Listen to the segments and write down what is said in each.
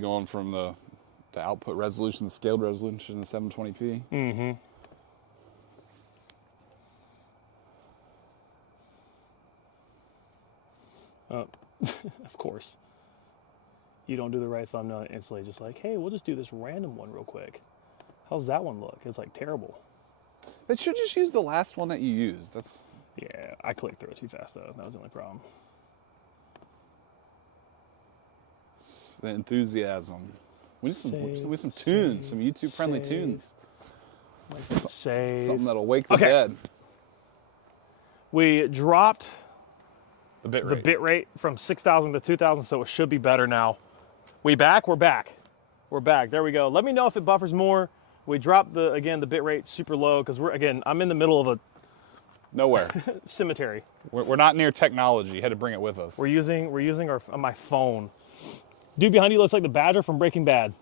Going from the output resolution, the scaled resolution to 720p. Mm-hmm. Of course. You don't do the right thumbnail instantly, just like, hey, we'll just do this random one real quick. How's that one look? It's like terrible. It should just use the last one that you used. That's. Yeah, I clicked through it too fast though. That was the only problem. The enthusiasm. We need some tunes, some YouTube-friendly tunes. Save. Something that'll wake the dead. We dropped the bit rate from 6,000 to 2,000, so it should be better now. We back? We're back. We're back. There we go. Let me know if it buffers more. We dropped the bit rate super low because I'm in the middle of a nowhere cemetery. We're not near technology. Had to bring it with us. We're using my phone. Dude behind you looks like the Badger from Breaking Bad.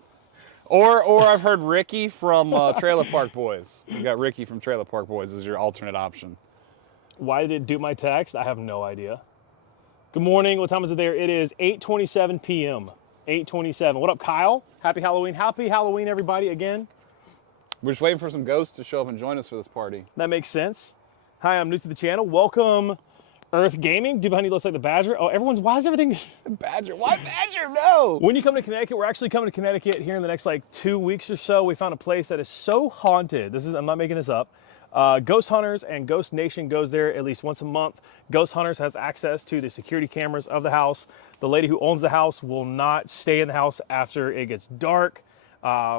Or I've heard Ricky from Trailer Park Boys. You got Ricky from Trailer Park Boys as your alternate option. Why did it do my text? I have no idea. Good morning. What time is it there? It is 8:27 p.m. 8:27. What up, Kyle? Happy Halloween. Happy Halloween, everybody, again. We're just waiting for some ghosts to show up and join us for this party. That makes sense. Hi, I'm new to the channel. Welcome, Earth Gaming. Dude behind you looks like the Badger. Oh, why is everything... Badger? Why Badger? No! When you come to Connecticut, we're actually coming to Connecticut here in the next, 2 weeks or so. We found a place that is so haunted. I'm not making this up. Ghost Hunters and Ghost Nation goes there at least once a month. Ghost Hunters has access to the security cameras of the house. The lady who owns the house will not stay in the house after it gets dark.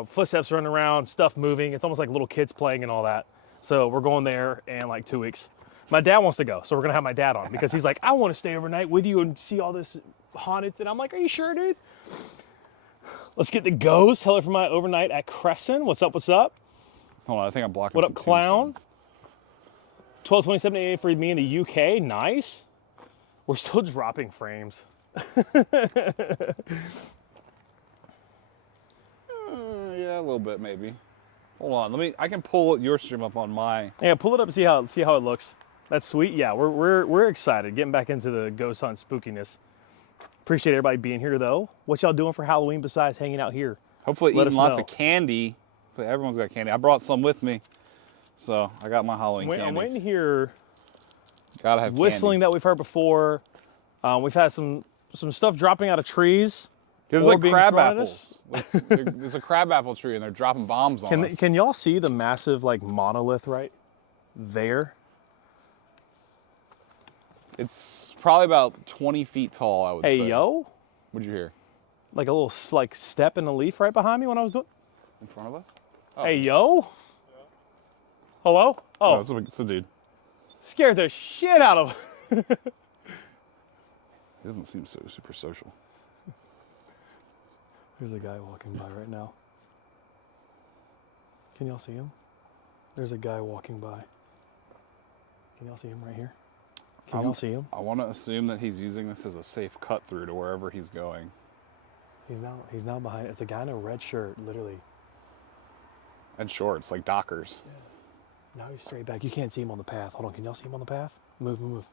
Footsteps running around, stuff moving. It's almost like little kids playing and all that. So we're going there in 2 weeks. My dad wants to go, so we're gonna have my dad on because he's like, I want to stay overnight with you and see all this haunted. And I'm like, are you sure, dude? Let's get the ghost. Hello from my overnight at Crescent. What's up? What's up? Hold on, I think I'm blocking. What up, clown? 1227 for me in the UK. Nice. We're still dropping frames. Yeah, a little bit maybe. Hold on, I can pull your stream up on my. Yeah, pull it up and see how it looks. That's sweet. Yeah, we're excited getting back into the ghost hunt spookiness. Appreciate everybody being here though. What y'all doing for Halloween besides hanging out here? Hopefully eating lots of candy. Hopefully everyone's got candy. I brought some with me, so I got my Halloween candy. I'm waiting to hear. Gotta have whistling candy. That we've heard before. We've had some stuff dropping out of trees. There's like crab apples. There's a crab apple tree and they're dropping bombs on us. Can y'all see the massive monolith right there? It's probably about 20 feet tall, I would say. Hey, yo. What'd you hear? Like a little step in the leaf right behind me when I was doing. In front of us? Oh. Hey, yo. Yeah. Hello? Oh. No, it's a dude. Scared the shit out of him. He doesn't seem so super social. There's a guy walking by right now. Can y'all see him? There's a guy walking by. Can y'all see him right here? Can y'all see him? I want to assume that he's using this as a safe cut through to wherever he's going. He's now behind. It's a guy in a red shirt, literally. And shorts, like Dockers. Yeah. Now he's straight back. You can't see him on the path. Hold on, can y'all see him on the path? Move.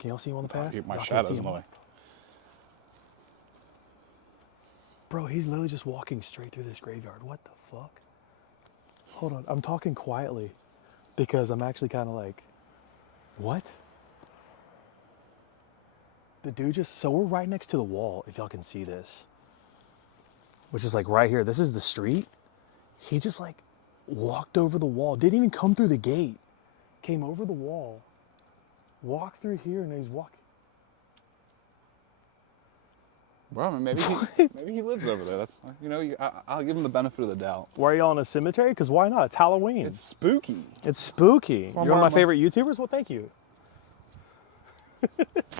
Can y'all see him on the path? My shadow's in the way. Bro, he's literally just walking straight through this graveyard. What the fuck? Hold on, I'm talking quietly because I'm actually kind of like, what? The dude so we're right next to the wall, if y'all can see this. Which is right here. This is the street. He just walked over the wall. Didn't even come through the gate. Came over the wall. Walked through here and he's walking. Well, maybe he lives over there. That's I'll give him the benefit of the doubt. Why are y'all in a cemetery? Because why not? It's Halloween. It's spooky. It's spooky. You're one of my favorite YouTubers? Well, thank you.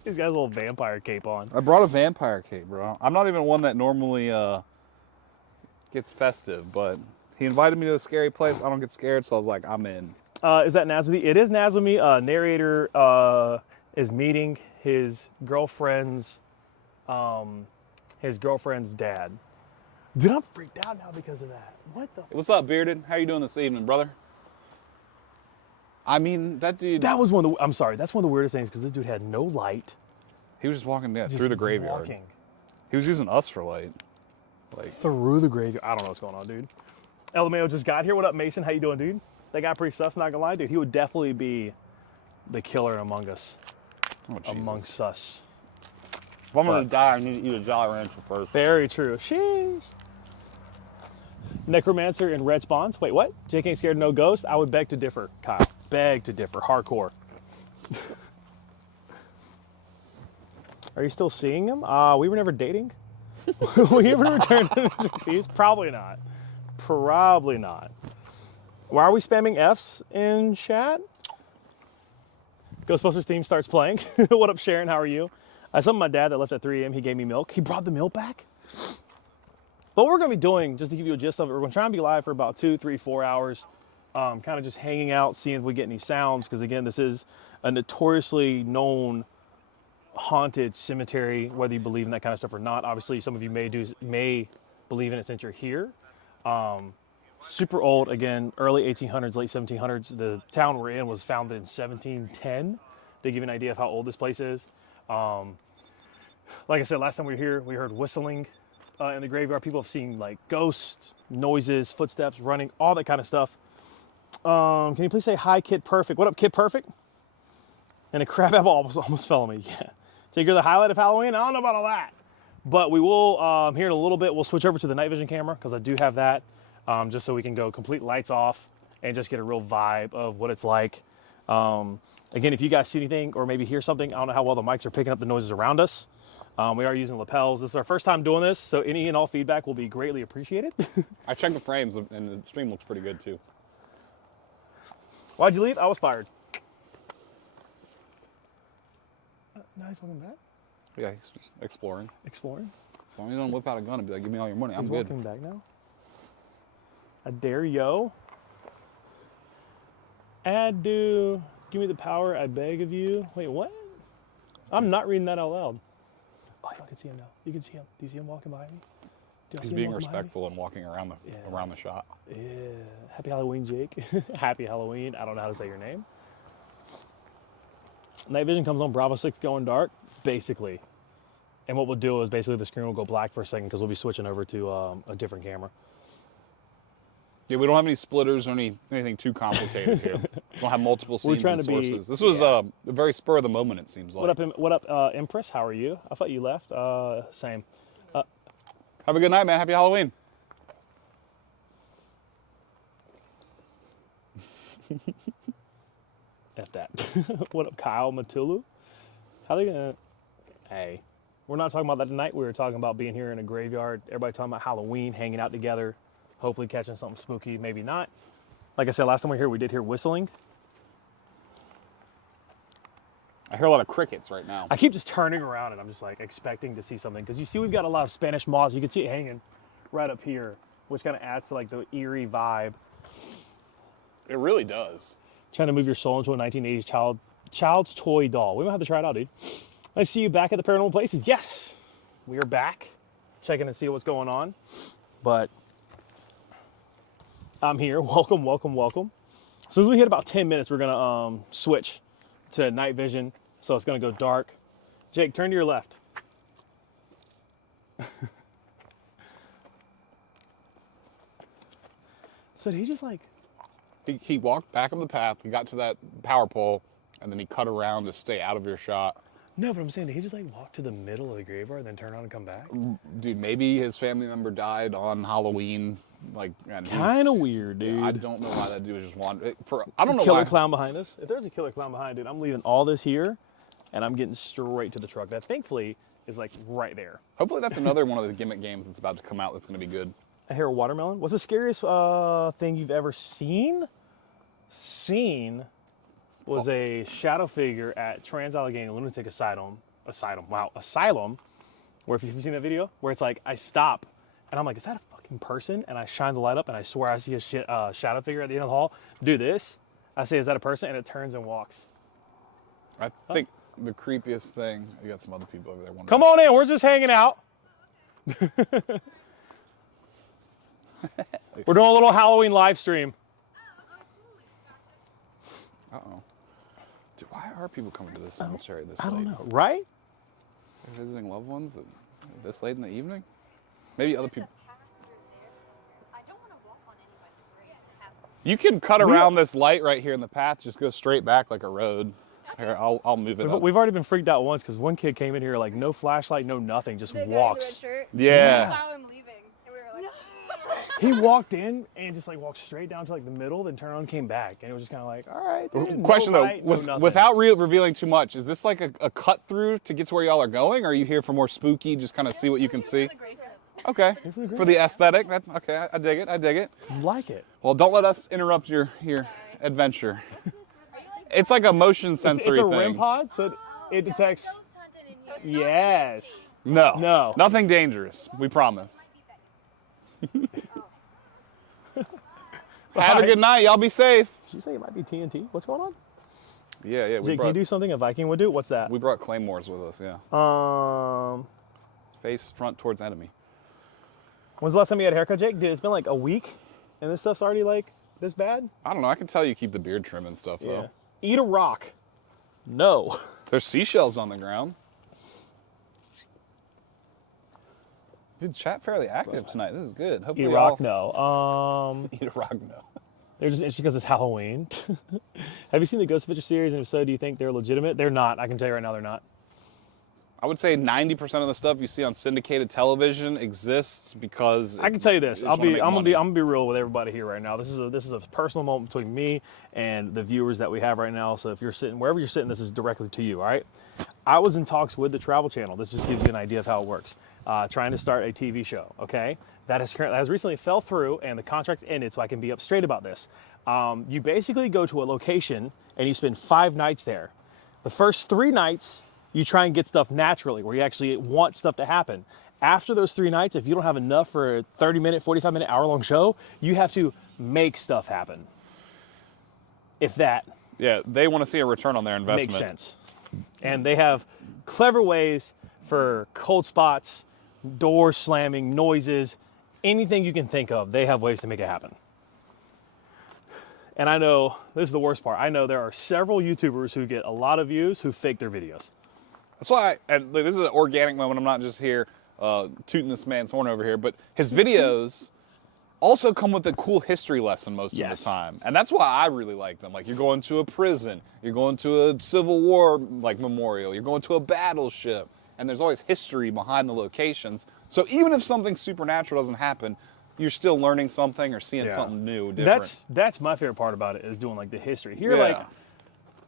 He's got a little vampire cape on. I brought a vampire cape, bro. I'm not even one that normally gets festive, but he invited me to a scary place. I don't get scared, so I was like, I'm in. Is that Naz with you? It is Naz with me. Narrator is meeting his girlfriend's dad. Dude, I'm freaked out now because of that. What the? What's up, Bearded? How you doing this evening, brother? I mean, that dude... that's one of the weirdest things because this dude had no light. He was just walking through the graveyard. He was using us for light. Like, Through the graveyard. I don't know what's going on, dude. LMAO just got here. What up, Mason? How you doing, dude? That guy pretty sus, not gonna lie, dude. He would definitely be the killer among us. oh, Jesus. Amongst us. If I'm gonna die, I need to eat a Jolly Rancher first. Very true. Sheesh. Necromancer and Red Spawns. Wait, what? Jake ain't scared of no ghost? I would beg to differ, Kyle. Beg to differ. Hardcore. Are you still seeing him? We were never dating. We ever returned to the piece? Probably not. Probably not. Why are we spamming Fs in chat? Ghostbusters theme starts playing. What up, Sharon? How are you? I summoned my dad that left at 3 a.m. He gave me milk. He brought the milk back? But what we're going to be doing, just to give you a gist of it, we're going to try and be live for about 2, 3, 4 hours. Kind of just hanging out, seeing if we get any sounds. Because, again, this is a notoriously known haunted cemetery, whether you believe in that kind of stuff or not. Obviously, some of you may believe in it since you're here. Super old, again, early 1800s, late 1700s. The town we're in was founded in 1710, to give you an idea of how old this place is. Like I said, last time we were here, we heard whistling in the graveyard. People have seen like ghosts, noises, footsteps, running, all that kind of stuff. Can you please say hi, Kid Perfect? What up, Kid Perfect? And a crab apple almost fell on me. Yeah. So you're the highlight of Halloween? I don't know about all that. But we will, here in a little bit, we'll switch over to the night vision camera because I do have that, just so we can go complete lights off and just get a real vibe of what it's like. Again, if you guys see anything or maybe hear something, I don't know how well the mics are picking up the noises around us. We are using lapels. This is our first time doing this, so any and all feedback will be greatly appreciated. I checked the frames and the stream looks pretty good too. Why'd you leave? I was fired. Nice, welcome back. Yeah, he's just exploring. Exploring. As long as you don't whip out a gun and be like, give me all your money, I'm good. Welcome back now. I dare yo. Add do. Give me the power, I beg of you. Wait, what? I'm not reading that out loud. Oh, you can see him now. You can see him. Do you see him walking behind me? He's being respectful and walking around the shot. Yeah. Happy Halloween, Jake. Happy Halloween. I don't know how to say your name. Night vision comes on Bravo 6 going dark, basically. And what we'll do is basically the screen will go black for a second because we'll be switching over to a different camera. Yeah, we don't have any splitters or anything too complicated here. We don't have multiple scenes trying and to be- sources. This was a very spur of the moment, it seems like. What up, Empress? How are you? I thought you left. Same. Have a good night, man. Happy Halloween. F that. What up, Kyle Matulu? How they gonna? Hey, we're not talking about that tonight. We were talking about being here in a graveyard. Everybody talking about Halloween, hanging out together, hopefully catching something spooky. Maybe not. Like I said, last time we were here, we did hear whistling. I hear a lot of crickets right now. I keep just turning around and I'm just like expecting to see something because you see we've got a lot of Spanish moths. You can see it hanging right up here, which kind of adds to like the eerie vibe. It really does. Trying to move your soul into a 1980s child's toy doll. We might have to try it out, dude. I see you back at the Paranormal Places. Yes, we are back, checking to see what's going on. But I'm here. Welcome, welcome, welcome. As soon as we hit about 10 minutes, we're gonna switch to night vision. So it's gonna go dark. Jake, turn to your left. So did he just like... He walked back up the path, he got to that power pole, and then he cut around to stay out of your shot. No, but I'm saying, did he just like walk to the middle of the graveyard and then turn around and come back? Dude, maybe his family member died on Halloween. Like, Kind of weird, dude. Yeah, I don't know why that dude was just wandering. I don't know Killer why. clown behind us. If there's a killer clown behind, dude, I'm leaving all this here, and I'm getting straight to the truck. That thankfully is like right there. Hopefully that's another one of the gimmick games that's about to come out that's going to be good. I hear a watermelon. What's the scariest thing you've ever seen? Was a shadow figure at Trans-Allegheny Lunatic Asylum. Asylum. Where if you've seen that video, where it's like I stop, and I'm like, is that a fucking person? And I shine the light up, and I swear I see a shadow figure at the end of the hall. Do this. I say, is that a person? And it turns and walks. I think the creepiest thing. You got some other people over there. Come on in. We're just hanging out. We're doing a little Halloween live stream. Uh-oh. Dude, why are people coming to this cemetery this late? I don't know, right? They're visiting loved ones this late in the evening? Maybe other people. You can cut around this light right here in the path. Just go straight back like a road. Here, I'll move it up. We've already been freaked out once because one kid came in here like no flashlight, no nothing, just walks. Yeah. We saw him leaving, and we were like, He walked in and just like walked straight down to like the middle, then turned on and came back. And it was just kind of like, all right. Dude, Question no though, light, no nothing. without revealing too much, is this like a cut through to get to where y'all are going? Or are you here for more spooky, just kind of see what you can see? Okay, for the aesthetic. Okay, I dig it. I dig it. Like it. Well, don't let us interrupt your adventure. It's like a motion sensory it's a thing. REM pod, so it detects. Yes. No. Nothing dangerous. We promise. Have a good night. Y'all be safe. Did you say it might be TNT? What's going on? Yeah. Jake, can you do something a Viking would do? What's that? We brought claymores with us. Yeah. Face front towards enemy. When's the last time you had a haircut, Jake? Dude, it's been like a week, and this stuff's already like this bad. I don't know. I can tell you keep the beard trim and stuff though. Eat a rock. No. There's seashells on the ground. Dude, chat fairly active tonight. This is good. Hopefully Eat a rock. No. Eat a rock. No. They're just it's because it's Halloween. Have you seen the Ghost Picture series? And if so, do you think they're legitimate? They're not. I can tell you right now, they're not. I would say 90% of the stuff you see on syndicated television exists because I can tell you this. I'm gonna be real with everybody here right now. This is a personal moment between me and the viewers that we have right now. So if you're sitting wherever you're sitting, this is directly to you. All right. I was in talks with the Travel Channel. This just gives you an idea of how it works. Trying to start a TV show. Okay. That has recently fell through, and the contract's ended. So I can be up straight about this. You basically go to a location and you spend 5 nights there. The first 3 nights, you try and get stuff naturally, where you actually want stuff to happen. After those 3 nights, if you don't have enough for a 30-minute, 45-minute, hour-long show, you have to make stuff happen. If that. Yeah, they want to see a return on their investment. Makes sense. And they have clever ways for cold spots, doors slamming, noises, anything you can think of, they have ways to make it happen. And I know, this is the worst part, I know there are several YouTubers who get a lot of views who fake their videos. That's why, this is an organic moment. I'm not just here tooting this man's horn over here, but his videos also come with a cool history lesson most of the time. And that's why I really like them. Like, you're going to a prison, you're going to a Civil War like memorial, you're going to a battleship, and there's always history behind the locations. So even if something supernatural doesn't happen, you're still learning something or seeing something new, different. That's my favorite part about it, is doing like the history. Here, like,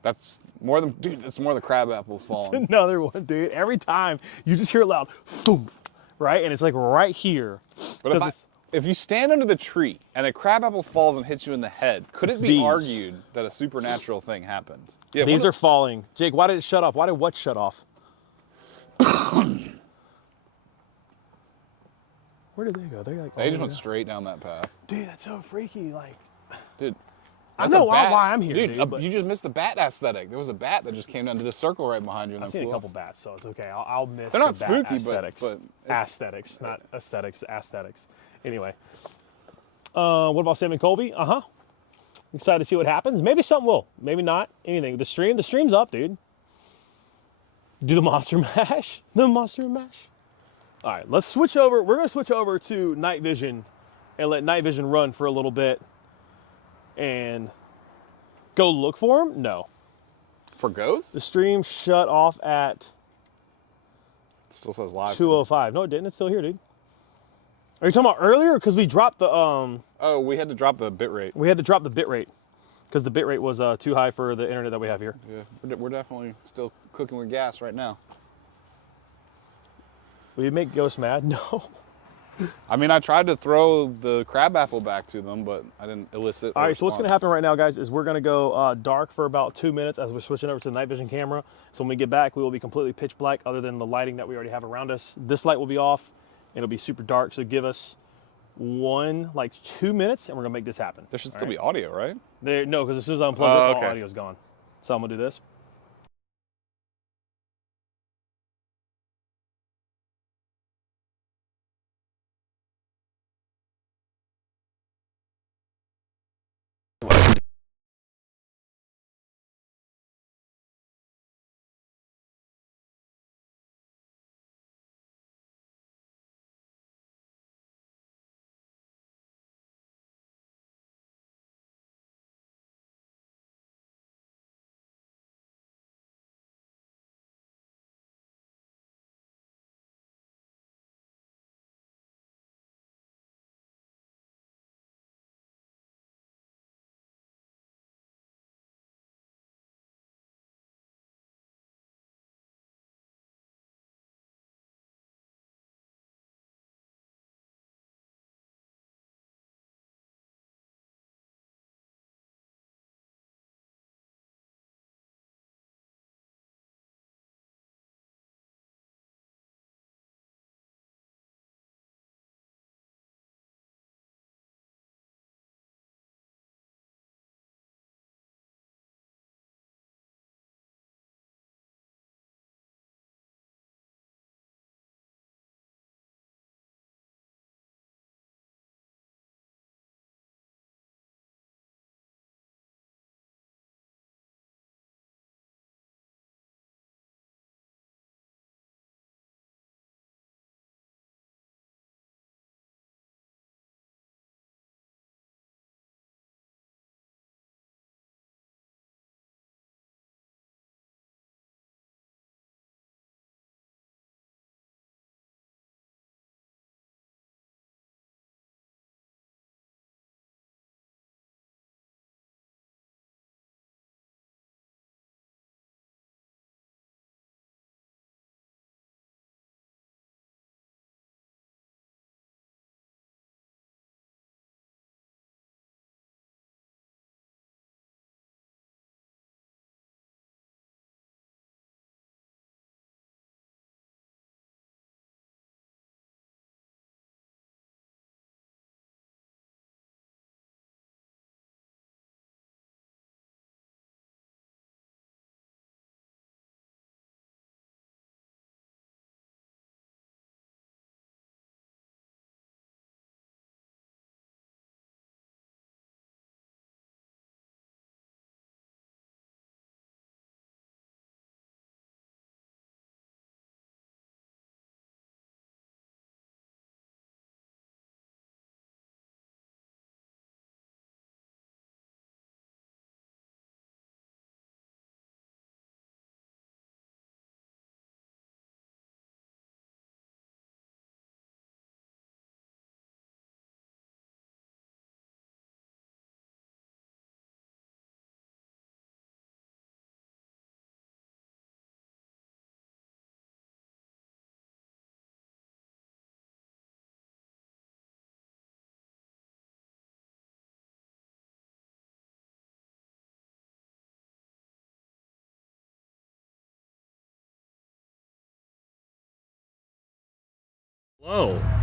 that's more than, dude, it's more the crab apples falling. It's another one, dude. Every time you just hear it loud, boom, right? And it's like right here. But if you stand under the tree and a crab apple falls and hits you in the head, could it be argued that a supernatural thing happened? Yeah, these are falling. Jake, why did it shut off? Why did what shut off? Where did they go? They just went straight down that path. Dude, that's so freaky. Like, dude. I know why I'm here, dude. But You just missed the bat aesthetic. There was a bat that just came down to the circle right behind you. And I've seen a couple bats, so it's okay. I'll miss They're not the bat spooky, aesthetics. but aesthetics, not aesthetics, aesthetics. Anyway, what about Sam and Colby? Excited to see what happens. Maybe something will. Maybe not. Anything. The stream's up, dude. Do the monster mash. The monster mash. All right, let's switch over. We're gonna switch over to night vision and let night vision run for a little bit. And go look for him? No. For ghosts? The stream shut off at it still says live. 2:05. No, it didn't. It's still here, dude. Are you talking about earlier? Because we dropped the Oh, we had to drop the bit rate. We had to drop the bit rate because the bit rate was too high for the internet that we have here. Yeah, we're definitely still cooking with gas right now. Will you make ghosts mad? No. I mean, I tried to throw the crab apple back to them, but I didn't elicit. All right, so what's going to happen right now, guys, is we're going to go dark for about 2 minutes as we're switching over to the night vision camera. So when we get back, we will be completely pitch black other than the lighting that we already have around us. This light will be off. It'll be super dark. So give us 2 minutes, and we're going to make this happen. There should still be audio, right? No, because as soon as I unplug this, all audio is gone. So I'm going to do this. Oh.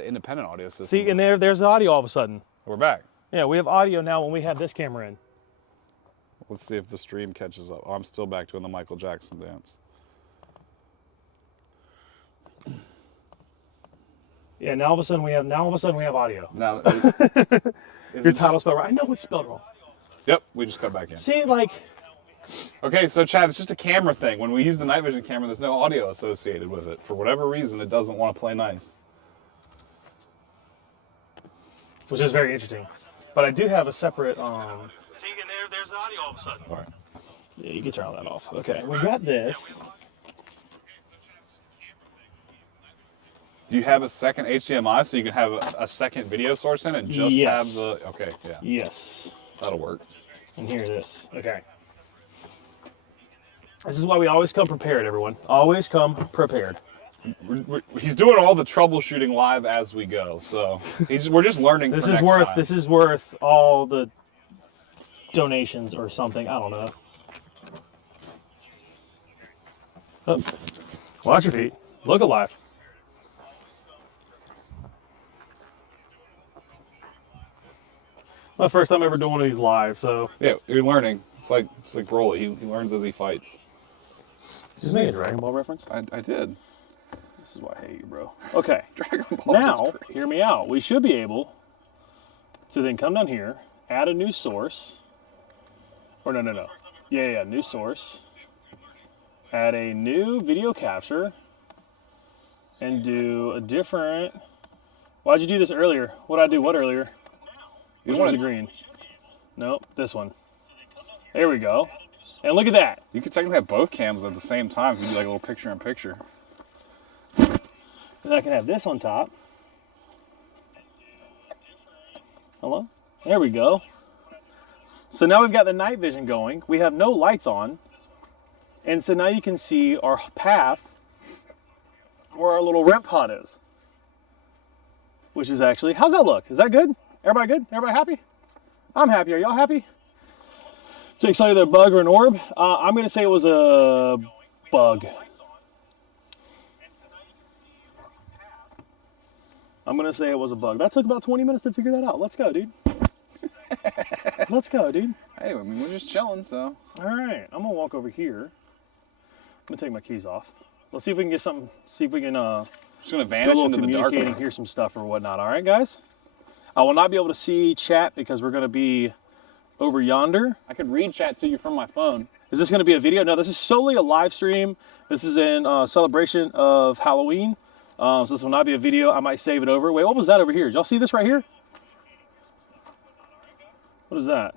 Independent audio system. See, and there's the audio all of a sudden. We're back. Yeah, we have audio now when we have this camera in. Let's see if the stream catches up. Oh, I'm still back doing the Michael Jackson dance. Yeah, now all of a sudden we have audio. Now, Your title spelled right. I know it's spelled wrong. Yep, we just got back in. See, like, Okay, so Chad, it's just a camera thing. When we use the night vision camera, there's no audio associated with it. For whatever reason, it doesn't want to play nice. which is very interesting. But I do have a separate. See, and there's audio all of a sudden. All right. Yeah, you can turn all that off. Okay, we got this. Do you have a second HDMI so you can have a second video source in and just have the... Okay, yeah. Yes. That'll work. And here it is. Okay. This is why we always come prepared, everyone. Always come prepared. He's doing all the troubleshooting live as we go, so we're just learning. This for is next worth. time. This is worth all the donations or something. I don't know. Oh. Watch your feet. Look alive. My first time ever doing one of these live, so yeah, you're learning. It's like Broly. He learns as he fights. Just make a Dragon Ball reference. I did. This is why I hate you, bro. Okay. Dragon Ball. Now, hear me out. We should be able to then come down here, add a new source. Or no. Yeah, new source. Add a new video capture. And do a different... Why'd you do this earlier? What'd I do what earlier? Which one's the green? Nope, this one. There we go. And look at that. You could technically have both cams at the same time. You can do like a little picture-in-picture. And I can have this on top. Hello? There we go. So now we've got the night vision going. We have no lights on. And so now you can see our path where our little REM pod is. Which is actually, how's that look? Is that good? Everybody good? Everybody happy? I'm happy. Are y'all happy? So excited a bug or an orb? I'm going to say it was a bug. I'm going to say it was a bug. That took about 20 minutes to figure that out. Let's go, dude. Let's go, dude. Hey, I mean, we're just chilling, so. All right. I'm going to walk over here. I'm going to take my keys off. Let's see if we can get something. See if we can just going to do a vanish little into the communicating, darkness. hear some stuff or whatnot. All right, guys? I will not be able to see chat because we're going to be over yonder. I could read chat to you from my phone. Is this going to be a video? No, this is solely a live stream. This is in celebration of Halloween. So this will not be a video. I might save it over. Wait, what was that over here? Did y'all see this right here? What is that?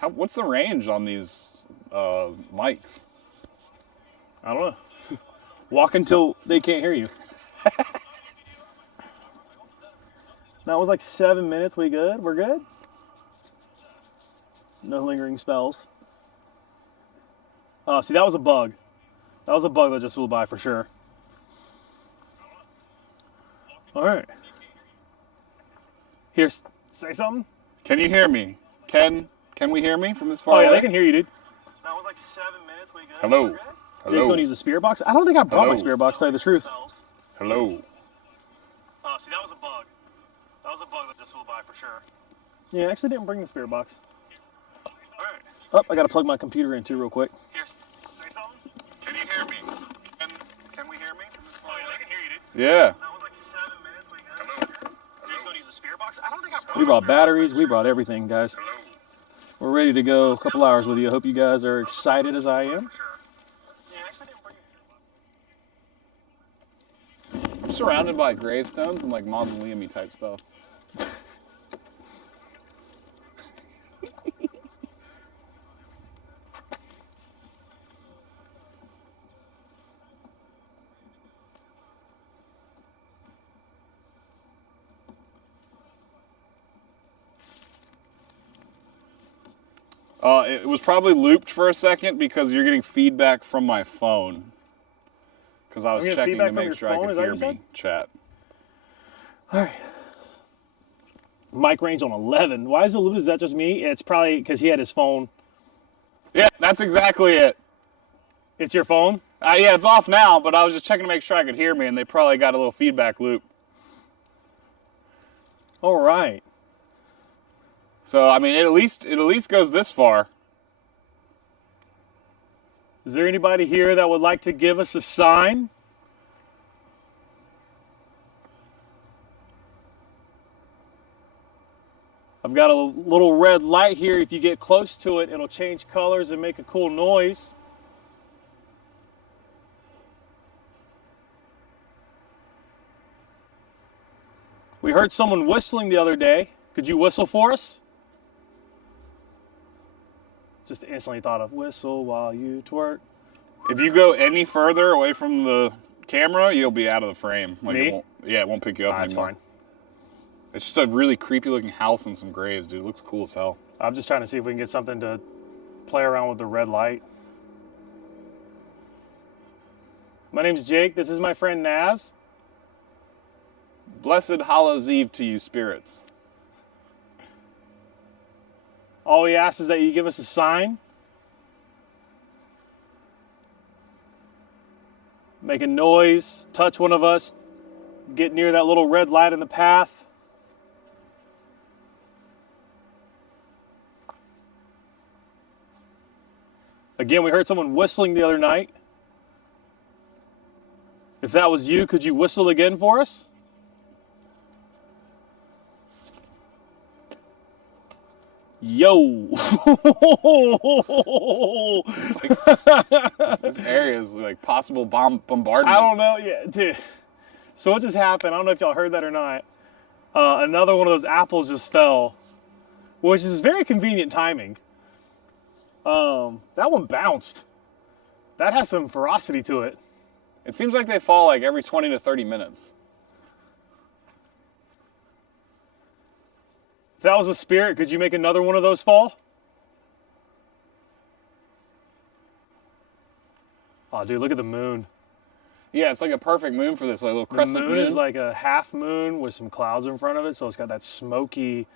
What's the range on these mics? I don't know. Walk until they can't hear you. Now it was like 7 minutes. We good? We're good? No lingering spells. Oh, see, that was a bug. That was a bug that just flew by for sure. All right. Here, say something. Can you hear me? Can we hear me from this far Oh yeah, away? they can hear you, dude. That was like 7 minutes. We good? Hello. We're good? Hello. Jay's going to use the spirit box. I don't think I brought my Hello. spirit box, to tell you the truth. Hello. Oh, see, that was a bug. That was a bug that just flew by for sure. Yeah, I actually didn't bring the spirit box. All right. Oh, I got to plug my computer in too real quick. Here, say something. Can you hear me? Can we hear me? Oh, yeah, they can hear you, dude. Yeah. That was like 7 minutes. We good? Jay's going to use the spirit box. I don't think I brought. We brought batteries. We brought everything, guys. We're ready to go. A couple hours with you. I hope you guys are excited as I am. I'm surrounded by gravestones and like mausoleum-y type stuff. It was probably looped for a second because you're getting feedback from my phone. Because I was getting checking feedback to from make your sure phone, I is could that hear what you me chat. All right. Mic range on 11. Why is it limited? Is that just me? It's probably because he had his phone. Yeah, that's exactly it. It's your phone? Yeah, it's off now, but I was just checking to make sure I could hear me, and they probably got a little feedback loop. All right. So I mean, it at least goes this far. Is there anybody here that would like to give us a sign? I've got a little red light here. If you get close to it, it'll change colors and make a cool noise. We heard someone whistling the other day. Could you whistle for us? Just instantly thought of whistle while you twerk. If you go any further away from the camera, you'll be out of the frame. Like Me? It won't pick you up That's anymore. fine. It's just a really creepy looking house and some graves, dude. It looks cool as hell. I'm just trying to see if we can get something to play around with the red light. My name's Jake. This is my friend Naz. Blessed Hallows Eve to you, spirits. All we ask is that you give us a sign. Make a noise, touch one of us, get near that little red light in the path. Again, we heard someone whistling the other night. If that was you, could you whistle again for us? Yo! This area is like possible bombardment. I don't know, yeah, dude. So what just happened? I don't know if y'all heard that or not. Another one of those apples just fell, which is very convenient timing. That one bounced. That has some ferocity to it. It seems like they fall like every 20 to 30 minutes. If that was a spirit, could you make another one of those fall? Oh, dude, look at the moon. Yeah, it's like a perfect moon for this, like little The crescent moon is like a half moon with some clouds in front of it, so it's got that smoky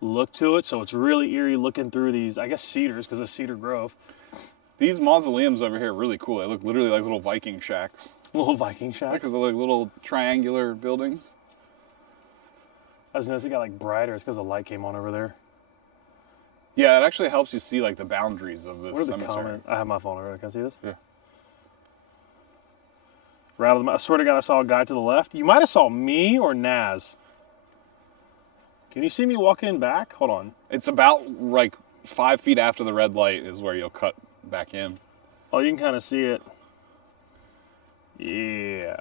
look to it. So it's really eerie looking through these, I guess, cedars, because it's Cedar Grove. These mausoleums over here are really cool. They look literally like little Viking shacks. Little Viking shacks. Because they're like little triangular buildings. I was noticing it got like brighter. It's because the light came on over there. Yeah, it actually helps you see like the boundaries of this What are the cemetery. comments? I have my phone over there. Can I see this? Yeah. Rattle them. I swear to God, I saw a guy to the left. You might have saw me or Naz. Can you see me walking back? Hold on. It's about like 5 feet after the red light is where you'll cut back in. Oh, you can kind of see it. Yeah.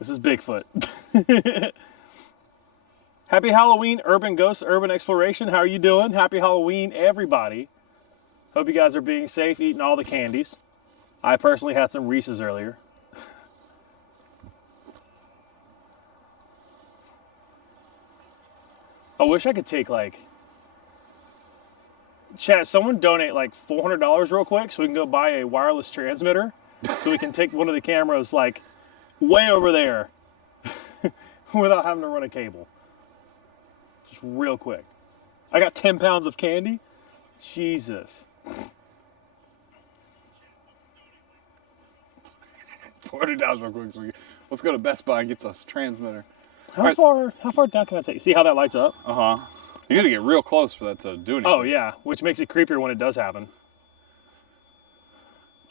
This is Bigfoot. Happy Halloween, Urban Ghosts, Urban Exploration. How are you doing? Happy Halloween, everybody. Hope you guys are being safe, eating all the candies. I personally had some Reese's earlier. I wish I could take like... Chat, someone donate like $400 real quick so we can go buy a wireless transmitter so we can take one of the cameras like way over there without having to run a cable. Just real quick. I got 10 pounds of candy. Jesus. $40 real quick. So let's go to Best Buy and get us a transmitter. How far down can I take? See how that lights up? Uh-huh. You gotta get real close for that to do anything. Oh yeah, which makes it creepier when it does happen.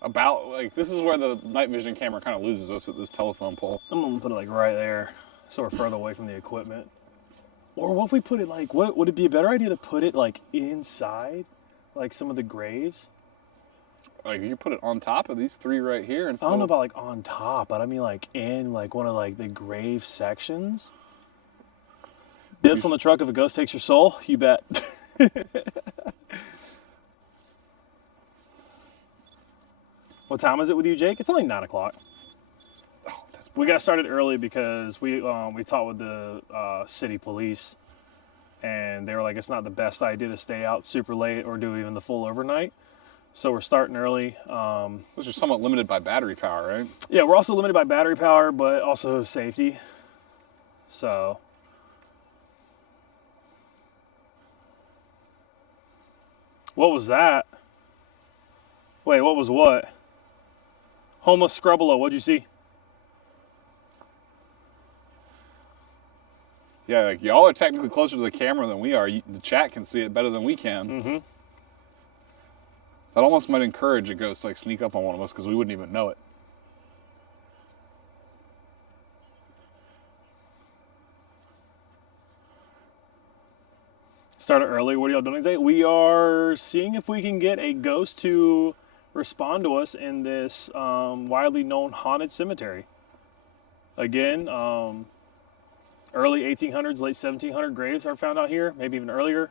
About, like, this is where the night vision camera kind of loses us at this telephone pole. I'm gonna put it like right there, so we're further away from the equipment. Or what if we put it like, what would it be a better idea to put it like inside, like some of the graves? Like, you put it on top of these three right here. And I don't know about like on top, but I mean like in like one of like the grave sections. Dibs on the truck if a ghost takes your soul, you bet. What time is it with you, Jake? It's only 9 o'clock. Oh, We got started early because we talked with the city police, and they were like, it's not the best idea to stay out super late or do even the full overnight. So we're starting early. Those are somewhat limited by battery power, right? Yeah, we're also limited by battery power, but also safety. So. What was that? Wait, what was what? Homeless Scrubolo, what'd you see? Yeah, like, y'all are technically closer to the camera than we are. The chat can see it better than we can. Mm-hmm. That almost might encourage a ghost to like sneak up on one of us because we wouldn't even know it. Started early. What are y'all doing today? We are seeing if we can get a ghost to respond to us in this widely known haunted cemetery. Again, early 1800s, late 1700 graves are found out here, maybe even earlier.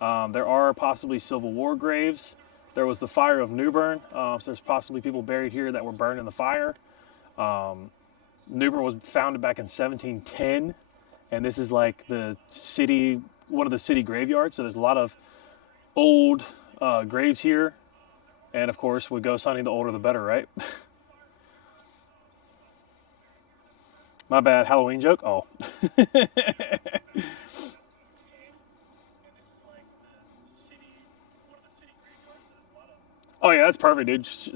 There are possibly Civil War graves. There was the fire of Newbern, so there's possibly people buried here that were burned in the fire. Newbern was founded back in 1710, and this is like the city, one of the city graveyards. So there's a lot of old graves here, and of course, with ghost hunting, the older the better, right? My bad, Halloween joke. Oh. Oh yeah, that's perfect, dude. Just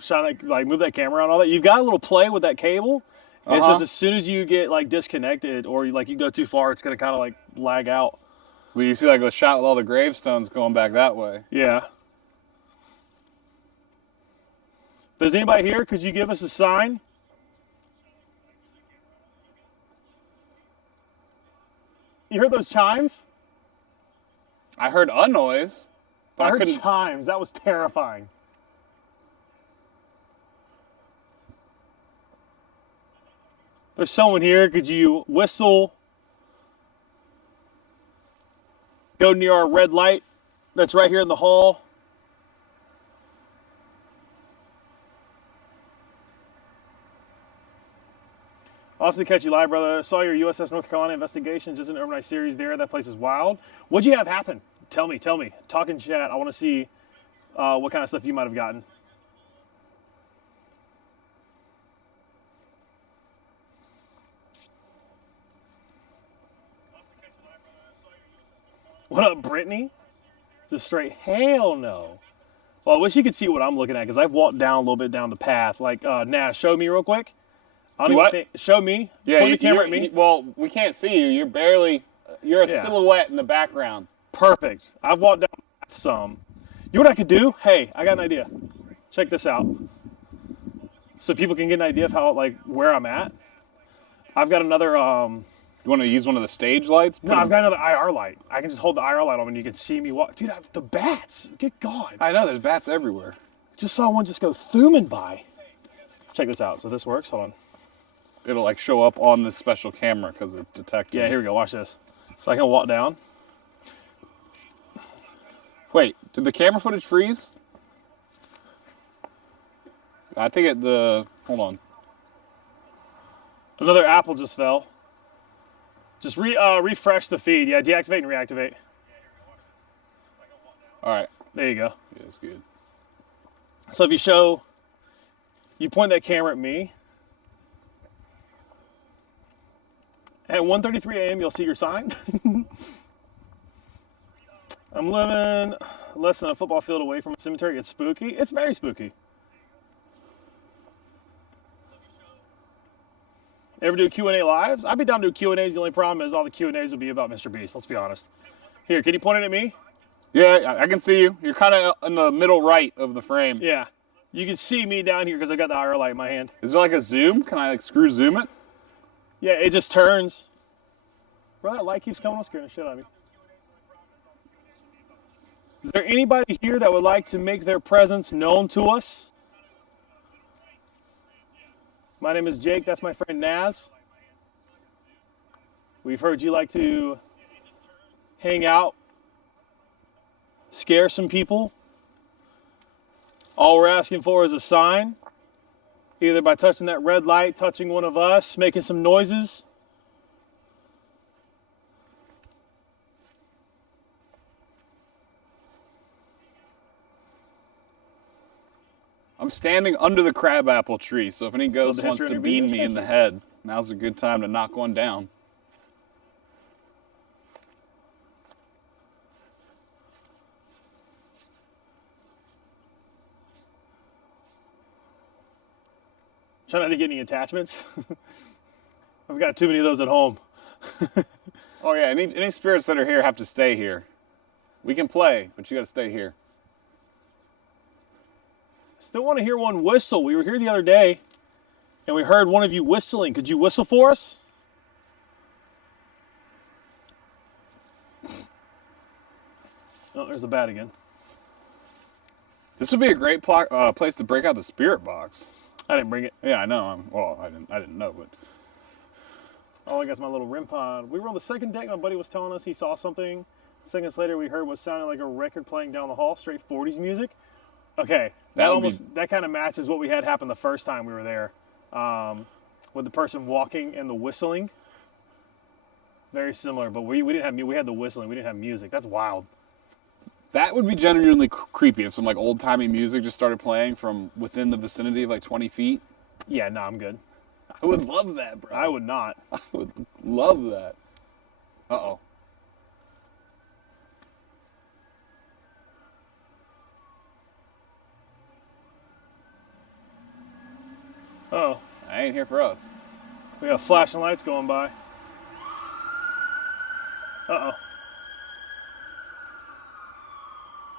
shine that, like move that camera on all that. You've got a little play with that cable. It's just as soon as you get like disconnected or you go too far, it's gonna kind of like lag out. Well, you see like the shot with all the gravestones going back that way. Yeah. If there's anybody here, could you give us a sign? You heard those chimes? I heard a noise. But I heard couldn't... chimes. That was terrifying. There's someone here. Could you whistle? Go near our red light that's right here in the hall. Awesome to catch you live, brother. I saw your USS North Carolina investigation, just an overnight series there. That place is wild. What'd you have happen? Tell me. Talk in chat. I want to see what kind of stuff you might have gotten. What up, Brittany? Just straight hell no. Well, I wish you could see what I'm looking at because I've walked down a little bit down the path. Like, Naz, show me real quick. Show me. Yeah, point the camera at me. Well, we can't see you. You're a silhouette in the background. Perfect. I've walked down some. You know what I could do? Hey, I got an idea. Check this out. So people can get an idea of how, like, where I'm at. I've got another, You want to use one of the stage lights? No, I've got another IR light. I can just hold the IR light on and you can see me walk. Dude, the bats. Good God. I know, there's bats everywhere. Just saw one just go thooming by. Check this out. So this works. Hold on. It'll like show up on this special camera because it's detected. Yeah, here we go. Watch this. So I can walk down. Wait, did the camera footage freeze? I think hold on. Another apple just fell. Just refresh the feed. Yeah, deactivate and reactivate. All right. There you go. Yeah, it's good. So if you point that camera at me. At 1:33 a.m., you'll see your sign. I'm living less than a football field away from a cemetery. It's spooky. It's very spooky. Ever do Q&A lives? I'd be down to do Q&As. The only problem is all the Q&As will be about Mr. Beast. Let's be honest. Here, can you point it at me? Yeah, I can see you. You're kind of in the middle right of the frame. Yeah. You can see me down here because I got the IR light in my hand. Is there like a zoom? Can I like screw zoom it? Yeah, it just turns. Bro, that light keeps coming on, scaring the shit out of me. Is there anybody here that would like to make their presence known to us? My name is Jake. That's my friend Naz. We've heard you like to hang out, scare some people. All we're asking for is a sign, either by touching that red light, touching one of us, making some noises. I'm standing under the crabapple tree, so if any ghost the wants history to on your bean videos, me in the head, now's a good time to knock one down. Try not to get any attachments. I've got too many of those at home. Oh yeah, any spirits that are here have to stay here. We can play, but you got to stay here. Still want to hear one whistle. We were here the other day, and we heard one of you whistling. Could you whistle for us? Oh, there's a bat again. This would be a great place to break out the spirit box. I didn't bring it. Yeah, I know. Well, I didn't know, but Oh, I guess my little REM pod. We were on the second deck. My buddy was telling us he saw something. Seconds later, we heard what sounded like a record playing down the hall, straight 40s music. Okay, that kind of matches what we had happen the first time we were there, with the person walking and the whistling. Very similar, but we didn't have we had the whistling. We didn't have music. That's wild. That would be genuinely creepy if some like old timey music just started playing from within the vicinity of like 20 feet. Yeah, no, I'm good. I would love that, bro. I would not. I would love that. Uh-oh. Oh, I ain't here for us. we got flashing lights going by. Uh-oh.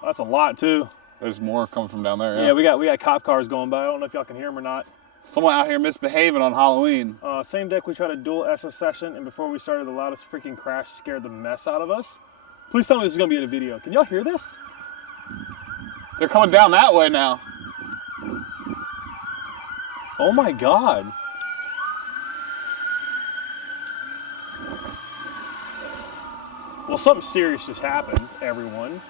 That's a lot, too. There's more coming from down there. Yeah, we got cop cars going by. I don't know if y'all can hear them or not. Someone out here misbehaving on Halloween. Same deck, we tried a dual SS session, and before we started, the loudest freaking crash scared the mess out of us. Please tell me this is going to be in a video. Can y'all hear this? They're coming down that way now. Oh my God. Well, something serious just happened, everyone.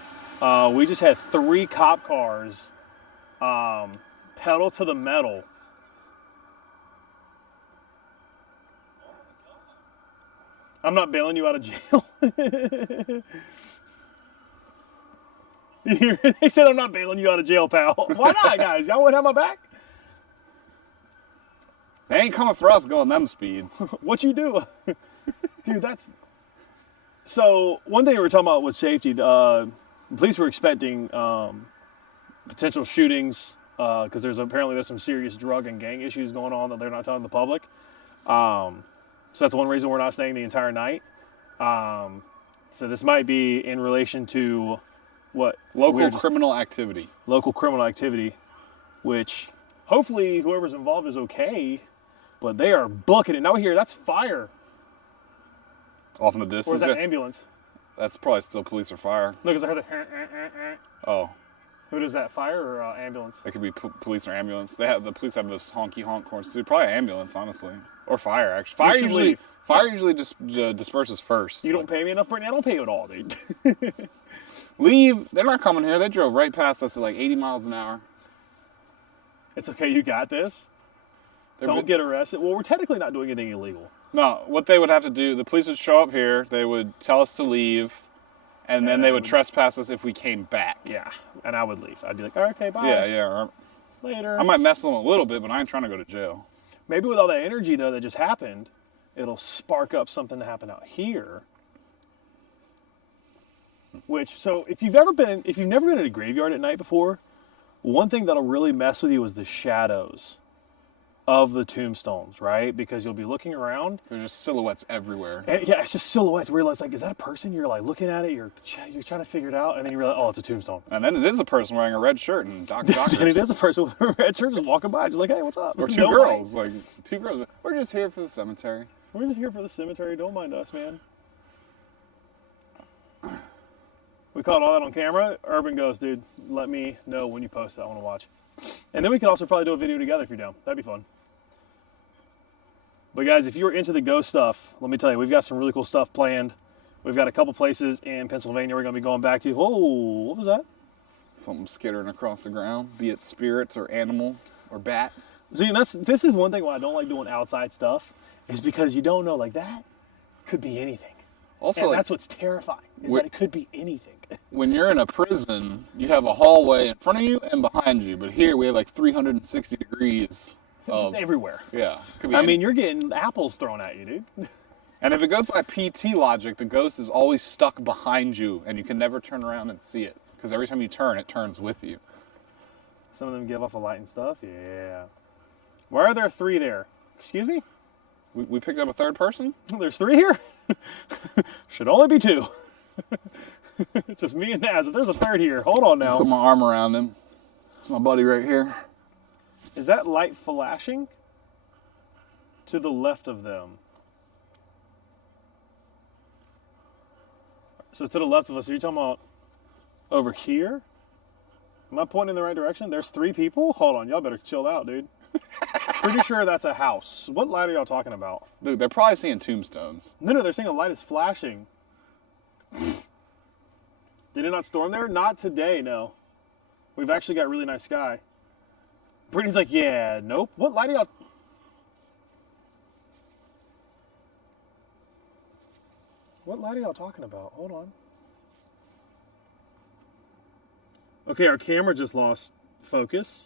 We just had 3 cop cars pedal to the metal. I'm not bailing you out of jail. They said I'm not bailing you out of jail, pal. Why not, guys? Y'all wouldn't have my back? They ain't coming for us going them speeds. What you do? Dude, that's... So, one thing we were talking about with safety, the police were expecting potential shootings because there's some serious drug and gang issues going on that they're not telling the public. So that's one reason we're not staying the entire night. So this might be in relation to what? Local criminal activity. Local criminal activity, which hopefully whoever's involved is okay, but they are booking it. Now here, that's fire. Off in the distance. Or is that ambulance? That's probably still police or fire. No, because I heard the... Oh. Who does that, fire or ambulance? It could be police or ambulance. The police have this honky honk horns too. Probably ambulance, honestly, or fire. Actually, fire usually just disperses first. You don't pay me enough, Brittany. I don't pay you at all, dude. Leave. They're not coming here. They drove right past us at like 80 miles an hour. It's okay. You got this. Don't get arrested. Well, we're technically not doing anything illegal. No, what they would have to do, the police would show up here. They would tell us to leave. And then they would trespass us if we came back. Yeah, and I would leave. I'd be like, all right, okay, bye. Yeah. Later. I might mess with them a little bit, but I ain't trying to go to jail. Maybe with all that energy, though, that just happened, it'll spark up something to happen out here. So if you've never been in a graveyard at night before, one thing that'll really mess with you is the shadows of the tombstones, right? Because you'll be looking around. There's just silhouettes everywhere. And yeah, it's just silhouettes where it's like, is that a person? You're like looking at it, you're trying to figure it out, and then you realize, oh, it's a tombstone. And then it is a person wearing a red shirt and doctors. And it is a person with a red shirt just walking by, just like, hey, what's up? Or two girls. We're just here for the cemetery. We're just here for the cemetery. Don't mind us, man. We caught all that on camera. Urban goes, dude, let me know when you post it. I want to watch. And then we could also probably do a video together if you're down. That'd be fun. But guys, if you're into the ghost stuff, let me tell you, we've got some really cool stuff planned. We've got a couple places in Pennsylvania we're going to be going back to. Whoa, what was that? Something skittering across the ground, be it spirits or animal or bat. See, this is one thing why I don't like doing outside stuff, is because you don't know, like, that could be anything. Also, and that's what's terrifying, is that it could be anything. When you're in a prison, you have a hallway in front of you and behind you, but here we have like 360 degrees. Everywhere. Yeah. I mean, you're getting apples thrown at you, dude. And if it goes by PT logic, the ghost is always stuck behind you, and you can never turn around and see it. Because every time you turn, it turns with you. Some of them give off a light and stuff? Yeah. Why are there 3 there? Excuse me? We picked up a third person? There's 3 here? Should only be 2. It's just me and Naz. If there's a third here, hold on now. Put my arm around him. It's my buddy right here. Is that light flashing? To the left of them. So to the left of us, are you talking about over here? Am I pointing in the right direction? There's 3 people? Hold on, y'all better chill out, dude. Pretty sure that's a house. What light are y'all talking about? Dude, they're probably seeing tombstones. No, they're saying a light is flashing. Did it not storm there? Not today, no. We've actually got really nice sky. Brittany's like, yeah, nope. What light are y'all? What light are y'all talking about? Hold on. Okay, our camera just lost focus.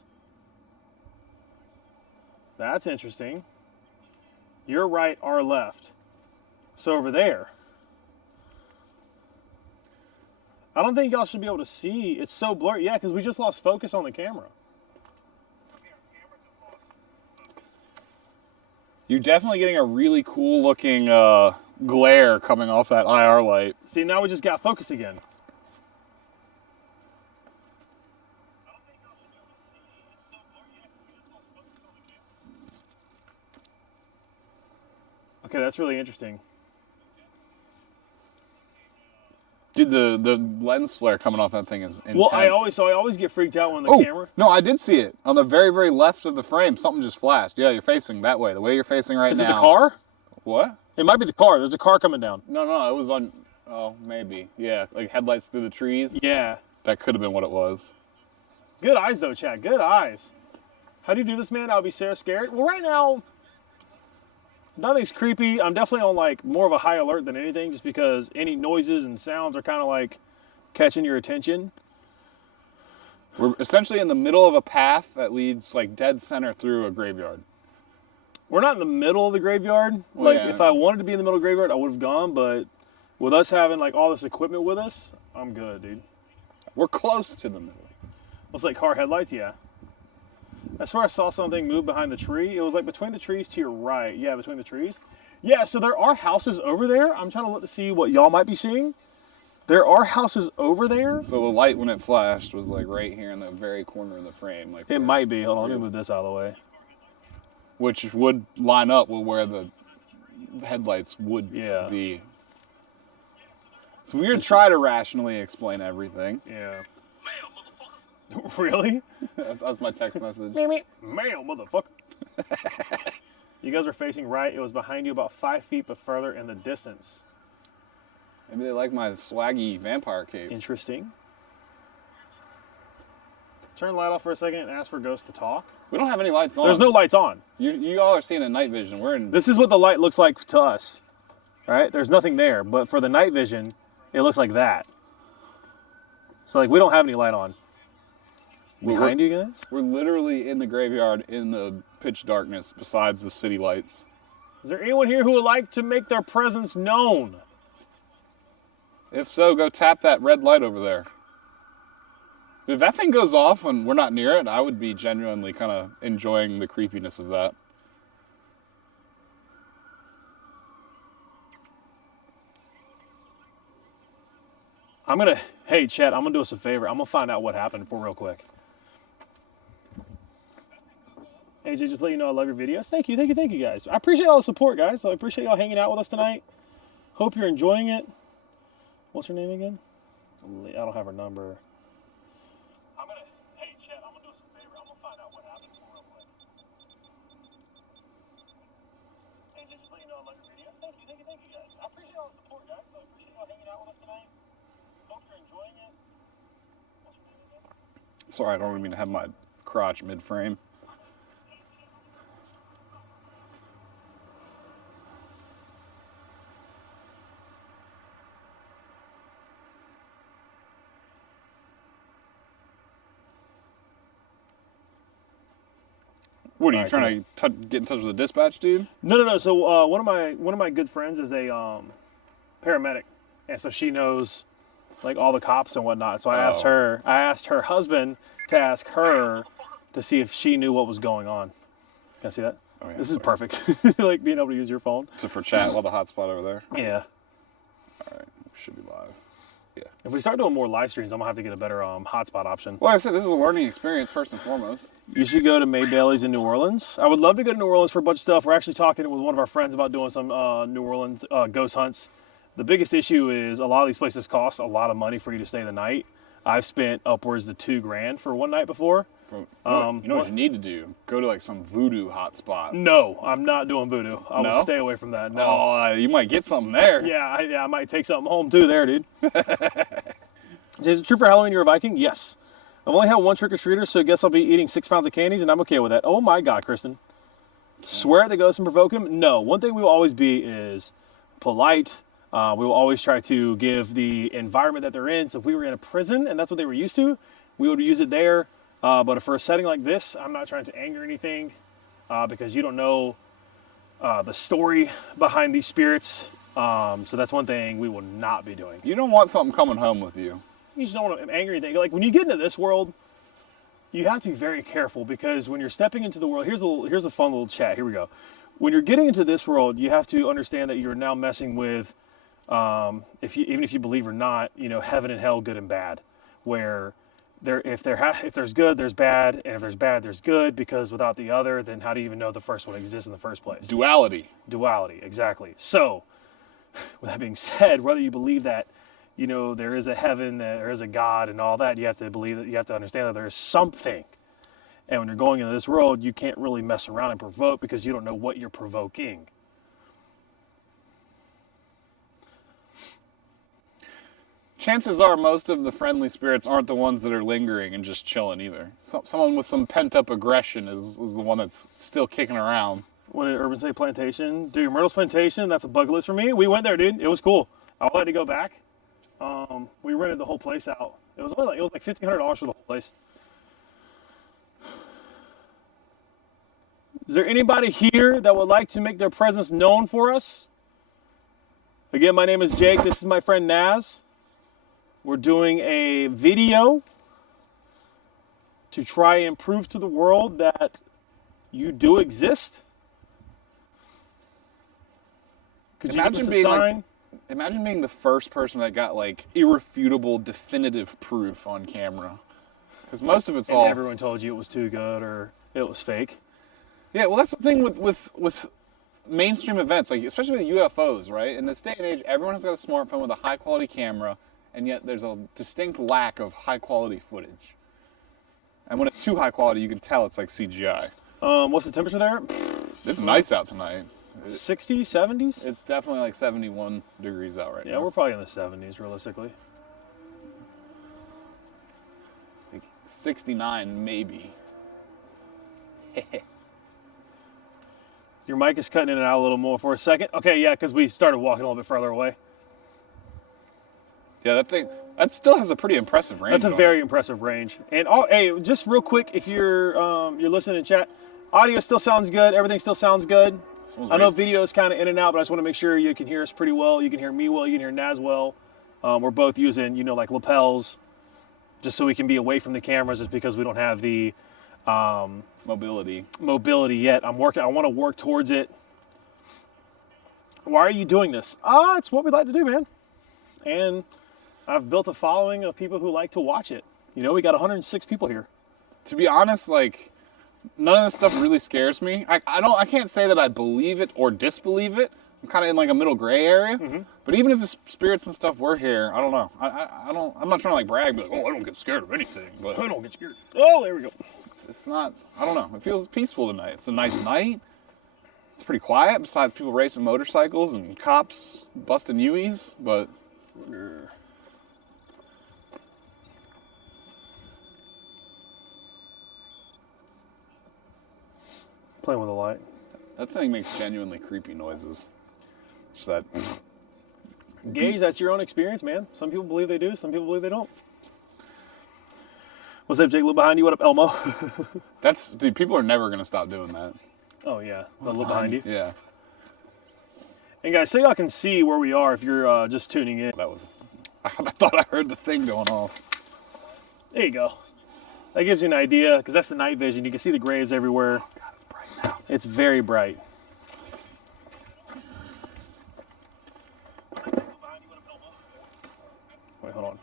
That's interesting. Your right, our left. So over there. I don't think y'all should be able to see. It's so blurry. Yeah, because we just lost focus on the camera. You're definitely getting a really cool looking glare coming off that IR light. See, now we just got focus again. Okay, that's really interesting. Dude, the lens flare coming off that thing is intense. Well, I always get freaked out when the camera. No, I did see it on the very, very left of the frame. Something just flashed. Yeah, you're facing that way. The way you're facing right now. Is it the car? What? It might be the car. There's a car coming down. No, it was on. Oh, maybe. Yeah, like headlights through the trees. Yeah. That could have been what it was. Good eyes, though, Chad. Good eyes. How do you do this, man? I'll be so scared. Well, right now, nothing's creepy. I'm definitely on like more of a high alert than anything, just because any noises and sounds are kind of like catching your attention. We're essentially in the middle of a path that leads like dead center through a graveyard. We're not in the middle of the graveyard. Like, if I wanted to be in the middle of the graveyard, I would have gone. But with us having like all this equipment with us, I'm good, dude. We're close to the middle. Looks like car headlights, yeah. I swear I saw something move behind the tree. It was like between the trees to your right. Yeah, between the trees. Yeah, so there are houses over there. I'm trying to look to see what y'all might be seeing. There are houses over there. So the light, when it flashed, was like right here in the very corner of the frame. Like it might be. Hold on, let me move this out of the way. Which would line up with where the headlights would be. So we're going to try to rationally explain everything. Yeah. Really? That's my text message. Mail, motherfucker. You guys are facing right. It was behind you about 5 feet, but further in the distance. Maybe they like my swaggy vampire cape. Interesting. Turn the light off for a second and ask for ghosts to talk. We don't have any lights on. There's no lights on. You all are seeing a night vision. We're in. This is what the light looks like to us. All right? There's nothing there, but for the night vision, it looks like that. So like we don't have any light on. Behind you guys? We're literally in the graveyard in the pitch darkness besides the city lights. Is there anyone here who would like to make their presence known? If so, go tap that red light over there. If that thing goes off and we're not near it, I would be genuinely kind of enjoying the creepiness of that. Hey, Chad, I'm going to do us a favor. I'm going to find out what happened real quick. AJ, just let you know I love your videos. Thank you, guys. I appreciate all the support, guys. I appreciate y'all hanging out with us tonight. Hope you're enjoying it. What's her name again? I don't have her number. Hey, Chad, I'm going to do us a favor. I'm going to find out what happened real quick. AJ, just let you know I love your videos. Thank you, guys. I appreciate all the support, guys. I appreciate y'all hanging out with us tonight. Hope you're enjoying it. What's your name again? Sorry, I don't really mean to have my crotch mid-frame. What are you trying to get in touch with the dispatch, dude? No. So one of my good friends is a paramedic, and so she knows like all the cops and whatnot. So I asked her husband to ask her to see if she knew what was going on. Can I see that? Oh, yeah, this is perfect. Like being able to use your phone. So for chat while the hotspot over there. Yeah. All right, we should be live. Yeah. If we start doing more live streams, I'm gonna have to get a better hotspot option. Well, like I said, this is a learning experience first and foremost. You should go to May Bailey's in New Orleans. I would love to go to New Orleans for a bunch of stuff. We're actually talking with one of our friends about doing some New Orleans ghost hunts. The biggest issue is a lot of these places cost a lot of money for you to stay the night. I've spent upwards of $2,000 for one night before. You know what you need to do? Go to like some voodoo hotspot. No, I'm not doing voodoo. I will stay away from that. No. Oh, you might get something there. Yeah, I might take something home too there, dude. Is it true for Halloween you're a Viking? Yes. I've only had one trick-or-treater, so I guess I'll be eating 6 pounds of candies, and I'm okay with that. Oh my God, Kristen. Swear the ghost and provoke him? No. One thing we will always be is polite. We will always try to give the environment that they're in. So if we were in a prison and that's what they were used to, we would use it there. But for a setting like this, I'm not trying to anger anything because you don't know the story behind these spirits. So that's one thing we will not be doing. You don't want something coming home with you. You just don't want to anger anything. Like when you get into this world, you have to be very careful because when you're stepping into the world, here's a fun little chat. Here we go. When you're getting into this world, you have to understand that you're now messing with, even if you believe or not, heaven and hell, good and bad. Where if there's good, there's bad, and if there's bad, there's good. Because without the other, then how do you even know the first one exists in the first place? Duality. Duality, exactly. So, with that being said, whether you believe that there is a heaven, that there is a God and all that, you have to believe that, you have to understand that there is something. And when you're going into this world, you can't really mess around and provoke because you don't know what you're provoking. Chances are most of the friendly spirits aren't the ones that are lingering and just chilling either. Someone with some pent-up aggression is the one that's still kicking around. What did Urban say? Plantation? Dude, Myrtle's Plantation, that's a bucket list for me. We went there, dude. It was cool. I would like to go back. We rented the whole place out. It was like $1,500 for the whole place. Is there anybody here that would like to make their presence known for us? Again, my name is Jake. This is my friend Naz. We're doing a video to try and prove to the world that you do exist. Could you give us a sign? Imagine being the first person that got irrefutable, definitive proof on camera. Because most of it's all... everyone told you it was too good or it was fake. Yeah, well, that's the thing with mainstream events, especially with UFOs, right? In this day and age, everyone has got a smartphone with a high-quality camera, and yet there's a distinct lack of high-quality footage. And when it's too high quality, you can tell it's like CGI. What's the temperature there? It's nice out tonight. 60s, 70s? It's definitely like 71 degrees out right now. Yeah, we're probably in the 70s, realistically. 69, maybe. Your mic is cutting in and out a little more for a second. Okay, yeah, because we started walking a little bit further away. Yeah, that still has a pretty impressive range. That's a very impressive range. And hey, just real quick, if you're listening in chat, audio still sounds good. Everything still sounds good. I know video is kind of in and out, but I just want to make sure you can hear us pretty well. You can hear me well. You can hear Naz well. We're both using, like lapels, just so we can be away from the cameras, just because we don't have the mobility yet. I want to work towards it. Why are you doing this? It's what we like to do, man. And I've built a following of people who like to watch it. We got 106 people here. To be honest, none of this stuff really scares me. I can't say that I believe it or disbelieve it. I'm kind of in a middle gray area. Mm-hmm. But even if the spirits and stuff were here, I don't know. I'm not trying to brag, but I don't get scared of anything. But I don't get scared. Oh, there we go. It's not. I don't know. It feels peaceful tonight. It's a nice night. It's pretty quiet. Besides people racing motorcycles and cops busting Uis, but. Playing with a light. That thing makes genuinely creepy noises. Just that. Gage, that's your own experience, man. Some people believe they do, some people believe they don't. What's up, Jake? Look behind you. What up, Elmo? Dude, people are never going to stop doing that. Oh, yeah. They'll look behind you. Yeah. And guys, so y'all can see where we are if you're just tuning in. I thought I heard the thing going off. There you go. That gives you an idea, because that's the night vision. You can see the graves everywhere. Oh, God, it's bright now. It's very bright. Wait, hold on.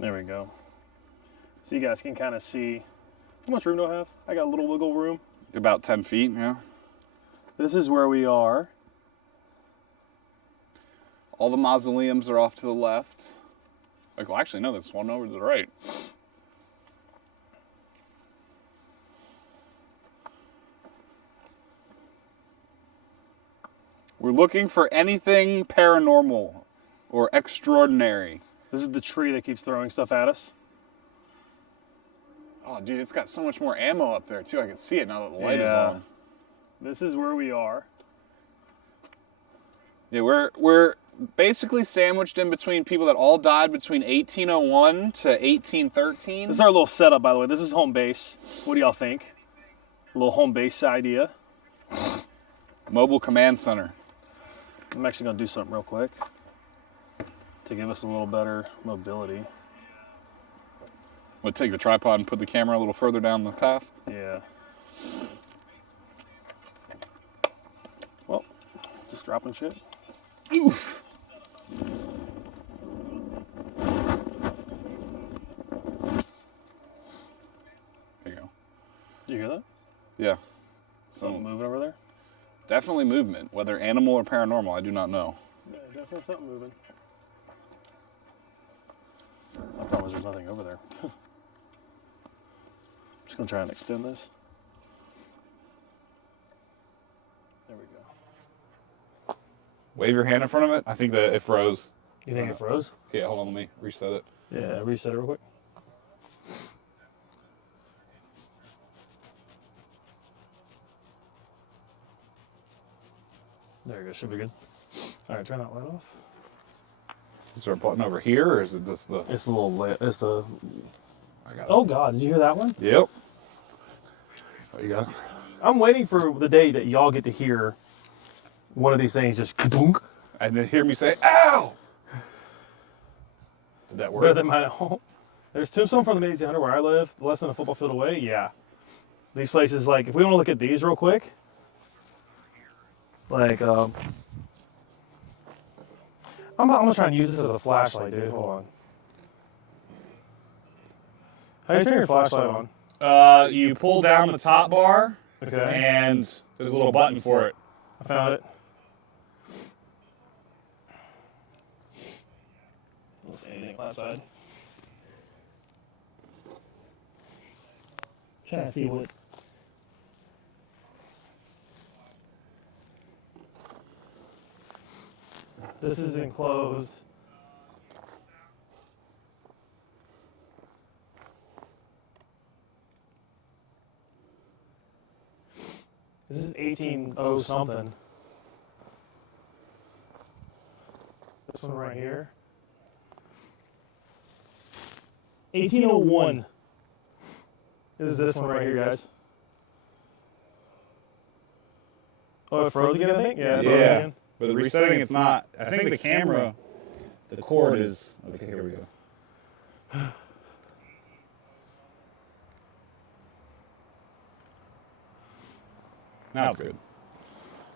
There we go. So you guys can kind of see. How much room do I have? I got a little wiggle room. About 10 feet, yeah. This is where we are. All the mausoleums are off to the left. Like, well, actually, no, there's one over to the right. We're looking for anything paranormal or extraordinary. This is the tree that keeps throwing stuff at us. Oh, dude, it's got so much more ammo up there, too. I can see it now that the light is on. This is where we are. Yeah, we're basically sandwiched in between people that all died between 1801 to 1813. This is our little setup, by the way. This is home base. What do y'all think? A little home base idea. Mobile command center. I'm actually going to do something real quick to give us a little better mobility. We'll take the tripod and put the camera a little further down the path. Yeah. Well, just dropping shit. Oof. There you go. Do you hear that? Yeah. Something moving over there? Definitely movement. Whether animal or paranormal, I do not know. Yeah, definitely something moving. I promise there's nothing over there. Just gonna try and extend this. There we go. Wave your hand in front of it. I think that it froze. You think it froze? Yeah, hold on, let me reset it. Yeah, reset it real quick. There you go, should be good. All right, turn that light off. Is there a button over here, or is it just the... It's the little, it's the... I got it. Oh God, did you hear that one? Yep. Oh, you got it? I'm waiting for the day that y'all get to hear one of these things just kaboom. And then hear me say, ow! Did that work? Better than mine at home. There's tombstone from the mid 1800s where I live, less than a football field away. Yeah, these places, like, if we want to look at these real quick, like, I'm gonna try and use this as a flashlight, dude. Hold on. How do you turn your flashlight on? You pull down the top bar, Okay. and there's a little button for it. I found it. Don't see anything outside. Trying to see what. This is enclosed. This is 1800 something. This one right here. 1801. This is this one right here, guys. Oh, it froze again, I think? Yeah, it froze again. But the resetting, it's not. I think the camera, the cord is. Okay, here we go. Now it's good.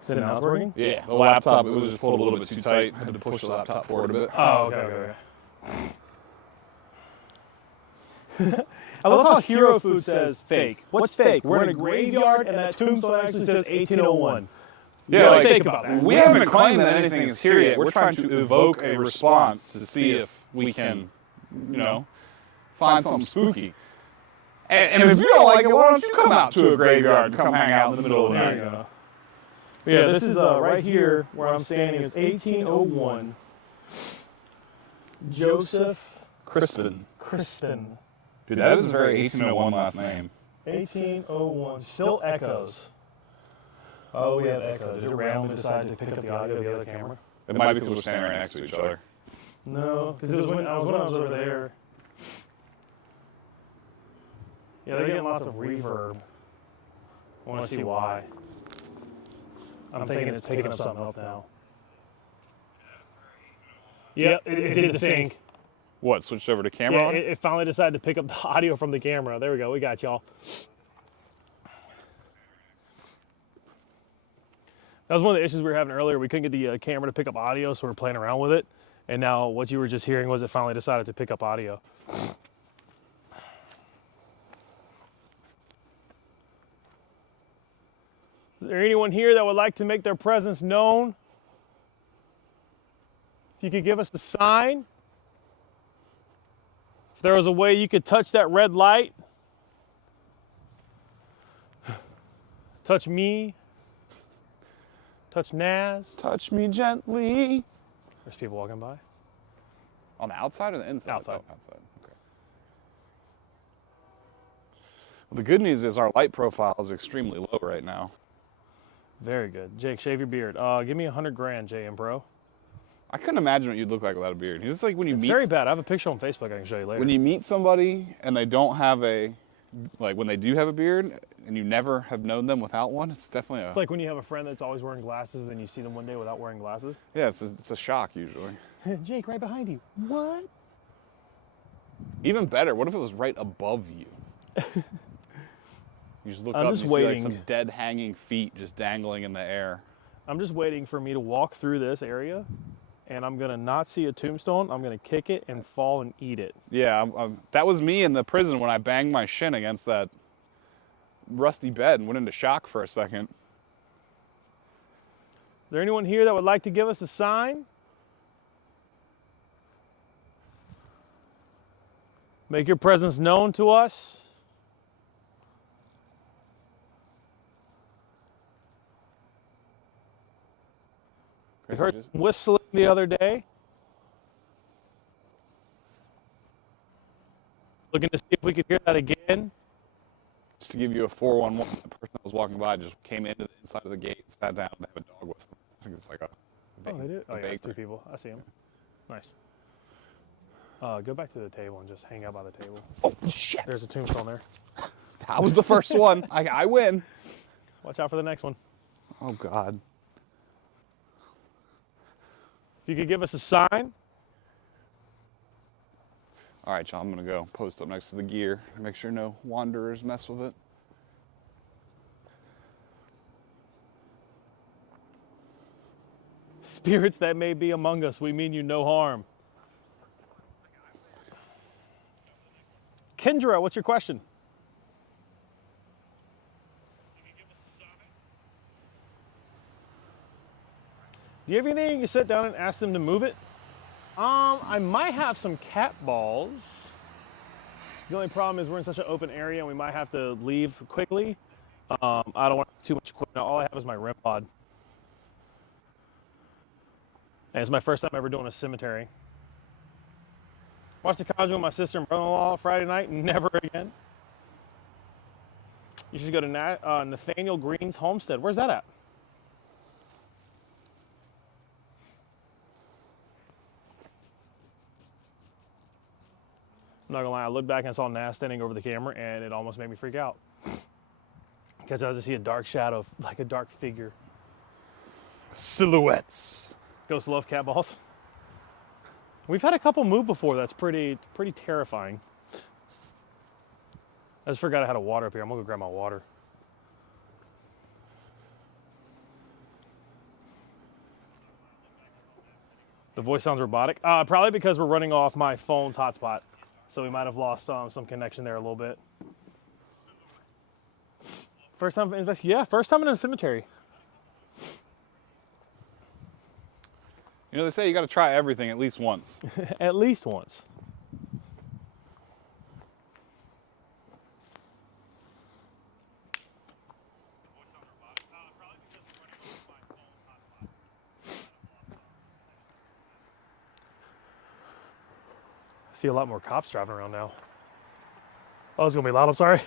Is it now it's working? Yeah, the laptop, it was just pulled a little bit too tight. I had to push the laptop forward a bit. Oh, okay. I love how Hero Food says fake. What's fake? We're in a graveyard and that tombstone actually says 1801. Yeah, What's like, fake about that? we haven't claimed that anything is here yet. We're trying to evoke a response to see if we can, you know, find something spooky. And if you don't like it, why don't you come out to a graveyard and come hang out in the middle of the There you night? go. Yeah, this is right here where I'm standing is 1801. Joseph Crispin. Crispin. Dude, that is a very 1801 last name. 1801. Still echoes. Oh, we have echoes. Did it randomly decide to pick up the audio of the other camera? It might be because we're standing right next to each other. No, because it was when I was over there. Yeah, they're getting lots of reverb. I want to see why. I'm thinking it's picking up something else now. Yeah, it did the thing. What, switched over to camera? Yeah, on? it finally decided to pick up the audio from the camera. There we go. We got y'all. That was one of the issues we were having earlier. We couldn't get the camera to pick up audio, so we were playing around with it. And now what you were just hearing was it finally decided to pick up audio. there anyone here that would like to make their presence known? If you could give us a sign. If there was a way you could touch that red light. Touch me. Touch Naz. Touch me gently. There's people walking by. On the outside or the inside? Outside. Oh, outside. Okay. Well, the good news is our light profile is extremely low right now. Very good. Jake, shave your beard. Give me 100 grand, JM Bro. I couldn't imagine what you'd look like without a beard. It's like when you It's meet. very bad. I have a picture on Facebook I can show you later. When you meet somebody and they don't have when they do have a beard and you never have known them without one, it's definitely It's like when you have a friend that's always wearing glasses, then you see them one day without wearing glasses. yeah, it's a shock usually. Jake, right behind you. What? Even better, what if it was right above you? You just look I'm up just and you see like waiting. some dead hanging feet just dangling in the air. I'm just waiting for me to walk through this area, and I'm gonna not see a tombstone. I'm gonna kick it and fall and eat it. Yeah, that was me in the prison when I banged my shin against that rusty bed and went into shock for a second. Is there anyone here that would like to give us a sign? Make your presence known to us. I heard whistling the other day. Looking to see if we could hear that again. Just to give you a 411, the person that was walking by just came into the inside of the gate, sat down, they have a dog with them. I think it's like a Oh, they do? Oh, yeah, it's baker. 2 people. I see them. Nice. Go back to the table and just hang out by the table. Oh, shit. There's a tombstone there. That was the first one. I win. Watch out for the next one. Oh, God. If you could give us a sign. All right, John, I'm going to go post up next to the gear and make sure no wanderers mess with it. Spirits that may be among us, we mean you no harm. Kendra, what's your question? Do you have anything you can sit down and ask them to move it? I might have some cat balls. The only problem is we're in such an open area and we might have to leave quickly. I don't want too much equipment. All I have is my REM pod. And it's my first time ever doing a cemetery. Watched The Conjuring with my sister and brother-in-law Friday night, never again. You should go to Nathaniel Green's homestead. Where's that at? I'm not gonna lie, I looked back and I saw Naz standing over the camera and it almost made me freak out. Because I just see a dark shadow, like a dark figure. Silhouettes. Ghosts love cat balls. We've had a couple move before. That's pretty terrifying. I just forgot I had a water up here. I'm gonna go grab my water. The voice sounds robotic. Probably because we're running off my phone's hotspot. So we might have lost some connection there a little bit. First time in a cemetery. You know, they say you got to try everything at least once. At least once. I see a lot more cops driving around now. Oh, it's gonna be loud, I'm sorry.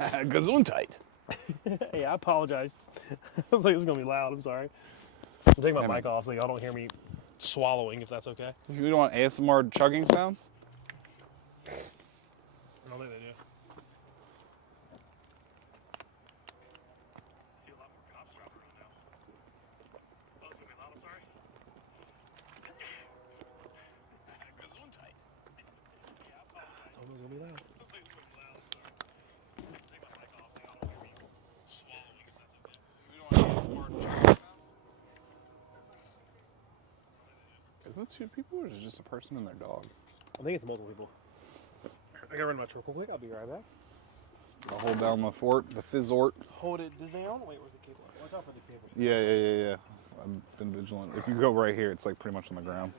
Gesundheit. Hey, I apologized. I was like, this is gonna be loud, I'm sorry. I'm taking my mic off so y'all don't hear me swallowing, if that's okay. You don't want ASMR chugging sounds? I don't think they do. See a lot more cops driving around now. Oh, it's gonna be loud, I'm sorry. Gesundheit. Yeah, I apologize. I told them it was gonna be loud. I think it's gonna be loud, I'm sorry. Take my mic off so y'all don't hear me swallowing, if that's okay. You don't want ASMR chugging sounds? Is that 2 people or is it just a person and their dog? I think it's multiple people. I gotta run my truck real quick. I'll be right back. I'll hold down the fort, the fizzort. Hold it down. Wait, where's the cable? Watch out for the cable. Yeah. I've been vigilant. If you go right here, it's like pretty much on the ground.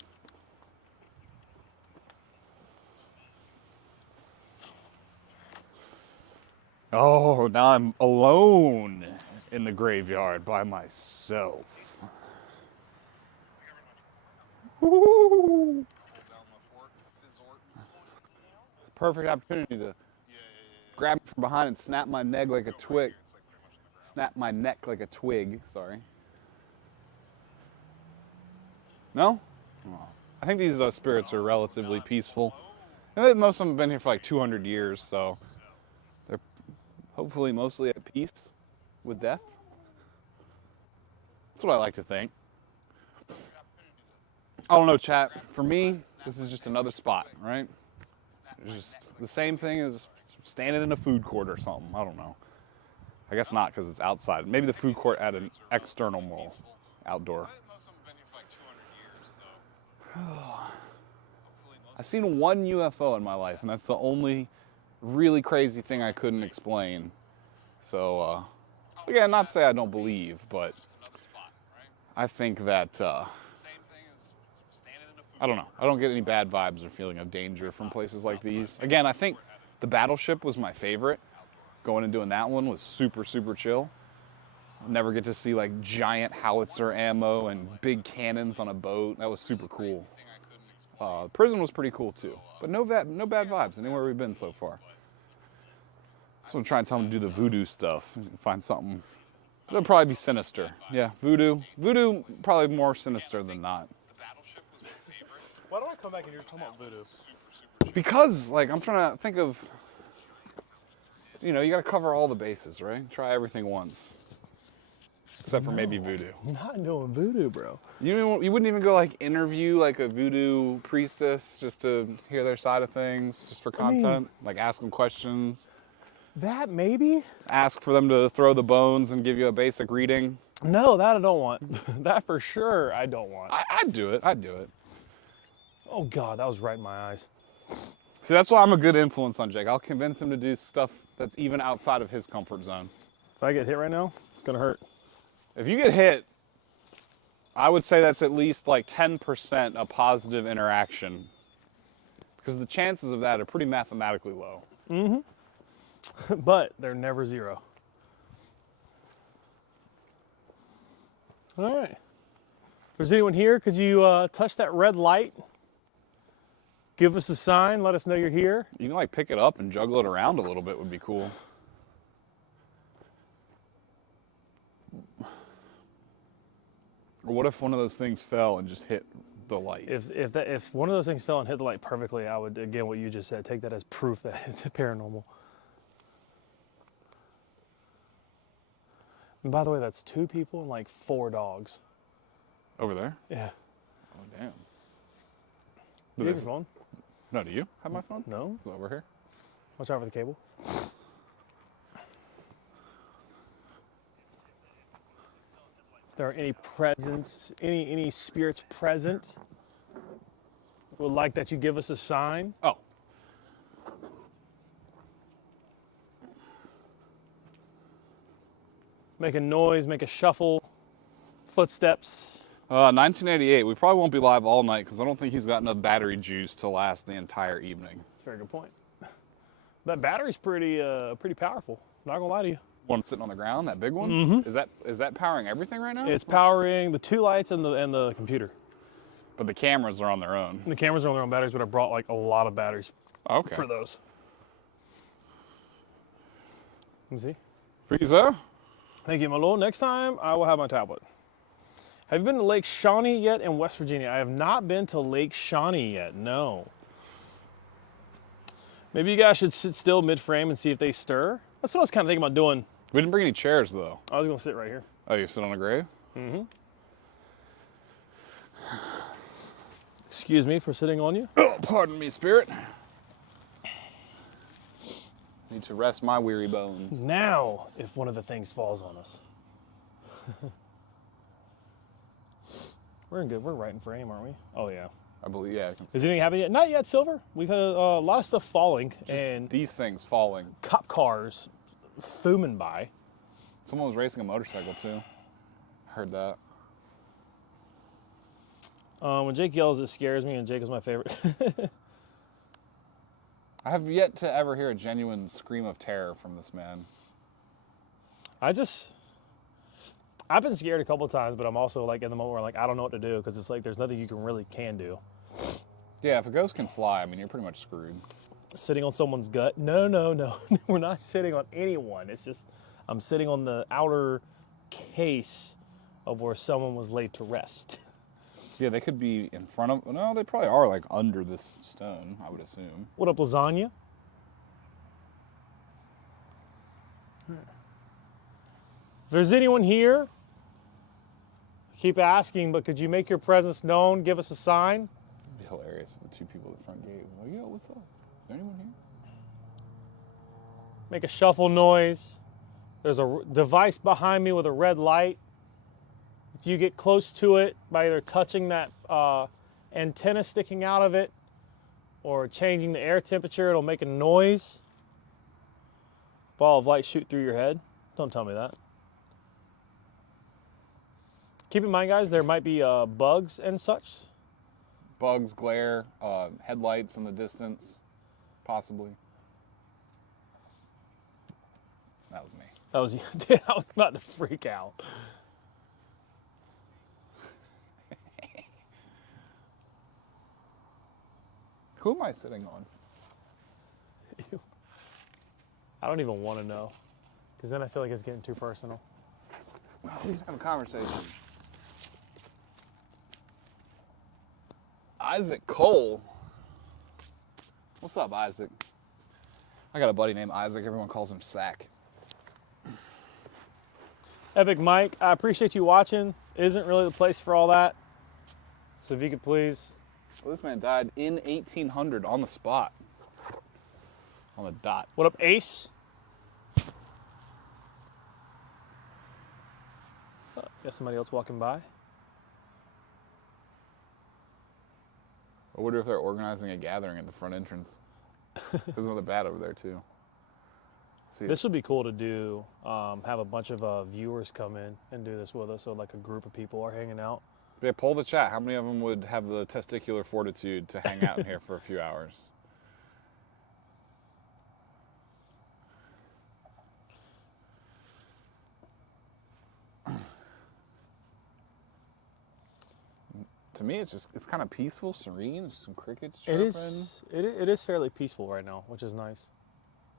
Oh, now I'm alone in the graveyard by myself. Woo! Perfect opportunity to grab me from behind and snap my neck like a twig. Snap my neck like a twig, sorry. No? Oh. I think these spirits are relatively peaceful. And most of them have been here for like 200 years, so they're hopefully mostly at peace with death. That's what I like to think. I don't know, chat. For me, this is just another spot, right? It's just the same thing as standing in a food court or something. I don't know. I guess not because it's outside. Maybe the food court at an external mall, outdoor. I've seen one UFO in my life, and that's the only really crazy thing I couldn't explain. So, again, not to say I don't believe, but I think that, I don't know. I don't get any bad vibes or feeling of danger from places like these. Again, I think the battleship was my favorite. Going and doing that one was super, super chill. Never get to see like giant howitzer ammo and big cannons on a boat. That was super cool. Prison was pretty cool too, but no bad vibes anywhere we've been so far. So I'm trying to tell them to do the voodoo stuff, find something. It'll probably be sinister. Yeah, voodoo probably more sinister than not. Why don't I come back and you're talking about voodoo? Because like I'm trying to think of, you know, you got to cover all the bases, right? Try everything once. Except for maybe voodoo. Not doing voodoo, bro. You wouldn't even go like interview like a voodoo priestess just to hear their side of things, just for content? Like ask them questions? That maybe? Ask for them to throw the bones and give you a basic reading? No, that I don't want. That for sure I don't want. I'd do it. Oh God, that was right in my eyes. See, that's why I'm a good influence on Jake. I'll convince him to do stuff that's even outside of his comfort zone. If I get hit right now, it's gonna hurt. If you get hit, I would say that's at least like 10% a positive interaction. Because the chances of that are pretty mathematically low. Mm-hmm. But they're never zero. All right. If there's anyone here, could you touch that red light? Give us a sign, let us know you're here. You can like pick it up and juggle it around a little bit would be cool. Or what if one of those things fell and just hit the light? If one of those things fell and hit the light perfectly, I would, again, what you just said, take that as proof that it's paranormal. And by the way, that's 2 people and like 4 dogs. Over there? Yeah. Oh, damn. Do you have your phone? No, do you have my phone? No. It's over here. Watch out for the cable. If there are any presents, any spirits present, we would like that you give us a sign. Oh. Make a noise, make a shuffle, footsteps. 1988. We probably won't be live all night because I don't think he's got enough battery juice to last the entire evening. That's a very good point. That battery's pretty powerful. Not gonna lie to you. One sitting on the ground, that big one. Mm-hmm. Is that powering everything right now? It's powering the 2 lights and the computer. But the cameras are on their own. And the cameras are on their own batteries, but I brought like a lot of batteries for those. Let me see. Frieza? Thank you, my lord. Next time, I will have my tablet. Have you been to Lake Shawnee yet in West Virginia? I have not been to Lake Shawnee yet, no. Maybe you guys should sit still mid-frame and see if they stir. That's what I was kind of thinking about doing. We didn't bring any chairs, though. I was going to sit right here. Oh, you sit on a grave? Mm-hmm. Excuse me for sitting on you. Oh, pardon me, spirit. Need to rest my weary bones. Now, if one of the things falls on us. We're in good. We're right in frame, aren't we? Oh, yeah. I believe, yeah. I can see. Is anything happening yet? Not yet, Silver. We've had a lot of stuff falling. And these things falling. cop cars zooming by. Someone was racing a motorcycle too. Heard that. When Jake yells, it scares me, and Jake is my favorite. I have yet to ever hear a genuine scream of terror from this man. I've been scared a couple of times, but I'm also like in the moment where like I don't know what to do because it's like there's nothing you can do. Yeah, if a ghost can fly, I mean, you're pretty much screwed. Sitting on someone's gut? No. We're not sitting on anyone. It's just I'm sitting on the outer case of where someone was laid to rest. Yeah, they could be in front of. No, they probably are like under this stone, I would assume. What up, lasagna? If there's anyone here, keep asking, but could you make your presence known? Give us a sign. It'd be hilarious if the two people at the front gate were like, yo, what's up? Is there anyone here? Make a shuffle noise. There's a device behind me with a red light. If you get close to it by either touching that antenna sticking out of it or changing the air temperature, it'll make a noise. Ball of light shoot through your head. Don't tell me that. Keep in mind, guys, there might be bugs and such. Bugs, glare, headlights in the distance, possibly. That was me. That was you. Dude, I was about to freak out. Who am I sitting on? I don't even want to know, because then I feel like it's getting too personal. We can have a conversation. Isaac Cole. What's up, Isaac? I got a buddy named Isaac. Everyone calls him Sack. Epic Mike, I appreciate you watching. Isn't really the place for all that. So if you could please. Well, this man died in 1800 on the spot. On the dot. What up, Ace? Got somebody else walking by. I wonder if they're organizing a gathering at the front entrance. There's another bat over there, too. See, This would be cool to do. Have a bunch of viewers come in and do this with us. So like a group of people are hanging out. yeah, poll the chat. How many of them would have the testicular fortitude to hang out in here for a few hours? To me, it's kind of peaceful, serene. There's some crickets chirping. It is fairly peaceful right now, which is nice.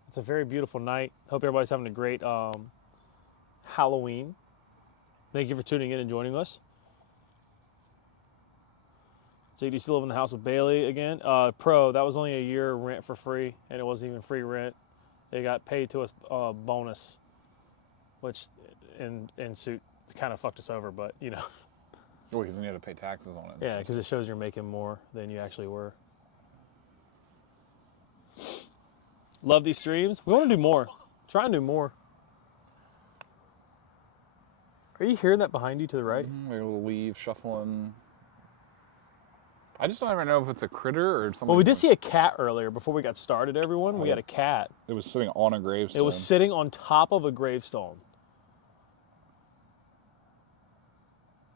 It's a very beautiful night. Hope everybody's having a great Halloween. Thank you for tuning in and joining us. Jake, do you still live in the house with Bailey again? Pro, that was only a year rent for free, and it wasn't even free rent. They got paid to us bonus, which in suit kind of fucked us over, but you know. Oh, because then you had to pay taxes on it. Yeah, because it shows you're making more than you actually were. Love these streams. We want to do more. Try and do more. Are you hearing that behind you to the right? Maybe we'll leave, shuffling. I just don't ever know if it's a critter or something. Well, we did see a cat earlier before we got started, everyone. We had a cat. It was sitting on a gravestone. It was sitting on top of a gravestone.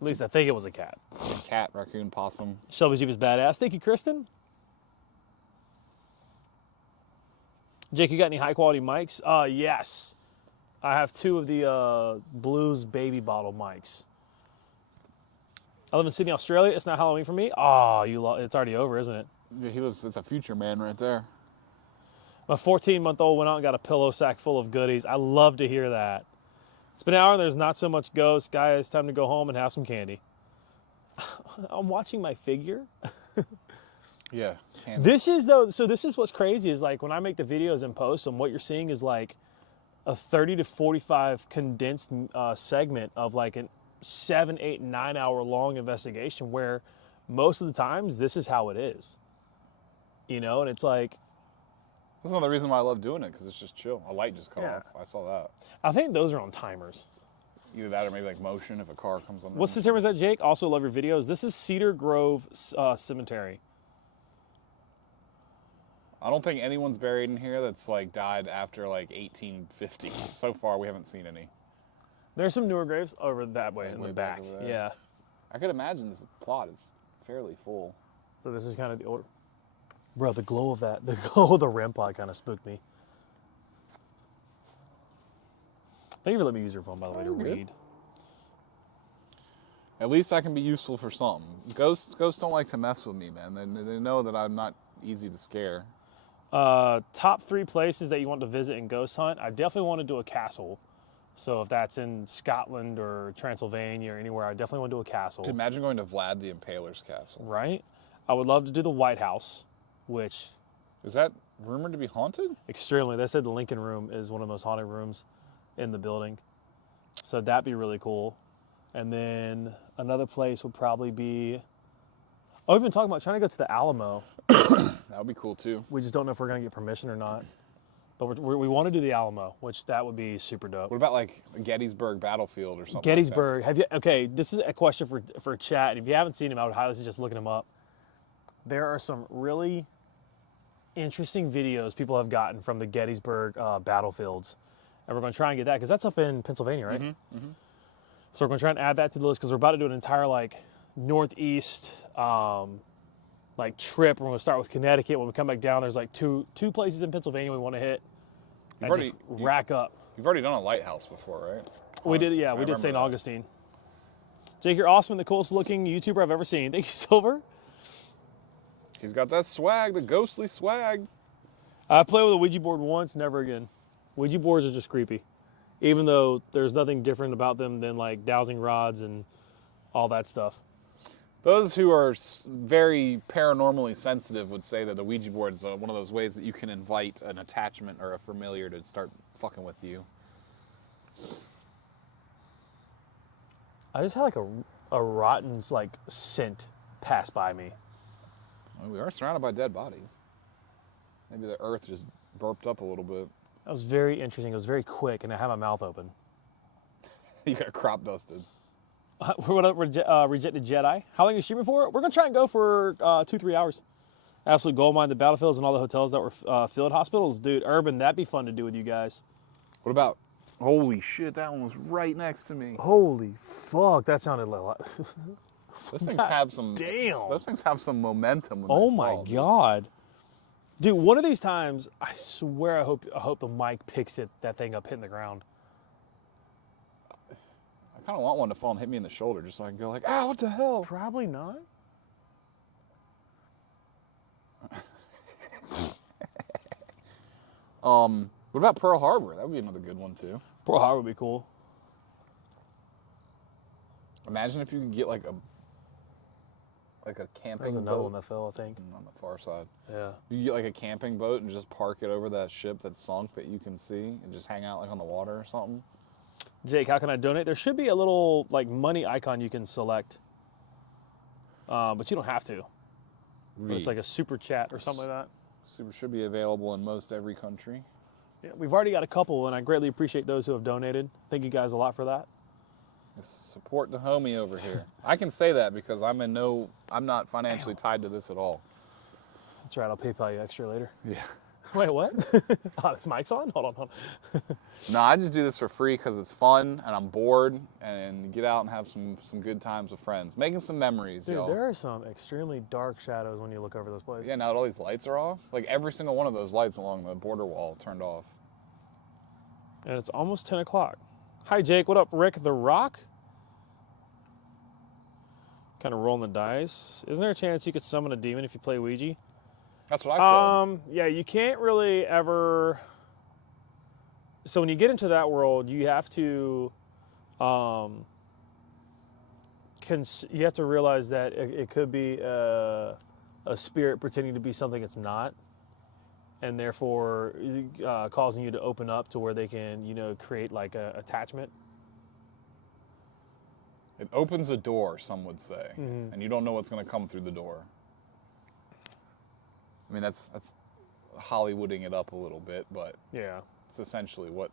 At least I think it was a cat. Cat, raccoon, possum. Shelby Jeep is badass. Thank you, Kristen. Jake, you got any high quality mics? Yes. I have two of the Blues baby bottle mics. I live in Sydney, Australia. It's not Halloween for me. Oh, it's already over, isn't it? Yeah, it's a future man right there. My 14-month-old went out and got a pillow sack full of goodies. I love to hear that. It's been an hour and there's not so much ghost. Guys, it's time to go home and have some candy. I'm watching my figure. Yeah. This is what's crazy is like when I make the videos and post them, what you're seeing is like a 30 to 45 condensed segment of like a 7, 8, 9 hour long investigation where most of the times this is how it is. You know, and it's like, that's another reason why I love doing it, because it's just chill. A light just cut off. I saw that. I think those are on timers. Either that or maybe like motion if a car comes on. What's the term is that, Jake? Also love your videos. This is Cedar Grove Cemetary. I don't think anyone's buried in here that's like died after like 1850. So far, we haven't seen any. There's some newer graves over that way in Way the back back. over there. Yeah. I could imagine this plot is fairly full. So this is kind of the order. Bro, the glow of that, the glow of the REM pod kind of spooked me. Thank you for letting me use your phone, by the way, to you're good. read. At least I can be useful for something. Ghosts don't like to mess with me, man. They know that I'm not easy to scare. Top 3 places that you want to visit and ghost hunt. I definitely want to do a castle. So if that's in Scotland or Transylvania or anywhere, I definitely want to do a castle. Dude, imagine going to Vlad the Impaler's castle. Right? I would love to do the White House, which Is that rumored to be haunted? extremely, they said the Lincoln Room is one of the most haunted rooms in the building. So that'd be really cool. And then another place would probably be, we've been talking about trying to go to the Alamo. That would be cool too. We just don't know if we're going to get permission or not. But we want to do the Alamo, which that would be super dope. What about like a Gettysburg battlefield or something? Gettysburg. Have you? Okay, this is a question for chat. And if you haven't seen him, I would highly suggest looking him up. There are some really interesting videos people have gotten from the Gettysburg battlefields, and we're going to try and get that because that's up in Pennsylvania, right? Mm-hmm. So we're going to try and add that to the list because we're about to do an entire like northeast like trip. We're going to start with Connecticut. When we come back down, there's like two places in Pennsylvania we want to hit. And just rack up. You've already done a lighthouse before, right? We did, yeah. We did St. Augustine. Jake, you're awesome and the coolest looking YouTuber I've ever seen. Thank you, Silver. He's got that swag, the ghostly swag. I played with a Ouija board once, never again. Ouija boards are just creepy. Even though there's nothing different about them than like dowsing rods and all that stuff. Those who are very paranormally sensitive would say that the Ouija board is one of those ways that you can invite an attachment or a familiar to start fucking with you. I just had like a rotten like scent pass by me. Well, we are surrounded by dead bodies. Maybe the earth just burped up a little bit. That was very interesting. It was very quick, and I had my mouth open. You got crop dusted. What up, Rejected Jedi? How long are you streaming for? We're going to try and go for 2-3 hours. Absolute gold mine, the battlefields, and all the hotels that were field hospitals. Dude, Urban, that'd be fun to do with you guys. What about, holy shit, that one was right next to me. Holy fuck, that sounded like a lot. Those things have some, damn. Those things have some momentum when Oh they my fall, God. Dude, one of these times, I swear I hope the mic picks that thing up hitting the ground. I kind of want one to fall and hit me in the shoulder just so I can go like, ah, what the hell? Probably not. What about Pearl Harbor? That would be another good one too. Pearl Harbor would be cool. Imagine if you could get like a camping There's another boat. one that fell, I think. On the far side. Yeah. You could get like a camping boat and just park it over that ship that's sunk that you can see and just hang out like on the water or something. Jake, how can I donate? There should be a little like money icon you can select, but you don't have to. But it's like a super chat or something like that. Super should be available in most every country. Yeah, we've already got a couple, and I greatly appreciate those who have donated. Thank you guys a lot for that. Support the homie over here. I can say that because I'm not financially tied to this at all. That's right. I'll PayPal you extra later. Yeah. Wait, what? Oh, this mic's on? Hold on. No, I just do this for free because it's fun and I'm bored and get out and have some good times with friends. Making some memories, Dude, y'all. there are some extremely dark shadows when you look over this place. Yeah, now that all these lights are off, like every single one of those lights along the border wall turned off. And it's almost 10 o'clock. Hi, Jake. What up, Rick the Rock? Kind of rolling the dice. Isn't there a chance you could summon a demon if you play Ouija? That's what I said. Yeah, you can't really ever. So when you get into that world, you have to, you have to realize that it could be a spirit pretending to be something it's not, and therefore causing you to open up to where they can, create like a attachment. It opens a door, some would say, and you don't know what's going to come through the door. I mean, that's Hollywooding it up a little bit, but Yeah. it's essentially what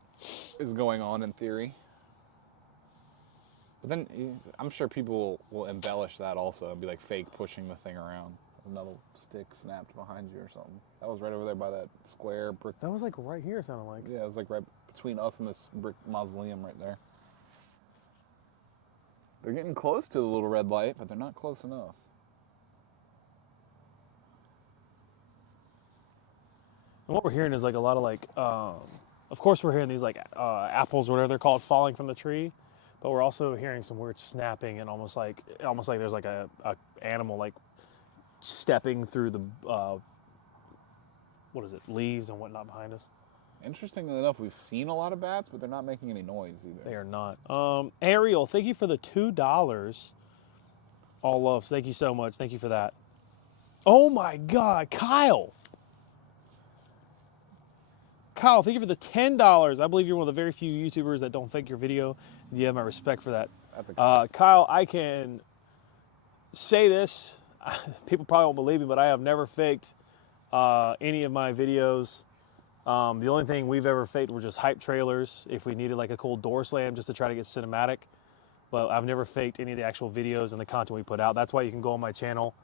is going on in theory. But then I'm sure people will embellish that also and be like fake pushing the thing around. another stick snapped behind you or something. That was right over there by that square brick. That was like right here, it sounded like. Yeah, it was like right between us and this brick mausoleum right there. They're getting close to the little red light, but they're not close enough. And what we're hearing is like a lot of like, of course we're hearing these like apples or whatever they're called falling from the tree, but we're also hearing some weird snapping and almost like there's like a animal like stepping through the what is it, leaves and whatnot behind us. Interestingly enough, we've seen a lot of bats, but they're not making any noise either. They are not. Ariel, thank you for the $2. All loves. Thank you so much. Thank you for that. Oh my God, Kyle. Kyle, thank you for the $10. I believe you're one of the very few YouTubers that don't fake your video. You have my respect for that. That's a Kyle, I can say this. People probably won't believe me, but I have never faked any of my videos. The only thing we've ever faked were just hype trailers if we needed like a cool door slam just to try to get cinematic. But I've never faked any of the actual videos and the content we put out. That's why you can go on my channel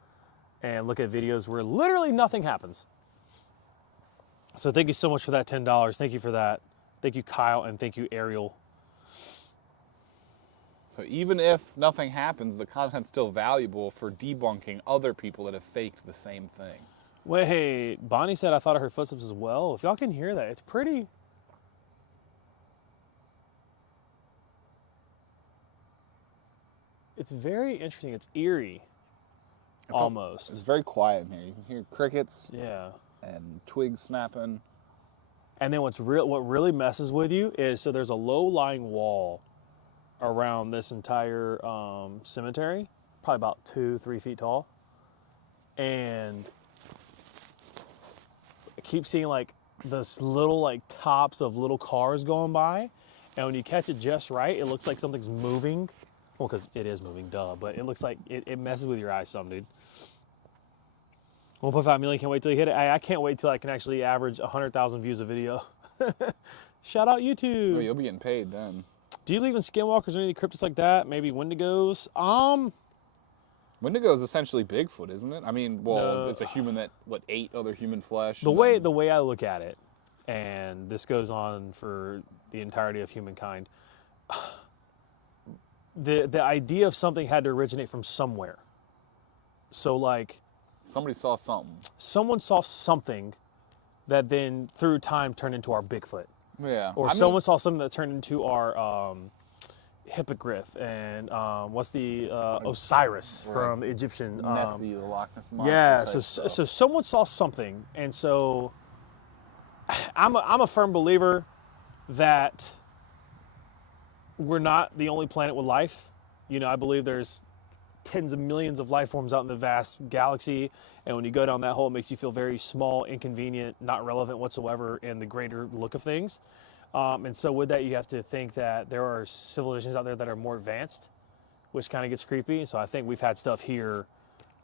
and look at videos where literally nothing happens. So thank you so much for that $10. Thank you for that. Thank you, Kyle, and thank you, Ariel. So even if nothing happens, the content's still valuable for debunking other people that have faked the same thing. Wait, Bonnie said I thought I heard footsteps as well. If y'all can hear that, it's pretty. It's very interesting. It's eerie, almost. It's very quiet in here. You can hear crickets. Yeah. And twigs snapping. And then what really messes with you is, so there's a low-lying wall around this entire cemetery, probably about 2-3 feet tall. And I keep seeing like this little like tops of little cars going by. And when you catch it just right, it looks like something's moving. Well, because it is moving, duh. But it looks like it messes with your eyes some, dude. 1.5 million, can't wait till you hit it. I can't wait till I can actually average 100,000 views a video. Shout out YouTube. Oh, you'll be getting paid then. Do you believe in skinwalkers or any cryptids like that? Maybe Wendigos? Wendigo is essentially Bigfoot, isn't it? I mean, well, it's a human that, ate other human flesh? The way I look at it, and this goes on for the entirety of humankind, the idea of something had to originate from somewhere. So like, somebody saw something. Someone saw something that then through time turned into our Bigfoot. Yeah. Or someone saw something that turned into our hippogriff and what's the Osiris from the Egyptian. Nessie, the Loch Ness Monster. Yeah, so someone saw something, and so I'm a firm believer that we're not the only planet with life. You know, I believe there's tens of millions of life forms out in the vast galaxy, and when you go down that hole, it makes you feel very small, inconvenient, not relevant whatsoever in the greater look of things. And so with that, you have to think that there are civilizations out there that are more advanced, which kind of gets creepy. So I think we've had stuff here,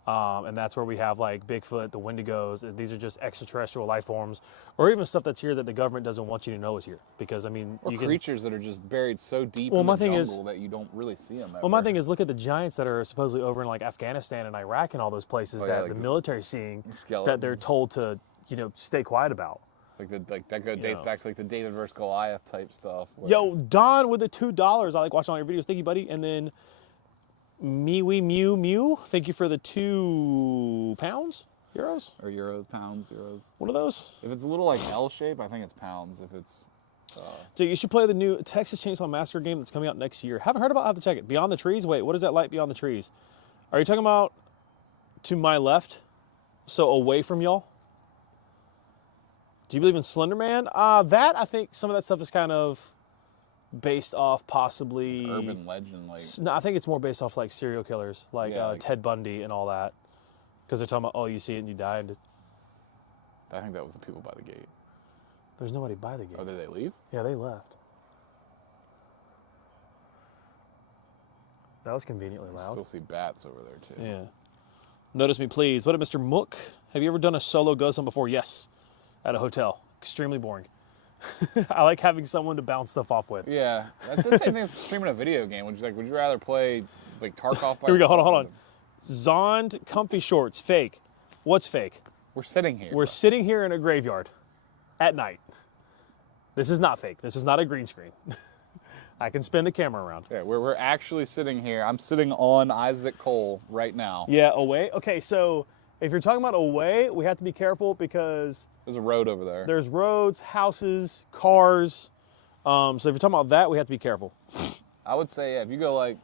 and that's where we have like Bigfoot, the Wendigos, and these are just extraterrestrial life forms, or even stuff that's here that the government doesn't want you to know is here. Because I mean, or creatures that are just buried so deep in the jungle that you don't really see them ever. Well, my thing is, look at the giants that are supposedly over in like Afghanistan and Iraq and all those places that the military's seeing that they're told to, stay quiet about. Like that dates back to like the David versus Goliath type stuff. Yo, Don with the $2. I like watching all your videos. Thank you, buddy. And then Mew, thank you for the £2. Euros? Or euros, pounds, euros. What are those? If it's a little like L shape, I think it's pounds. If it's So you should play the new Texas Chainsaw Massacre game that's coming out next year. Haven't heard about it, I'll have to check it. Beyond the Trees? Wait, what is that light beyond the trees? Are you talking about to my left? So away from y'all? Do you believe in Slender Man? That, I think some of that stuff is kind of based off possibly... urban legend. No, I think it's more based off like serial killers, like Ted Bundy and all that. Because they're talking about, oh, you see it and you die. And I think that was the people by the gate. There's nobody by the gate. Oh, did they leave? Yeah, they left. That was conveniently loud. I still see bats over there, too. Yeah. Notice me, please. What up, Mr. Mook? Have you ever done a solo ghost hunt before? Yes. At a hotel. Extremely boring. I like having someone to bounce stuff off with. Yeah. That's the same thing as streaming a video game. Would you rather play like Tarkov by Here we go. yourself? Hold on. Zond comfy shorts. Fake. What's fake? We're sitting here. We're sitting here in a graveyard at night. This is not fake. This is not a green screen. I can spin the camera around. Yeah, we're actually sitting here. I'm sitting on Isaac Cole right now. Yeah, away. Okay, so if you're talking about away, we have to be careful because there's a road over there. There's roads, houses, cars. So if you're talking about that, we have to be careful. I would say, yeah, if you go like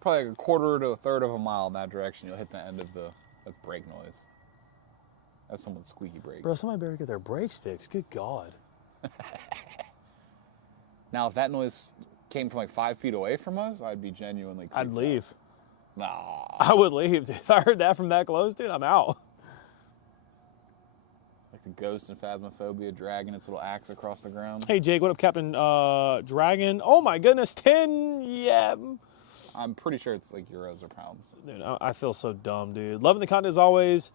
probably like a quarter to a third of a mile in that direction, you'll hit the end of that's brake noise. That's someone's squeaky brakes. Bro, somebody better get their brakes fixed. Good God. Now, if that noise came from like 5 feet away from us, I'd be genuinely creeped I'd leave. Nah. I would leave. If I heard that from that close, dude, I'm out. Like the ghost in Phasmophobia dragging its little axe across the ground. Hey, Jake, what up, Captain Dragon? Oh, my goodness, 10, yeah. I'm pretty sure it's like euros or pounds. Dude, I feel so dumb, dude. Loving the content as always.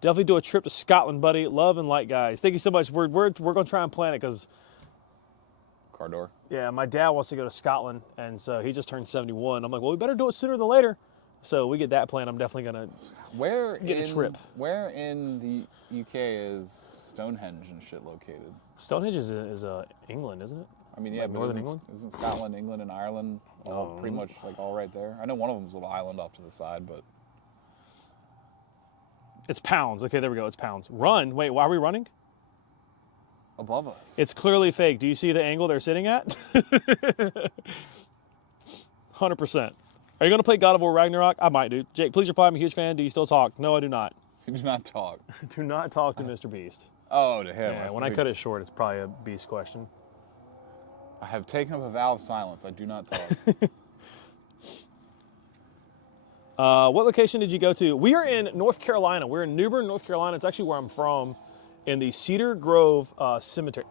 Definitely do a trip to Scotland, buddy. Love and light, guys. Thank you so much. We're going to try and plan it because... Car door. Yeah, my dad wants to go to Scotland, and so he just turned 71. I'm like, well, we better do it sooner than later. So we get that plan. I'm definitely going to get a trip. Where in the UK is Stonehenge and shit located? Stonehenge is England, isn't it? I mean, yeah, like but Northern England? Isn't Scotland, England, and Ireland all pretty much like all right there? I know one of them's a little island off to the side, but... It's pounds. Okay, there we go. It's pounds. Run. Wait, why are we running? Above us. It's clearly fake. Do you see the angle they're sitting at? 100%. Are you going to play God of War Ragnarok? I might, dude. Jake, please reply. I'm a huge fan. Do you still talk? No, I do not. You do not talk. Do not talk to Mr. Beast. Oh, to him. Yeah, when I cut it short, it's probably a Beast question. I have taken up a vow of silence. I do not talk. What location did you go to? We are in North Carolina. We're in New Bern, North Carolina. It's actually where I'm from, in the Cedar Grove Cemetary.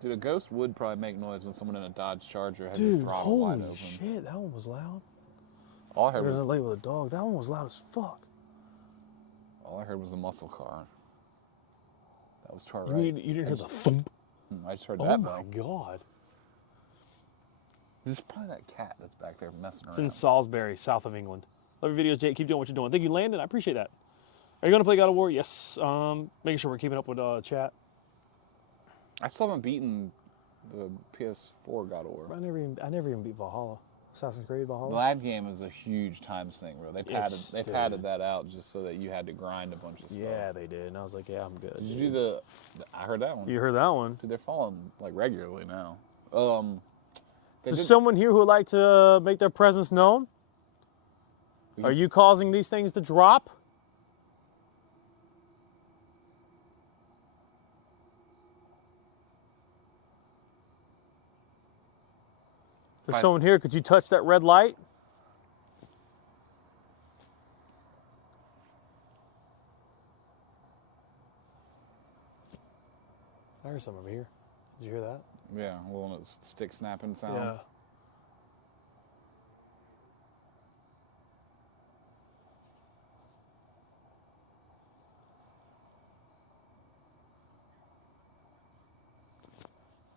Dude, a ghost would probably make noise when someone in a Dodge Charger has his throttle wide open. Shit, that one was loud. All I heard was was late with a dog. That one was loud as fuck. All I heard was a muscle car. That was to our You, right. you didn't hear the thump? I just heard Oh that. my god. There's probably that cat that's back there messing It's around. in Salisbury, south of England. Love your videos, Jake. Keep doing what you're doing. Thank you, Landon. I appreciate that. Are you going to play God of War? Yes. Making sure we're keeping up with chat. I still haven't beaten the PS4 God of War. I never even beat Valhalla. Assassin's Creed Valhalla. That game is a huge time sink, bro. They padded Dude. that out just so that you had to grind a bunch of stuff. Yeah, they did. And I was like, yeah, I'm good. Did you do the I heard that one. You heard that one. Dude, they're falling like regularly now. Is someone here who would like to make their presence known? Are you causing these things to drop? There's someone here. Could you touch that red light? I heard something over here. Did you hear that? Yeah, little stick snapping sounds.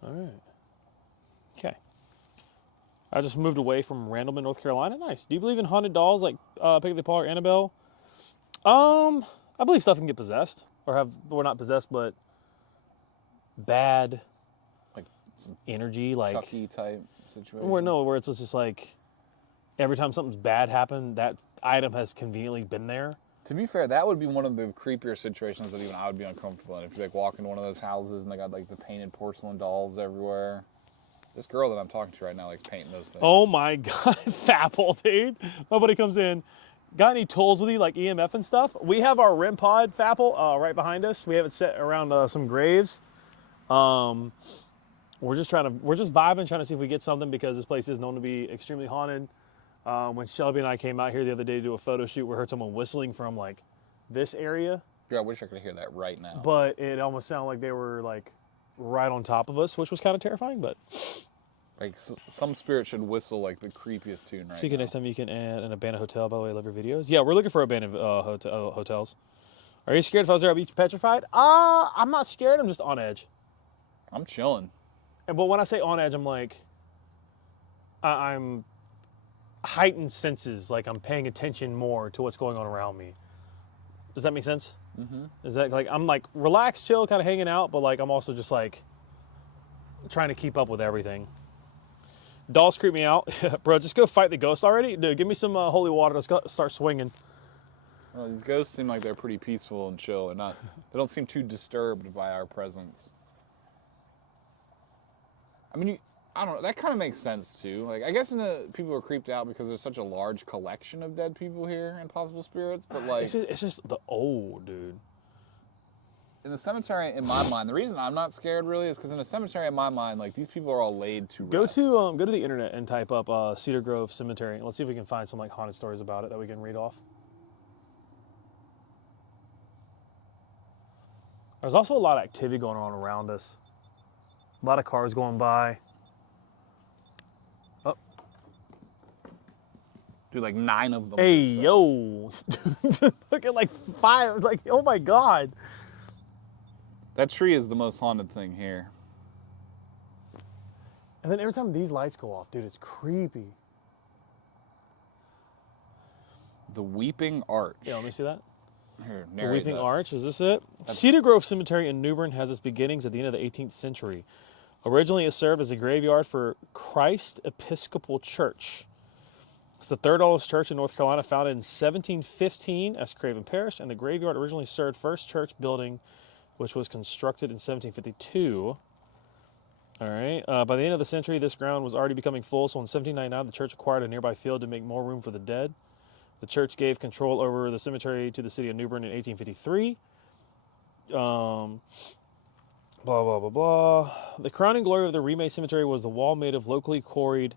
Yeah. All right. Okay. I just moved away from Randleman, North Carolina. Nice. Do you believe in haunted dolls like Piggy Paul or Annabelle? I believe stuff can get possessed or not possessed, but bad Like some energy, like Chucky type situation. where it's just like every time something's bad happened, that item has conveniently been there. To be fair, that would be one of the creepier situations that even I would be uncomfortable in. If you like walk into one of those houses and they got like the painted porcelain dolls everywhere. This girl that I'm talking to right now likes painting those things. Oh my god, Fapple, dude. Nobody comes in. Got any tools with you, like EMF and stuff? We have our REM pod, Fapple, right behind us. We have it set around some graves. We're just vibing, trying to see if we get something because this place is known to be extremely haunted. When Shelby and I came out here the other day to do a photo shoot, we heard someone whistling from like this area. Yeah, I wish I could hear that right now. But it almost sounded like they were like right on top of us, which was kind of terrifying, but... Like, some spirit should whistle like the creepiest tune right Speaking now. next time you can add an abandoned hotel. By the way, I love your videos. Yeah, we're looking for abandoned hotels. Are you scared if I was there, I'd be petrified? I'm not scared. I'm just on edge. I'm chilling. But when I say on edge, I'm like, I'm heightened senses, like I'm paying attention more to what's going on around me. Does that make sense? Mm-hmm. Is that like, I'm like relaxed, chill, kind of hanging out, but like I'm also just like trying to keep up with everything. Dolls creep me out. Bro, just go fight the ghost already. Dude, give me some holy water. Let's go start swinging. Well, these ghosts seem like they're pretty peaceful and chill. They don't seem too disturbed by our presence. I mean, I don't know. That kind of makes sense too. Like, I guess people are creeped out because there's such a large collection of dead people here and possible spirits. But like, it's just the old dude. In the cemetery, in my mind, the reason I'm not scared really is because in a cemetery, in my mind, like these people are all laid to rest. Go to the internet and type up Cedar Grove Cemetery. Let's see if we can find some like haunted stories about it that we can read off. There's also a lot of activity going on around us. A lot of cars going by. Oh. Dude, like 9 of them. Hey, yo. Look at like 5. Like, oh my God. That tree is the most haunted thing here. And then every time these lights go off, dude, it's creepy. The Weeping Arch. Yeah, let me see that. Here, The Weeping Arch, is this it? Cedar Grove Cemetery in New Bern has its beginnings at the end of the 18th century. Originally, it served as a graveyard for Christ Episcopal Church. It's the third oldest church in North Carolina, founded in 1715 as Craven Parish, and the graveyard originally served First Church building, which was constructed in 1752. All right. By the end of the century, this ground was already becoming full, so in 1799, the church acquired a nearby field to make more room for the dead. The church gave control over the cemetery to the city of New Bern in 1853. Blah, blah, blah, blah. The crowning glory of the remade cemetery was the wall made of locally quarried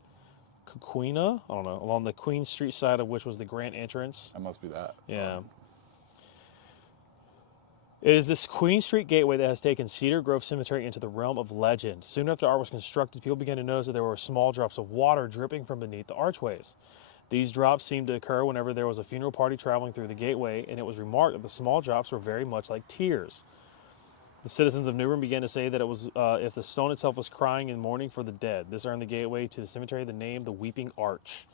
coquina, I don't know, along the Queen Street side of which was the grand entrance. That must be that. Yeah. It is this Queen Street gateway that has taken Cedar Grove Cemetery into the realm of legend. Soon after the arch was constructed, people began to notice that there were small drops of water dripping from beneath the archways. These drops seemed to occur whenever there was a funeral party traveling through the gateway, and it was remarked that the small drops were very much like tears. The citizens of New Bern began to say that it was if the stone itself was crying in mourning for the dead. This earned the gateway to the cemetery the name the Weeping Arch.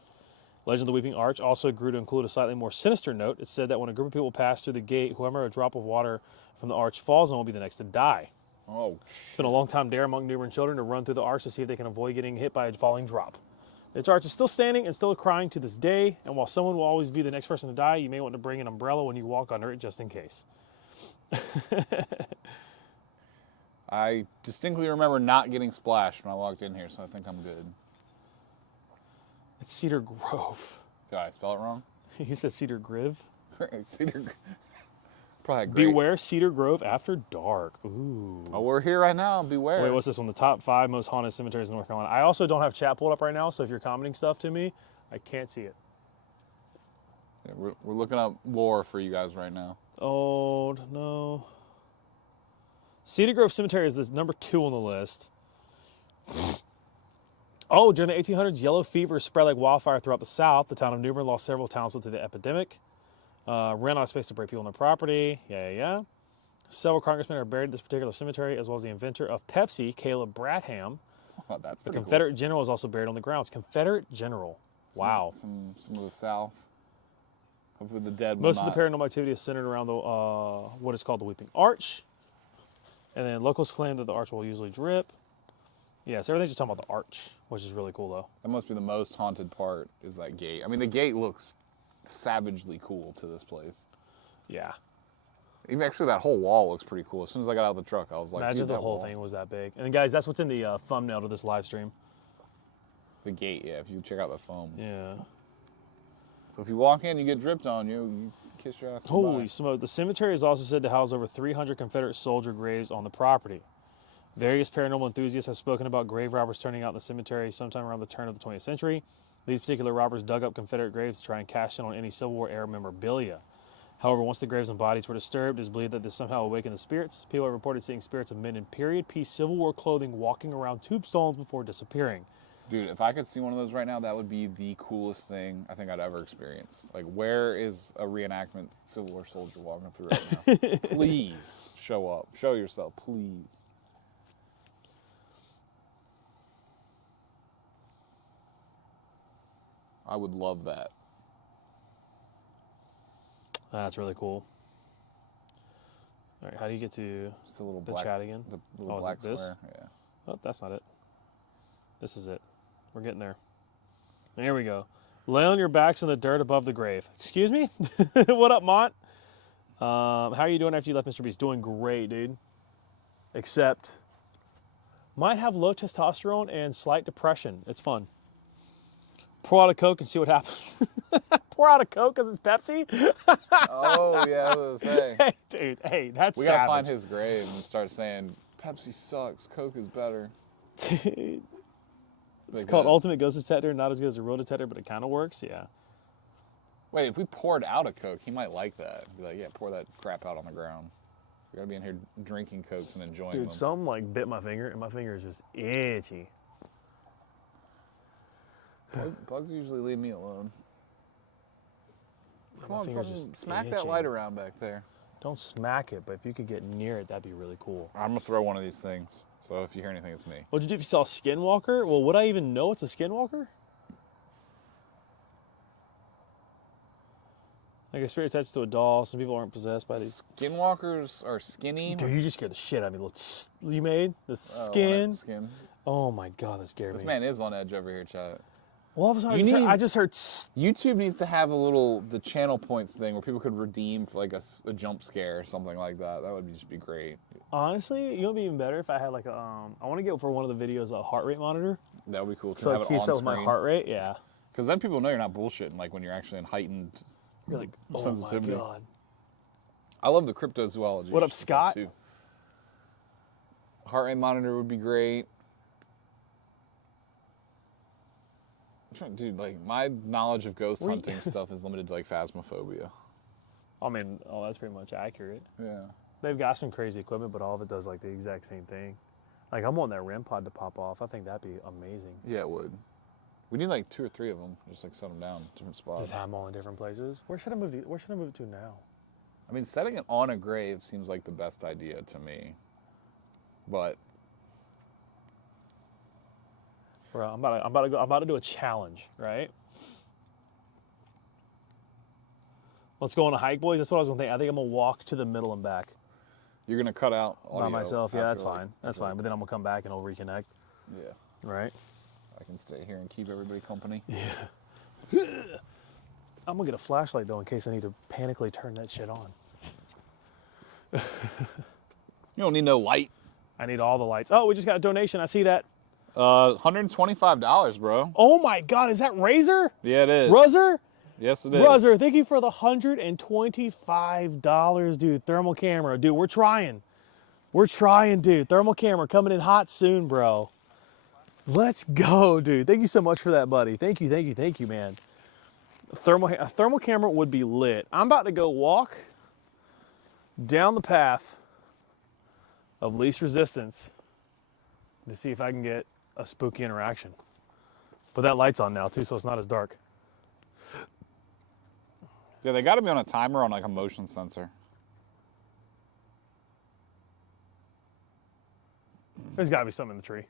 Legend of the Weeping Arch also grew to include a slightly more sinister note. It said that when a group of people pass through the gate, whoever a drop of water from the arch falls on will be the next to die. Oh, It's been a long time dare among New Bern children to run through the arch to see if they can avoid getting hit by a falling drop. Its arch is still standing and still crying to this day, and while someone will always be the next person to die, you may want to bring an umbrella when you walk under it just in case. I distinctly remember not getting splashed when I walked in here, so I think I'm good. It's Cedar Grove. Did I spell it wrong? You said Cedar Griv? Cedar. Probably great. Beware Cedar Grove after dark. Ooh. Oh, we're here right now. Beware. Wait, what's this one? The top 5 most haunted cemeteries in North Carolina. I also don't have chat pulled up right now, so if you're commenting stuff to me, I can't see it. Yeah, we're looking up lore for you guys right now. Oh, no. Cedar Grove Cemetery is the number 2 on the list. Oh, during the 1800s, yellow fever spread like wildfire throughout the South. The town of New Bern lost several townsfolk to the epidemic. Ran out of space to break people on their property. Yeah. Several congressmen are buried at this particular cemetery, as well as the inventor of Pepsi, Caleb Bradham. Oh, that's The pretty Confederate general is also buried on the grounds. Confederate general. Wow. Some of the South. Hopefully the dead will Most of not. the paranormal activity is centered around the what is called the Weeping Arch. And then locals claim that the arch will usually drip. Yeah, so everything's just talking about the arch, which is really cool, though. That must be the most haunted part, is that gate. I mean, the gate looks savagely cool to this place. Yeah. Even actually, that whole wall looks pretty cool. As soon as I got out of the truck, I was like, Imagine dude, the that whole wall. thing was that big. And guys, that's what's in the thumbnail to this live stream. The gate, yeah, if you check out the foam. Yeah. So if you walk in, you get dripped on, you kiss your ass goodbye. Holy smoke. The cemetery is also said to house over 300 Confederate soldier graves on the property. Various paranormal enthusiasts have spoken about grave robbers turning out in the cemetery sometime around the turn of the 20th century. These particular robbers dug up Confederate graves to try and cash in on any Civil War era memorabilia. However, once the graves and bodies were disturbed, it is believed that this somehow awakened the spirits. People have reported seeing spirits of men in period piece Civil War clothing walking around tombstones before disappearing. Dude, if I could see one of those right now, that would be the coolest thing I think I'd ever experienced. Like, where is a reenactment Civil War soldier walking through right now? Please show up. Show yourself, please. I would love that. That's really cool. All right, how do you get to Just a little the black, chat again? The little Oh, black is it this? square. Yeah. Oh, that's not it. This is it. We're getting there. There we go. Lay on your backs in the dirt above the grave. Excuse me? What up, Mont? How are you doing after you left Mr. Beast? Doing great, dude. Except, might have low testosterone and slight depression. It's fun. Pour out a Coke and see what happens. Pour out a Coke because it's Pepsi? Oh, yeah, I was gonna say. Hey, dude, hey, that's We savage. gotta find his grave and start saying, Pepsi sucks, Coke is better. Dude. It's Like called that. Ultimate Ghost Detector. Not as good as a real detector, but it kind of works. Yeah. Wait, if we poured out a Coke, he might like that. Be like, yeah, pour that crap out on the ground. We gotta be in here drinking Cokes and enjoying Dude, them. some like bit my finger, and my finger is just itchy. Bugs usually leave me alone. Come My on, finger's fucking just smack that itching. light around back there. Don't smack it, but if you could get near it, that'd be really cool. I'm gonna throw one of these things. So if you hear anything, it's me. What'd you do if you saw a skinwalker? Well, would I even know it's a skinwalker? Like a spirit attached to a doll. Some people aren't possessed by these. Skinwalkers are skinny. Dude, you just scared the shit out of me. You made the Oh, skin. skin. Oh my god, that scared This me. man is on edge over here, chat. Well, all of a sudden, You need- I just heard. YouTube needs to have the channel points thing where people could redeem for like a jump scare or something like that. That would just be great. Honestly, you know, it'd be even better if I had like a. I want to get for one of the videos a heart rate monitor, That would be cool to so have it it keeps on up with my screen. heart rate. Yeah. Because then people know you're not bullshitting. Like when you're actually in heightened You're like, oh sensitivity. my god. I love the cryptozoology. What up, stuff, Scott? Too. Heart rate monitor would be great. Dude, like my knowledge of ghost Were you- hunting stuff is limited to like phasmophobia. I mean, oh, that's pretty much accurate. Yeah. They've got some crazy equipment, but all of it does like the exact same thing. Like I'm wanting that REM pod to pop off. I think that'd be amazing. Yeah, it would. We need like 2 or 3 of them. Just like set them down in different spots. Just have them all in different places. Where should I move? Where should I move it to now? I mean, setting it on a grave seems like the best idea to me. But Bro, I'm about to do a challenge, right? Let's go on a hike, boys. That's what I was gonna think. I think I'm gonna walk to the middle and back you're gonna cut out by audio myself. Yeah, that's after, like, fine. That's after, like- fine. But then I'm gonna come back and I'll reconnect. Yeah, Right? I can stay here and keep everybody company. I'm gonna get a flashlight though in case I need to panically turn that shit on. You don't need no light. I need all the lights. Oh, we just got a donation. I see that. $125, bro. Oh my God, is that Razor? Yeah, it is. Ruzzer? Yes, it is. Ruzzer, thank you for the $125, dude. Thermal camera. Dude, we're trying. We're trying, dude. Thermal camera coming in hot soon, bro. Let's go, dude. Thank you so much for that, buddy. Thank you, man. A thermal camera would be lit. I'm about to go walk down the path of least resistance to see if I can get a spooky interaction. But that light's on now, too, so it's not as dark. Yeah, they got to be on a timer on like a motion sensor. There's got to be something in the tree.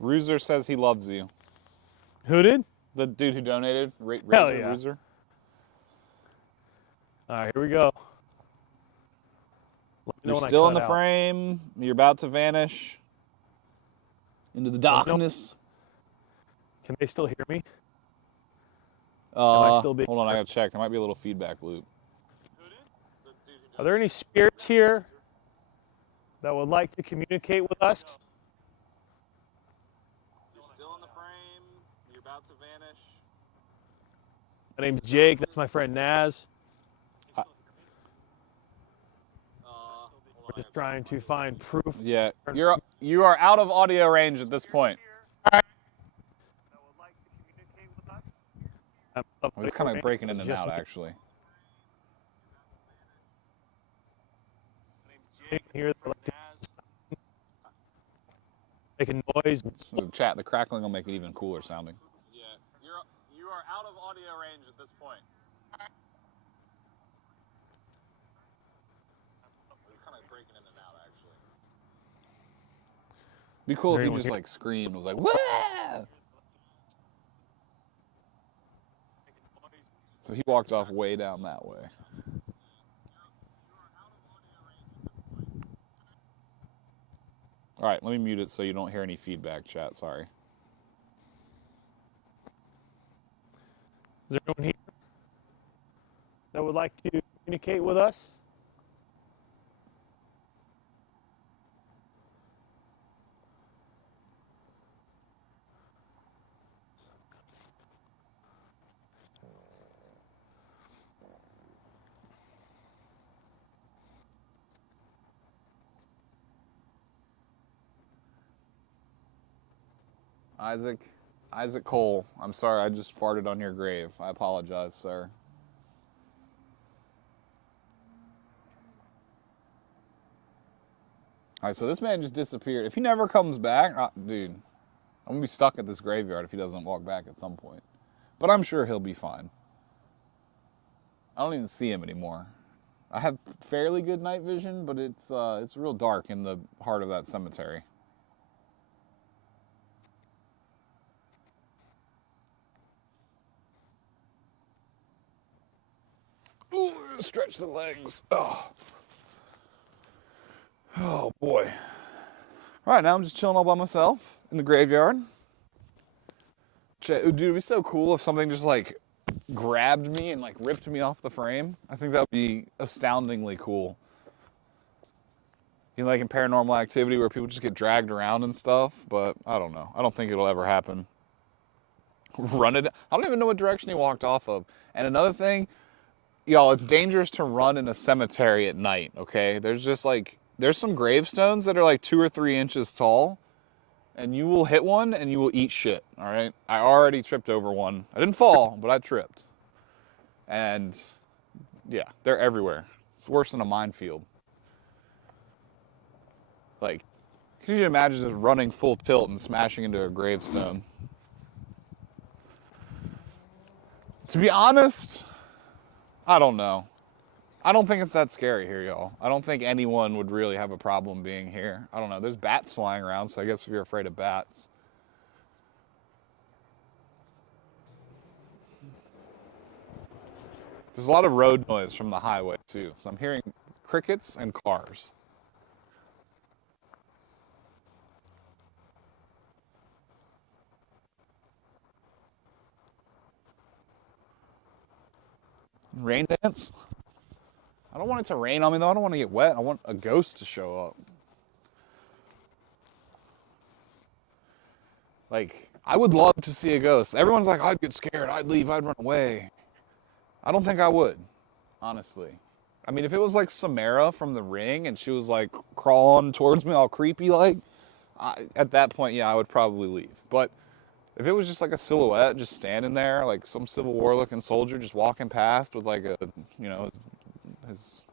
Roozer says he loves you. Who did? The dude who donated, Hell Razor, yeah. Roozer. All right, here we go. Let me know You're when I still in cut the out. frame. You're about to vanish into the darkness. Can they still hear me? I still being Hold on, I gotta check. There might be a little feedback loop. Are there any spirits here that would like to communicate with us? You're still in the frame. You're about to vanish. My name's Jake. That's my friend Naz. We're just trying to find proof. Yeah, you are out of audio range at this point. It's kind of breaking in and out, actually. Here, making noise. The chat, the crackling will make it even cooler sounding. Yeah, you are out of audio range at this point. It's kind of breaking in and out, actually. Be cool if Anyone he just here? like screamed, was like, "Wah!" So he walked off way down that way. All right, let me mute it so you don't hear any feedback, chat. Sorry. Is there anyone here that would like to communicate with us? Isaac Cole, I'm sorry, I just farted on your grave. I apologize, sir. All right, so this man just disappeared. If he never comes back, dude, I'm gonna be stuck at this graveyard if he doesn't walk back at some point. But I'm sure he'll be fine. I don't even see him anymore. I have fairly good night vision, but it's real dark in the heart of that cemetery. Ooh, stretch the legs. Oh boy. All right, now I'm just chilling all by myself in the graveyard. Dude, it'd be so cool if something just like grabbed me and like ripped me off the frame. I think that would be astoundingly cool. You know, like in Paranormal Activity where people just get dragged around and stuff, but I don't know. I don't think it'll ever happen. Run it. I don't even know what direction he walked off of. And another thing, y'all, it's dangerous to run in a cemetery at night, okay? There's some gravestones that are like 2 or 3 inches tall, and you will hit one and you will eat shit, all right? I already tripped over one. I didn't fall, but I tripped. And yeah, they're everywhere. It's worse than a minefield. Like, could you imagine just running full tilt and smashing into a gravestone? To be honest, I don't know. I don't think it's that scary here, y'all. I don't think anyone would really have a problem being here. I don't know. There's bats flying around, so I guess if you're afraid of bats. There's a lot of road noise from the highway, too. So I'm hearing crickets and cars. Rain dance? I don't want it to rain on me, though. I don't want to get wet. I want a ghost to show up. Like, I would love to see a ghost. Everyone's like, I'd get scared. I'd leave. I'd run away. I don't think I would, honestly. I mean, if it was like Samara from The Ring and she was like crawling towards me all creepy like, at that point, yeah, I would probably leave. But if it was just like a silhouette just standing there, like some Civil War looking soldier just walking past with like a, you know, his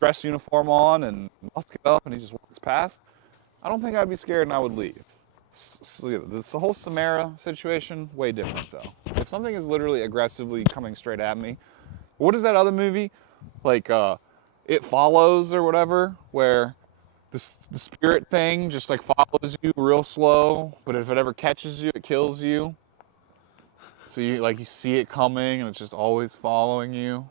dress uniform on and musket up and he just walks past, I don't think I'd be scared and I would leave. So, yeah, this whole Samara situation, way different though. If something is literally aggressively coming straight at me, what is that other movie? Like, It Follows or whatever, where the spirit thing just like follows you real slow, but if it ever catches you, it kills you. So you see it coming and it's just always following you.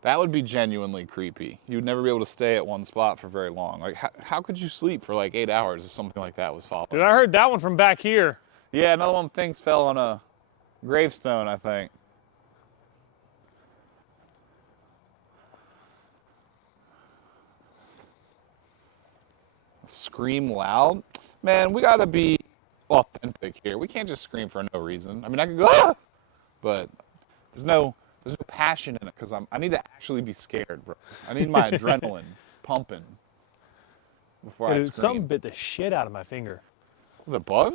That would be genuinely creepy. You'd never be able to stay at one spot for very long. Like, how could you sleep for like 8 hours if something like that was following? Dude, I heard that one from back here. Yeah, another one things fell on a gravestone, I think. Scream loud? Man, we gotta be authentic here. We can't just scream for no reason. I mean, I could go, ah! But there's no passion in it because I need to actually be scared, bro. I need my adrenaline pumping before I scream. Something bit the shit out of my finger. The bug?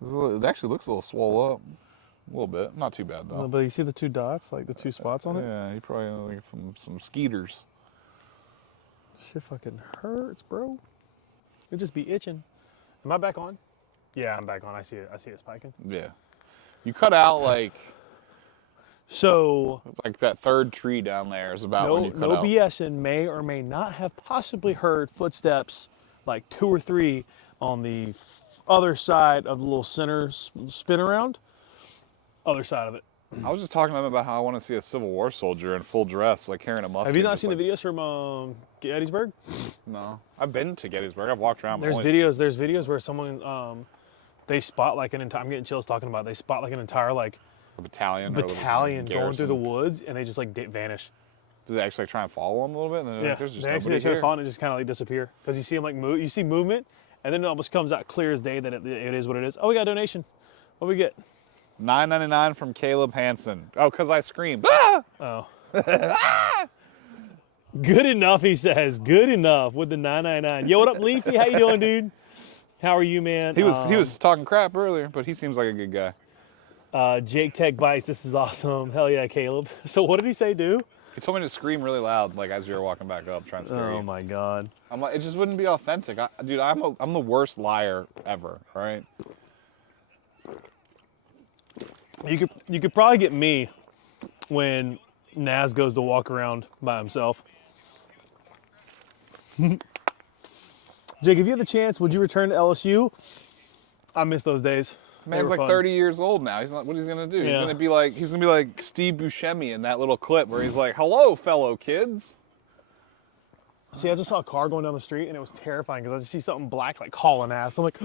It actually looks a little swole up. A little bit. Not too bad, though. But you see the 2 dots, like the 2 spots on it? Yeah, you probably like from some skeeters. Shit fucking hurts, bro. It just be itching. Am I back on? Yeah, I'm back on. I see it. I see it spiking. Yeah. You cut out like... So... Like that third tree down there is about when you cut out. No BS and may or may not have possibly heard footsteps, like 2 or 3 on the other side of the little center spin around. other side of it. I was just talking to them about how I want to see a Civil War soldier in full dress, like carrying a musket. Have you not seen the videos from Gettysburg? No, I've been to Gettysburg. I've walked around. There's videos where someone they spot like an entire. I'm getting chills talking about it. They spot like an entire like a battalion going through the woods, and they just like vanish. Do they actually like, try and follow them a little bit? And Yeah, like, there's just they actually try to follow and just kind of like disappear because you see them like move. You see movement, and then it almost comes out clear as day that it is what it is. Oh, we got a donation. What we get? $9.99 from Caleb Hansen. Oh, because I screamed. Ah! Oh. Good enough, he says. Good enough with the $9.99. Yo, what up, Leafy? How you doing, dude? How are you, man? He was talking crap earlier, but he seems like a good guy. Jake Tech Bites. This is awesome. Hell yeah, Caleb. So what did he say, dude? He told me to scream really loud, like as you were walking back up, trying to scare you. Oh my God. I'm like, it just wouldn't be authentic. Dude, I'm the worst liar ever. All right. You could probably get me when Naz goes to walk around by himself. Jake, if you had the chance, would you return to LSU? I miss those days. Man's like 30 years old now. He's not. What he's gonna do? Yeah. He's gonna be like Steve Buscemi in that little clip where he's like, "Hello, fellow kids." See, I just saw a car going down the street and it was terrifying because I just see something black like hauling ass. I'm like,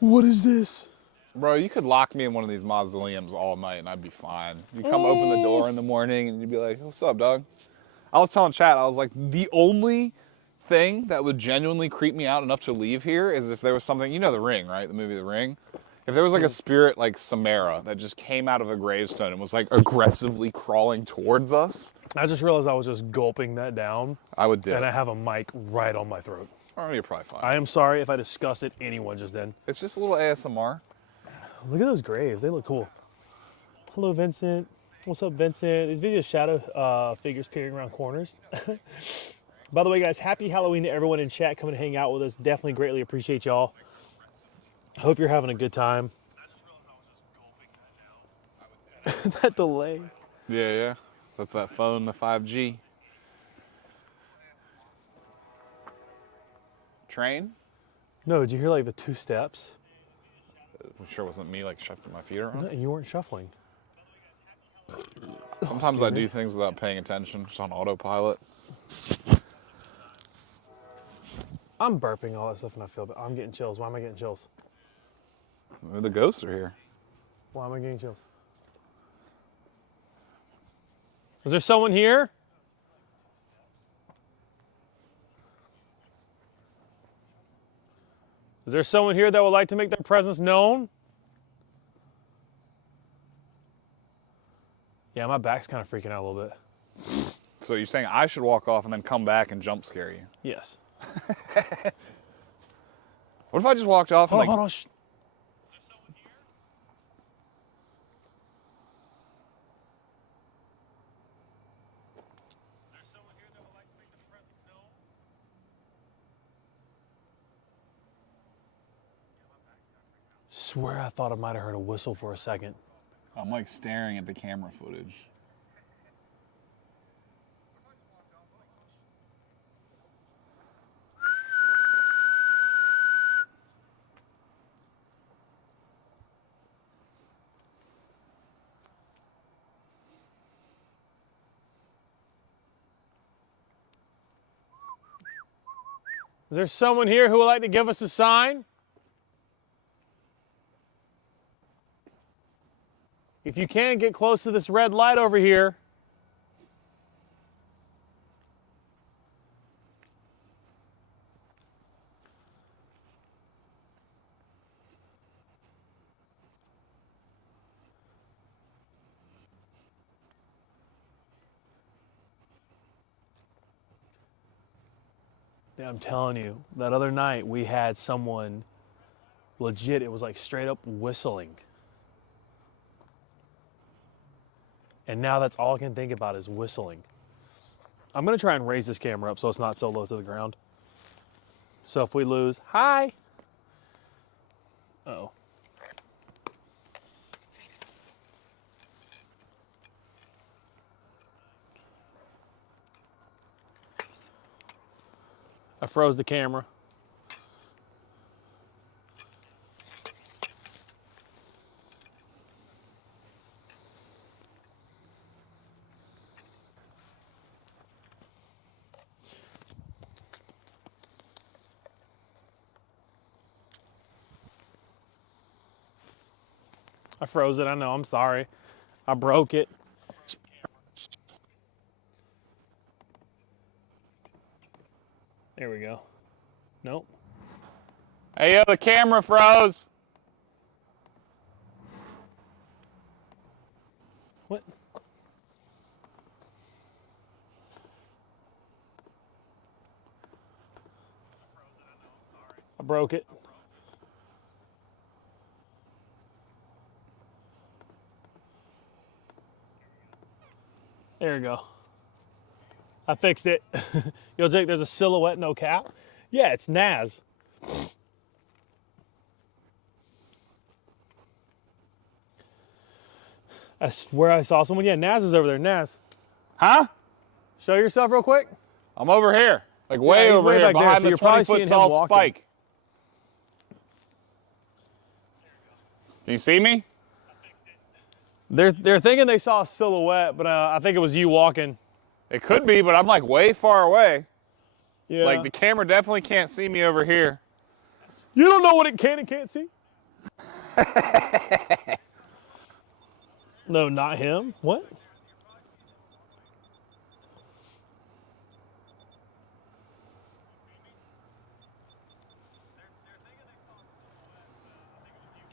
what is this? Bro, you could lock me in one of these mausoleums all night and I'd be fine. You come open the door in the morning and you'd be like, "What's up, dog?" I was telling Chad, I was like, the only thing that would genuinely creep me out enough to leave here is if there was something, you know The Ring, right? The movie The Ring. If there was like a spirit like Samara that just came out of a gravestone and was like aggressively crawling towards us. I just realized I was just gulping that down. I would dip. And I have a mic right on my throat. Oh, you're probably fine. I am sorry if I disgusted anyone just then. It's just a little ASMR. Look at those graves. They look cool. Hello, Vincent. What's up, Vincent? These videos shadow figures peering around corners. By the way, guys, happy Halloween to everyone in chat coming to hang out with us. Definitely greatly appreciate y'all. Hope you're having a good time. That delay. Yeah. That's that phone, the 5G. Train? No, did you hear like the 2 steps? I'm sure it wasn't me like shuffling my feet around. No, you weren't shuffling. Sometimes I do things without paying attention, just on autopilot. I'm burping all that stuff and I feel bad. I'm getting chills. Why am I getting chills? The ghosts are here. Why am I getting chills? Is there someone here? Is there someone here that would like to make their presence known? Yeah, my back's kind of freaking out a little bit. So you're saying I should walk off and then come back and jump scare you? Yes. What if I just walked off and Hold on. Shh. Swear I thought I might have heard a whistle for a second. I'm like staring at the camera footage. Is there someone here who would like to give us a sign? If you can, get close to this red light over here. Yeah, I'm telling you, that other night we had someone legit, it was like straight up whistling. And now that's all I can think about is whistling. I'm gonna try and raise this camera up so it's not so low to the ground. So if we lose, hi. Uh-oh. I froze the camera. I froze it. I know. I'm sorry. I broke it. There we go. Nope. Hey, yo, the camera froze. What? I broke it. There we go. I fixed it. Yo, Jake, there's a silhouette, no cap. Yeah, it's Naz. I swear I saw someone. Yeah, Naz is over there. Naz, Huh? show yourself real quick. I'm over here. Like way he's over way here back there, behind so the you're probably 20-foot seeing him tall walking. spike. Do you see me? They're thinking they saw a silhouette, but I think it was you walking. It could be, but I'm like way far away. Yeah. Like the camera definitely can't see me over here. You don't know what it can and can't see? No, not him. What?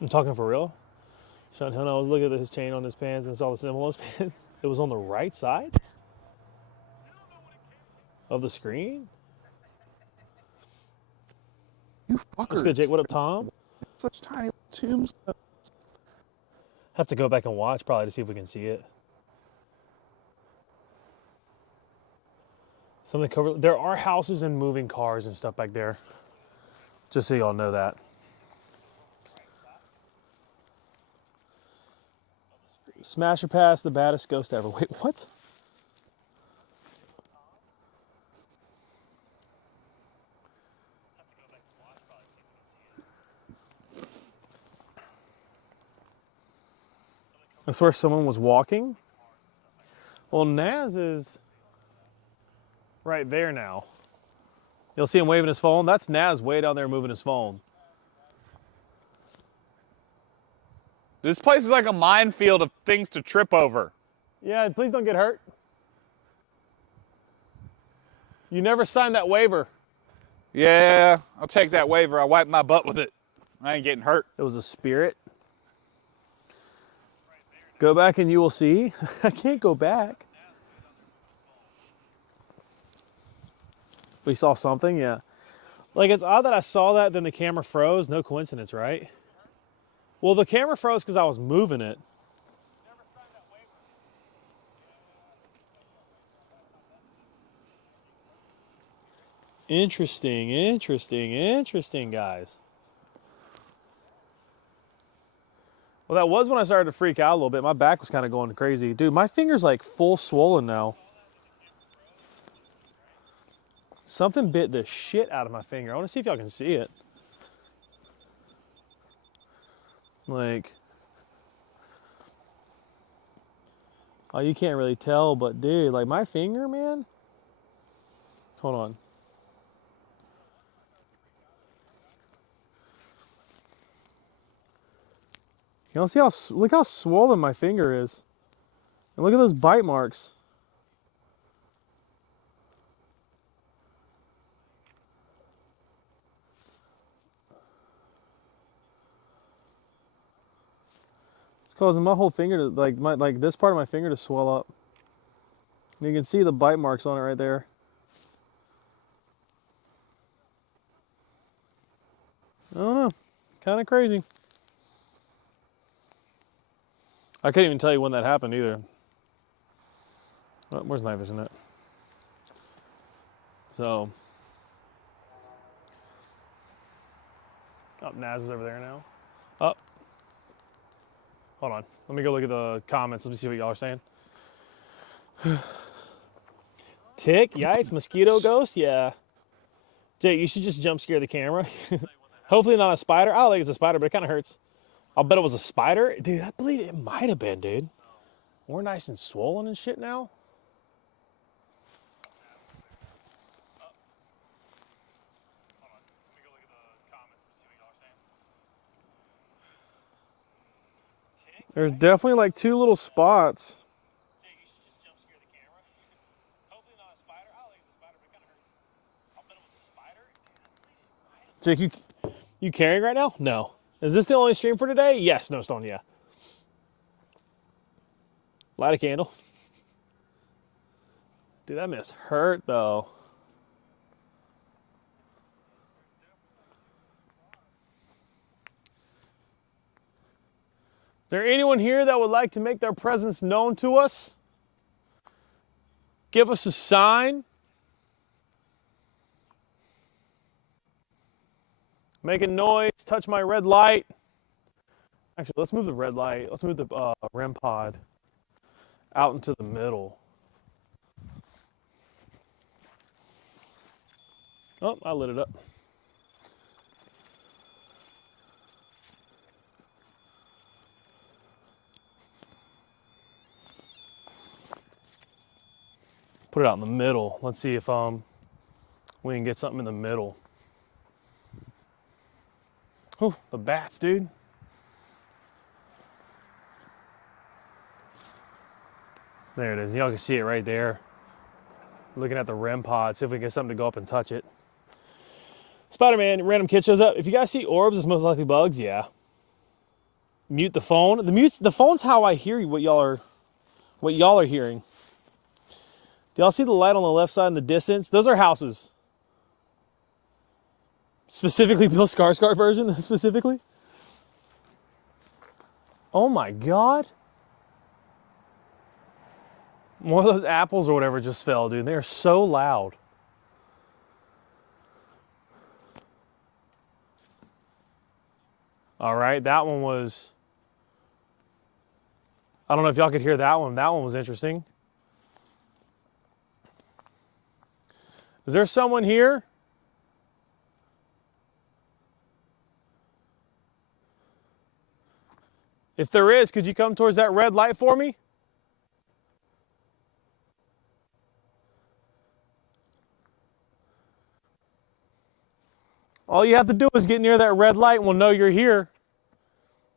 I'm talking for real? Sean Hill, I was looking at his chain on his pants and saw the symbol on his pants. It was on the right side of the screen? You That's fuckers. good, Jake. What up, Tom? Such tiny tombs. Have to go back and watch probably to see if we can see it. Some of the cover. There are houses and moving cars and stuff back there. Just so y'all know that. Smasher Pass, the baddest ghost ever. Wait, what? I swear someone was walking. Well, Naz is right there now. You'll see him waving his phone. That's Naz way down there moving his phone. This place is like a minefield of things to trip over. Yeah, please don't get hurt. You never signed that waiver. Yeah, I'll take that waiver. I wiped my butt with it. I ain't getting hurt. It was a spirit. Go back and you will see. I can't go back. We saw something, yeah. Like, it's odd that I saw that, then the camera froze. No coincidence, right? Well, the camera froze because I was moving it. Interesting, interesting, interesting, guys. Well, that was when I started to freak out a little bit. My back was kind of going crazy. Dude, my finger's like full swollen now. Something bit the shit out of my finger. I want to see if y'all can see it. Like, oh, you can't really tell, but dude, like my finger, man. Hold on. You don't see how, look how swollen my finger is. And look at those bite marks. It's causing my whole finger to, like this part of my finger to swell up. And you can see the bite marks on it right there. I don't know, kind of crazy. I couldn't even tell you when that happened either. Oh, where's night vision at? So, oh, Naz is over there now. Up. Hold on. Let me go look at the comments. Let me see what y'all are saying. Tick, yikes, mosquito ghost, yeah. Jake, you should just jump scare the camera. Hopefully not a spider. I don't think it's a spider, but it kind of hurts. I'll bet it was a spider. Dude, I believe it might have been, dude. We're nice and swollen and shit now. There's definitely like 2 little spots. Jake, you carrying right now? No. Is this the only stream for today? Yes, no stone, yeah. Light a candle. Dude, that miss hurt though. Is there anyone here that would like to make their presence known to us? Give us a sign. Make a noise, touch my red light. Actually, let's move the red light. Let's move the REM pod out into the middle. Oh, I lit it up. Put it out in the middle. Let's see if we can get something in the middle. Oh, the bats, dude. There it is. Y'all can see it right there. Looking at the REM pod. See if we can get something to go up and touch it. Spider-Man, random kid shows up. If you guys see orbs, it's most likely bugs. Yeah. Mute the phone. The phone's how I hear what y'all are hearing. Do y'all see the light on the left side in the distance? Those are houses. Specifically Bill Skarsgård version, specifically. Oh my God. More of those apples or whatever just fell, dude. They are so loud. All right, that one was... I don't know if y'all could hear that one. That one was interesting. Is there someone here? If there is, could you come towards that red light for me? All you have to do is get near that red light and we'll know you're here.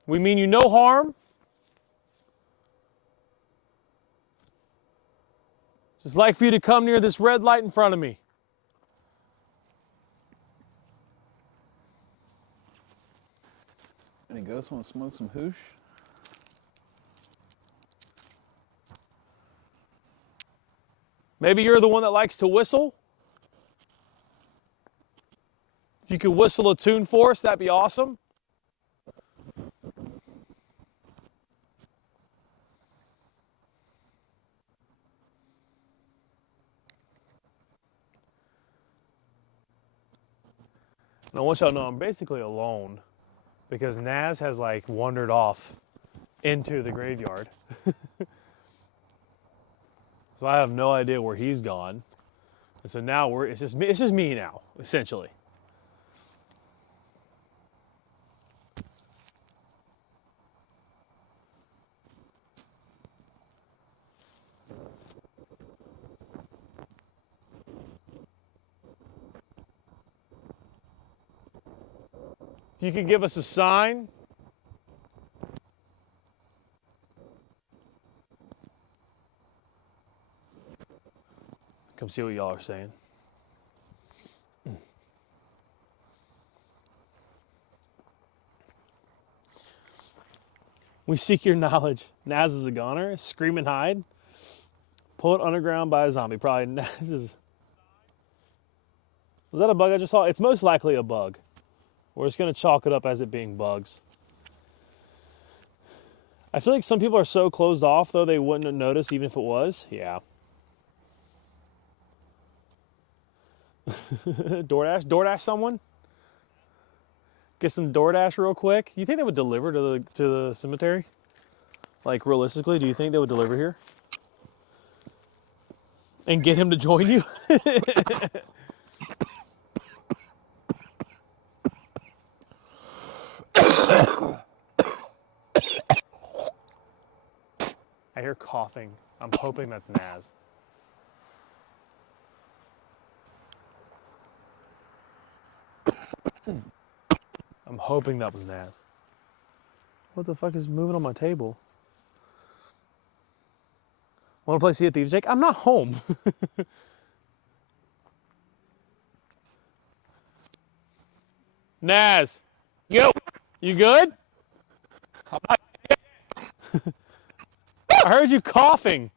We mean you no harm. Just like for you to come near this red light in front of me. Any ghosts want to smoke some hoosh? Maybe you're the one that likes to whistle. If you could whistle a tune for us, that'd be awesome. And I want y'all to know I'm basically alone because Naz has like wandered off into the graveyard. So I have no idea where he's gone. And so now it's just me now, essentially. If you could give us a sign. Come see what y'all are saying. We seek your knowledge. Naz is a goner. Scream and hide. Pulled underground by a zombie. Probably Naz is... Was that a bug I just saw? It's most likely a bug. We're just going to chalk it up as it being bugs. I feel like some people are so closed off, though, they wouldn't notice even if it was. Yeah. DoorDash someone? Get some DoorDash real quick. You think they would deliver to the cemetery? Like, realistically, do you think they would deliver here? And get him to join you? I hear coughing. I'm hoping that's Naz. I'm hoping that was Naz. What the fuck is moving on my table? Want to play Sea of Thieves, Jake? I'm not home. Naz. Yo. You good? I heard you coughing.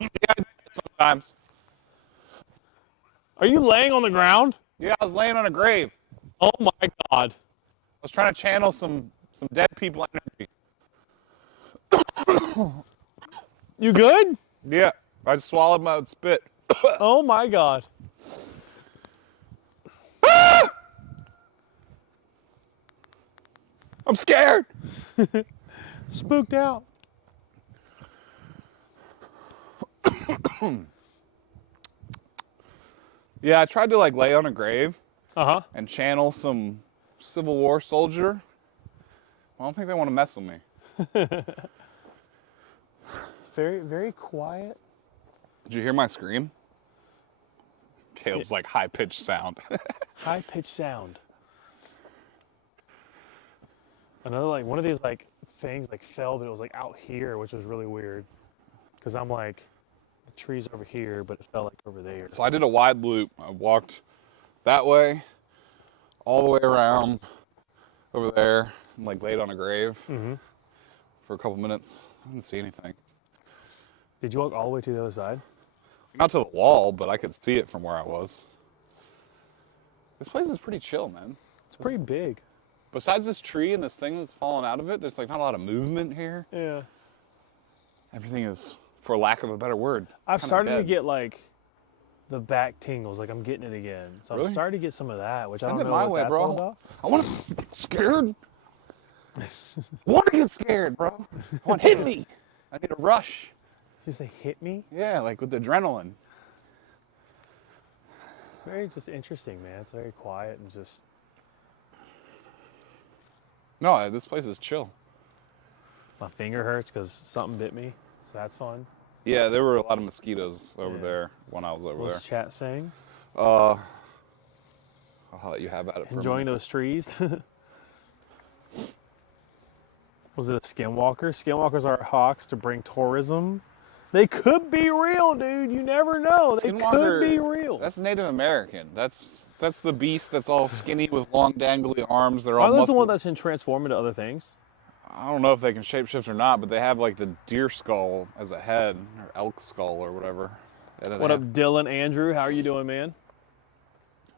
Yeah, sometimes. Are you laying on the ground? Yeah, I was laying on a grave. Oh my God. I was trying to channel some dead people energy. You good? Yeah, I just swallowed my own spit. Oh my God. I'm scared. Spooked out. Yeah, I tried to like lay on a grave Uh-huh. and channel some Civil War soldier. I don't think they want to mess with me. It's very, very quiet. Did you hear my scream? Caleb's like high-pitched sound. High-pitched sound. Another like one of these like things like fell, but it was like out here, which was really weird. Cause I'm like, the tree's over here, but it fell like over there. So I did a wide loop. I walked that way, all the way around over there, and like laid on a grave for a couple minutes. I didn't see anything. Did you walk all the way to the other side? Not to the wall, but I could see it from where I was. This place is pretty chill, man. It's pretty big. Besides this tree and this thing that's fallen out of it, there's like not a lot of movement here. Yeah. Everything is, for lack of a better word, I've kinda started to dead. get like the back tingles, like I'm getting it again. So Really? I'm starting to get some of that, which Send I it don't know my what way, that's bro. all about. I want to get scared. I want to get scared, bro. I want hit me. I need a rush. You say hit me? Yeah, like with adrenaline. It's very just interesting, man. It's very quiet and just. No, this place is chill. My finger hurts because something bit me, so that's fun. Yeah, there were a lot of mosquitoes over Yeah. there when I was over What's chat saying? there. I'll let you have at it for Enjoying a minute. those trees. Was it a skinwalker? Skinwalkers are hawks to bring tourism. They could be real, dude. You never know. They could Skinwalker, be real. That's Native American. That's the beast that's all skinny with long dangly arms. They're all Are those the muscled. one that's in transform into other things? I don't know if they can shapeshift or not, but they have like the deer skull as a head, or elk skull or whatever. And then What they up, Dylan, Andrew? How are you doing, man?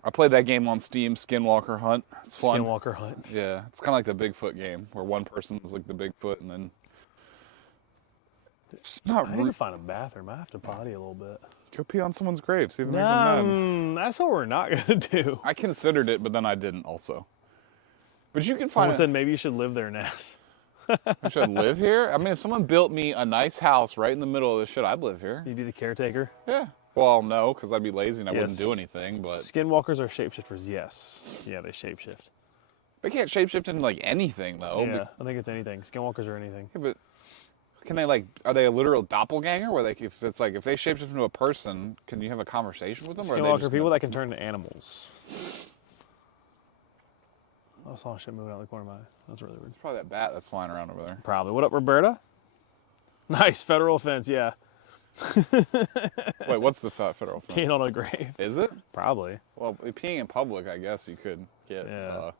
I played that game on Steam, Skinwalker Hunt. It's fun. Skinwalker hunt. Yeah, it's kind of like the Bigfoot game, where one person is like the Bigfoot, and then it's not I need to find a bathroom. I have to potty a little bit. Go pee on someone's grave. See if it makes them mad. That's what we're not gonna do. I considered it, but then I didn't. Also, but you can Someone find. said maybe you should live there, Naz. I should live here. I mean, if someone built me a nice house right in the middle of this shit, I'd live here. You'd be the caretaker. Yeah. Well, no, because I'd be lazy and I Yes. wouldn't do anything. But Skinwalkers are shapeshifters. Yes. Yeah, they shapeshift. they can't shapeshift into like anything though. Yeah, I think it's anything. Skinwalkers are anything. Yeah, but can they like? Are they a literal doppelganger? Where they, if they shapeshift into a person, can you have a conversation with them? Or are they Skinwalker just people that can turn into animals. I saw shit moving out of the corner of my eye. That's really weird. It's probably that bat that's flying around over there. Probably. What up, Roberta? Nice federal offense. Yeah. Wait, what's the federal offense? Peeing on a grave. Is it? Probably. Well, peeing in public, I guess you could get. Yeah.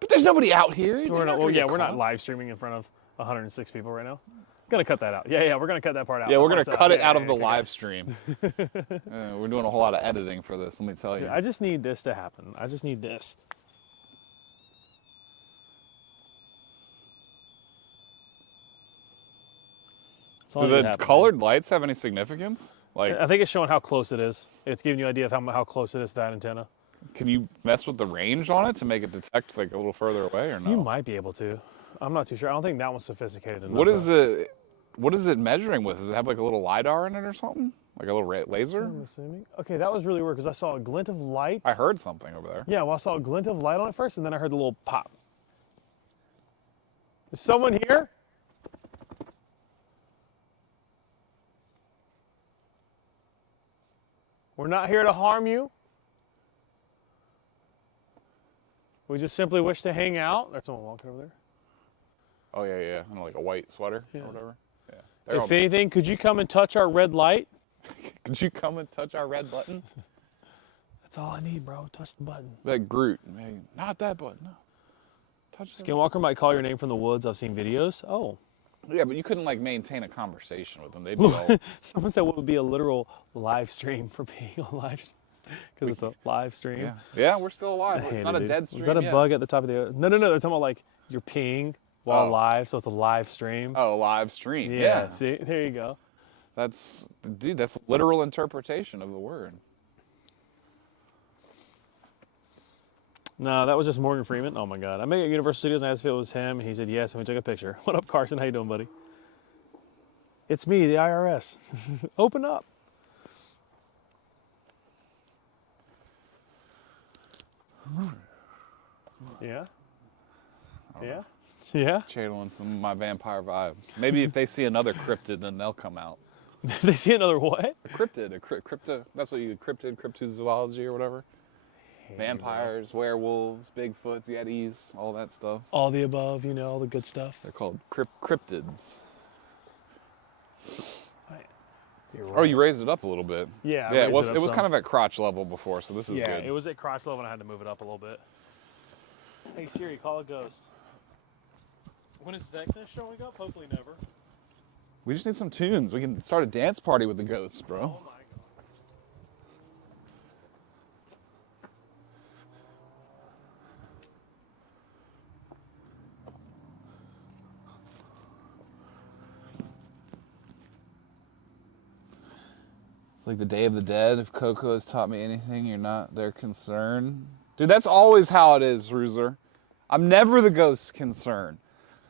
But there's nobody out here. We're not, well, yeah, we're not live streaming in front of 106 people right now. Gonna cut that out. Yeah, we're gonna cut that part out. Yeah, we're gonna cut it Yeah, out of yeah, the okay. live stream. We're doing a whole lot of editing for this. Let me tell you. I just need this to happen. I just need this. That's all Do that the happened, colored lights have any significance? Like, man. I think it's showing how close it is. It's giving you an idea of how close it is to that antenna. can you mess with the range on it to make it detect like a little further away or no? You might be able to. I'm not too sure. I don't think that one's sophisticated enough. What is it? What is it measuring with? Does it have like a little LiDAR in it or something? Like a little laser? I'm assuming. Okay, that was really weird because I saw a glint of light. I heard something over there. Yeah, well, I saw a glint of light on it first, and then I heard the little pop. Is someone here? We're not here to harm you. We just simply wish to hang out. There's someone walking over there. Oh yeah, yeah. I know, like a white sweater Yeah. or whatever. Yeah. If anything, could you come and touch our red light? Could you come and touch our red button? That's all I need, bro. Touch the button. Like Groot. Man, not that button. No. Touch the Skinwalker might call your name from the woods. I've seen videos. Oh. Yeah, but you couldn't like maintain a conversation with them. They'd be all. Someone said what would be a literal live stream for being on live, because it's a live stream. Yeah. Yeah, we're still alive. It's not a dead stream. Was that a yet. bug at the top of the? No. They're talking about like you're peeing while live, so it's a live stream. Oh, live stream. Yeah. See, there you go. That's a literal interpretation of the word. No, that was just Morgan Freeman. Oh my God. I met at Universal Studios and asked if it was him, and he said yes, and we took a picture. What up, Carson? How you doing, buddy? It's me, the IRS. Open up. Yeah? Yeah? Yeah? Channeling some of my vampire vibes. Maybe if they see another cryptid, then they'll come out. They see another what? A cryptid, that's what you cryptozoology or whatever. Vampires, werewolves, Bigfoots, Yetis, all that stuff. All the above, you know, all the good stuff. They're called cryptids. You're right. Oh, you raised it up a little bit. Yeah, Yeah, it was some. kind of at crotch level before, so this is good. Yeah, it was at crotch level and I had to move it up a little bit. Hey Siri, call a ghost. When is Vecna showing up? Hopefully never. We just need some tunes. We can start a dance party with the ghosts, bro. Oh my God. Like the Day of the Dead, if Coco has taught me anything, you're not their concern. Dude, that's always how it is, Ruzer. I'm never the ghost's concern.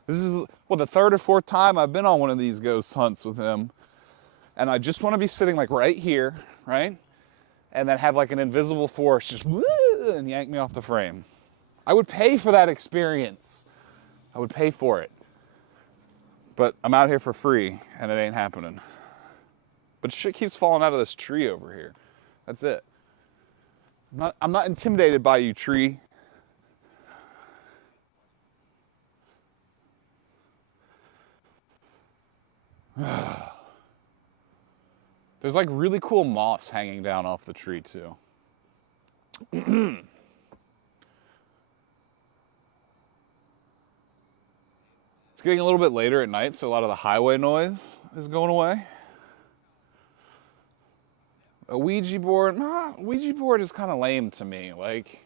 This is, the third or fourth time I've been on one of these ghost hunts with him. And I just want to be sitting like right here, right? And then have like an invisible force just woo, and yank me off the frame. I would pay for that experience. I would pay for it. But I'm out here for free, and it ain't happening. But shit keeps falling out of this tree over here. That's it. I'm not intimidated by you, tree. There's like really cool moss hanging down off the tree too. It's getting a little bit later at night, so a lot of the highway noise is going away. A Ouija board, Ouija board is kind of lame to me. Like,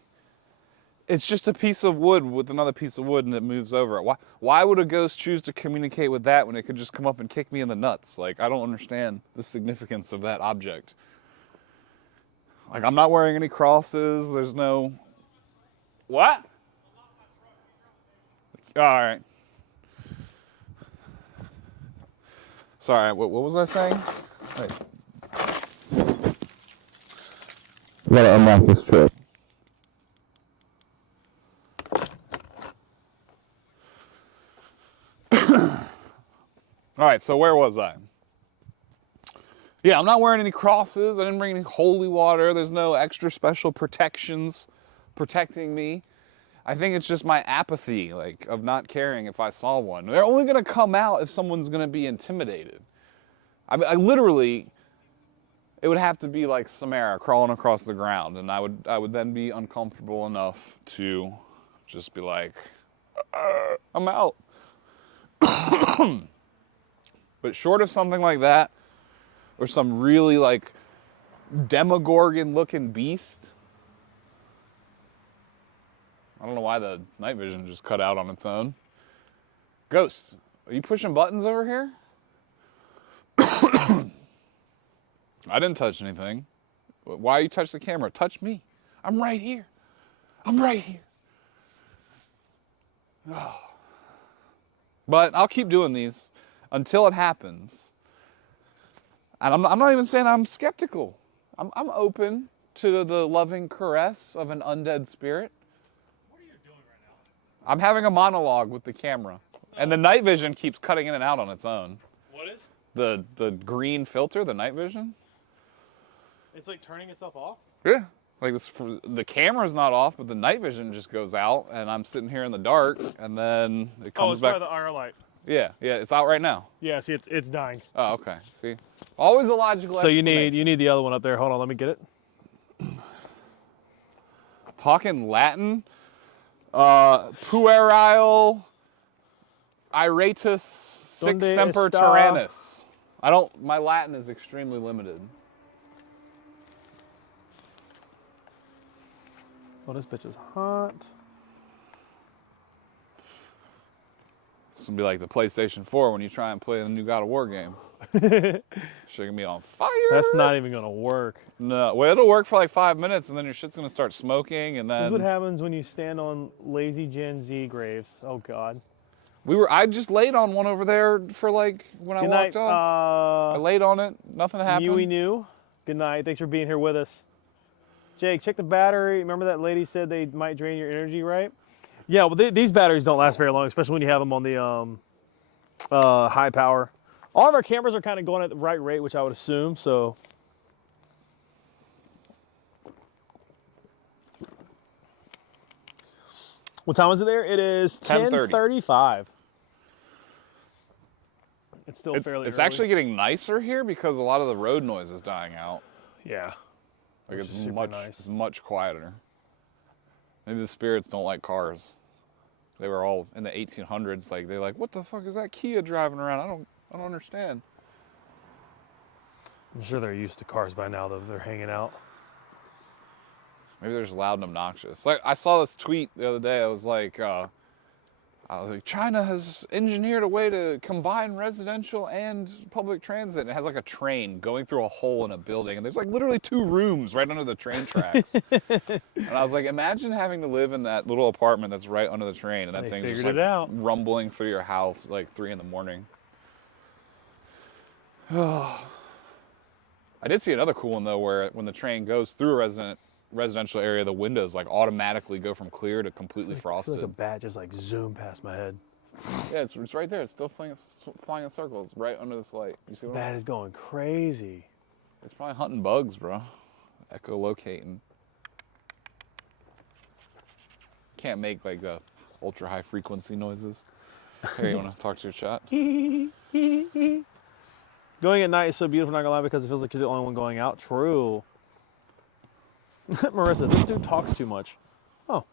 it's just a piece of wood with another piece of wood and it moves over it. Why would a ghost choose to communicate with that when it could just come up and kick me in the nuts? Like, I don't understand the significance of that object. Like, I'm not wearing any crosses. There's no... What? All right. Sorry, what was I saying? Wait. I gotta unlock this trip. All right, so where was I? Yeah, I'm not wearing any crosses. I didn't bring any holy water. There's no extra special protections protecting me. I think it's just my apathy, like, of not caring if I saw one. They're only gonna come out if someone's gonna be intimidated. I literally, it would have to be like Samara crawling across the ground, and I would then be uncomfortable enough to just be like, I'm out. But short of something like that, or some really like Demogorgon looking beast, I don't know why the night vision just cut out on its own. Ghost, are you pushing buttons over here? I didn't touch anything. Why you touch the camera? Touch me. I'm right here. I'm right here. Oh. But I'll keep doing these until it happens. And I'm not even saying I'm skeptical. I'm open to the loving caress of an undead spirit. What are you doing right now? I'm having a monologue with the camera. And the night vision keeps cutting in and out on its own. What is? The green filter, the night vision. It's like turning itself off? Yeah. Like the camera's not off, but the night vision just goes out, and I'm sitting here in the dark, and then it comes it's back. probably the IR light. Yeah, it's out right now. Yeah, see, it's dying. Oh, okay. See, always a logical. So you need the other one up there. Hold on, let me get it. Talking Latin, puerile, iratus, sic Donde semper está? tyrannis. My Latin is extremely limited. Oh, this bitch is hot. This will be like the PlayStation 4 when you try and play the new God of War game. Shit gonna be on fire. That's not even gonna work. No, well, it'll work for like 5 minutes, and then your shit's gonna start smoking, and This is then what happens when you stand on lazy Gen Z graves. Oh God. I just laid on one over there for like when Good I night. walked off. I laid on it. Nothing happened. We knew. Good night. Thanks for being here with us. Jake, check the battery. Remember that lady said they might drain your energy, right? Yeah, well, these batteries don't last very long, especially when you have them on the high power. All of our cameras are kind of going at the right rate, which I would assume, so. What time is it there? It is 10:35. It's still fairly It's early. actually getting nicer here because a lot of the road noise is dying out. Yeah. Like Which is it's super nice. much quieter. Maybe the spirits don't like cars. They were all in the 1800s. Like they're like, what the fuck is that Kia driving around? I don't understand. I'm sure they're used to cars by now, though. They're hanging out. Maybe they're just loud and obnoxious. Like I saw this tweet the other day. I was like, China has engineered a way to combine residential and public transit. And it has like a train going through a hole in a building, and there's like literally 2 rooms right under the train tracks. And I was like, imagine having to live in that little apartment that's right under the train, and that They thing's just figured like it out. rumbling through your house at like 3 in the morning. I did see another cool one though, where when the train goes through a residential area, the windows like automatically go from clear to completely frosted. It's like a bat just like zoomed past my head. Yeah, it's right there. It's still flying in circles right under this light. You see what? Bat is going crazy. It's probably hunting bugs, bro. Echolocating. Can't make like the ultra high frequency noises. Here, you want to talk to your chat? Going at night is so beautiful, not gonna lie, because it feels like you're the only one going out. True. Marissa, this dude talks too much. Oh.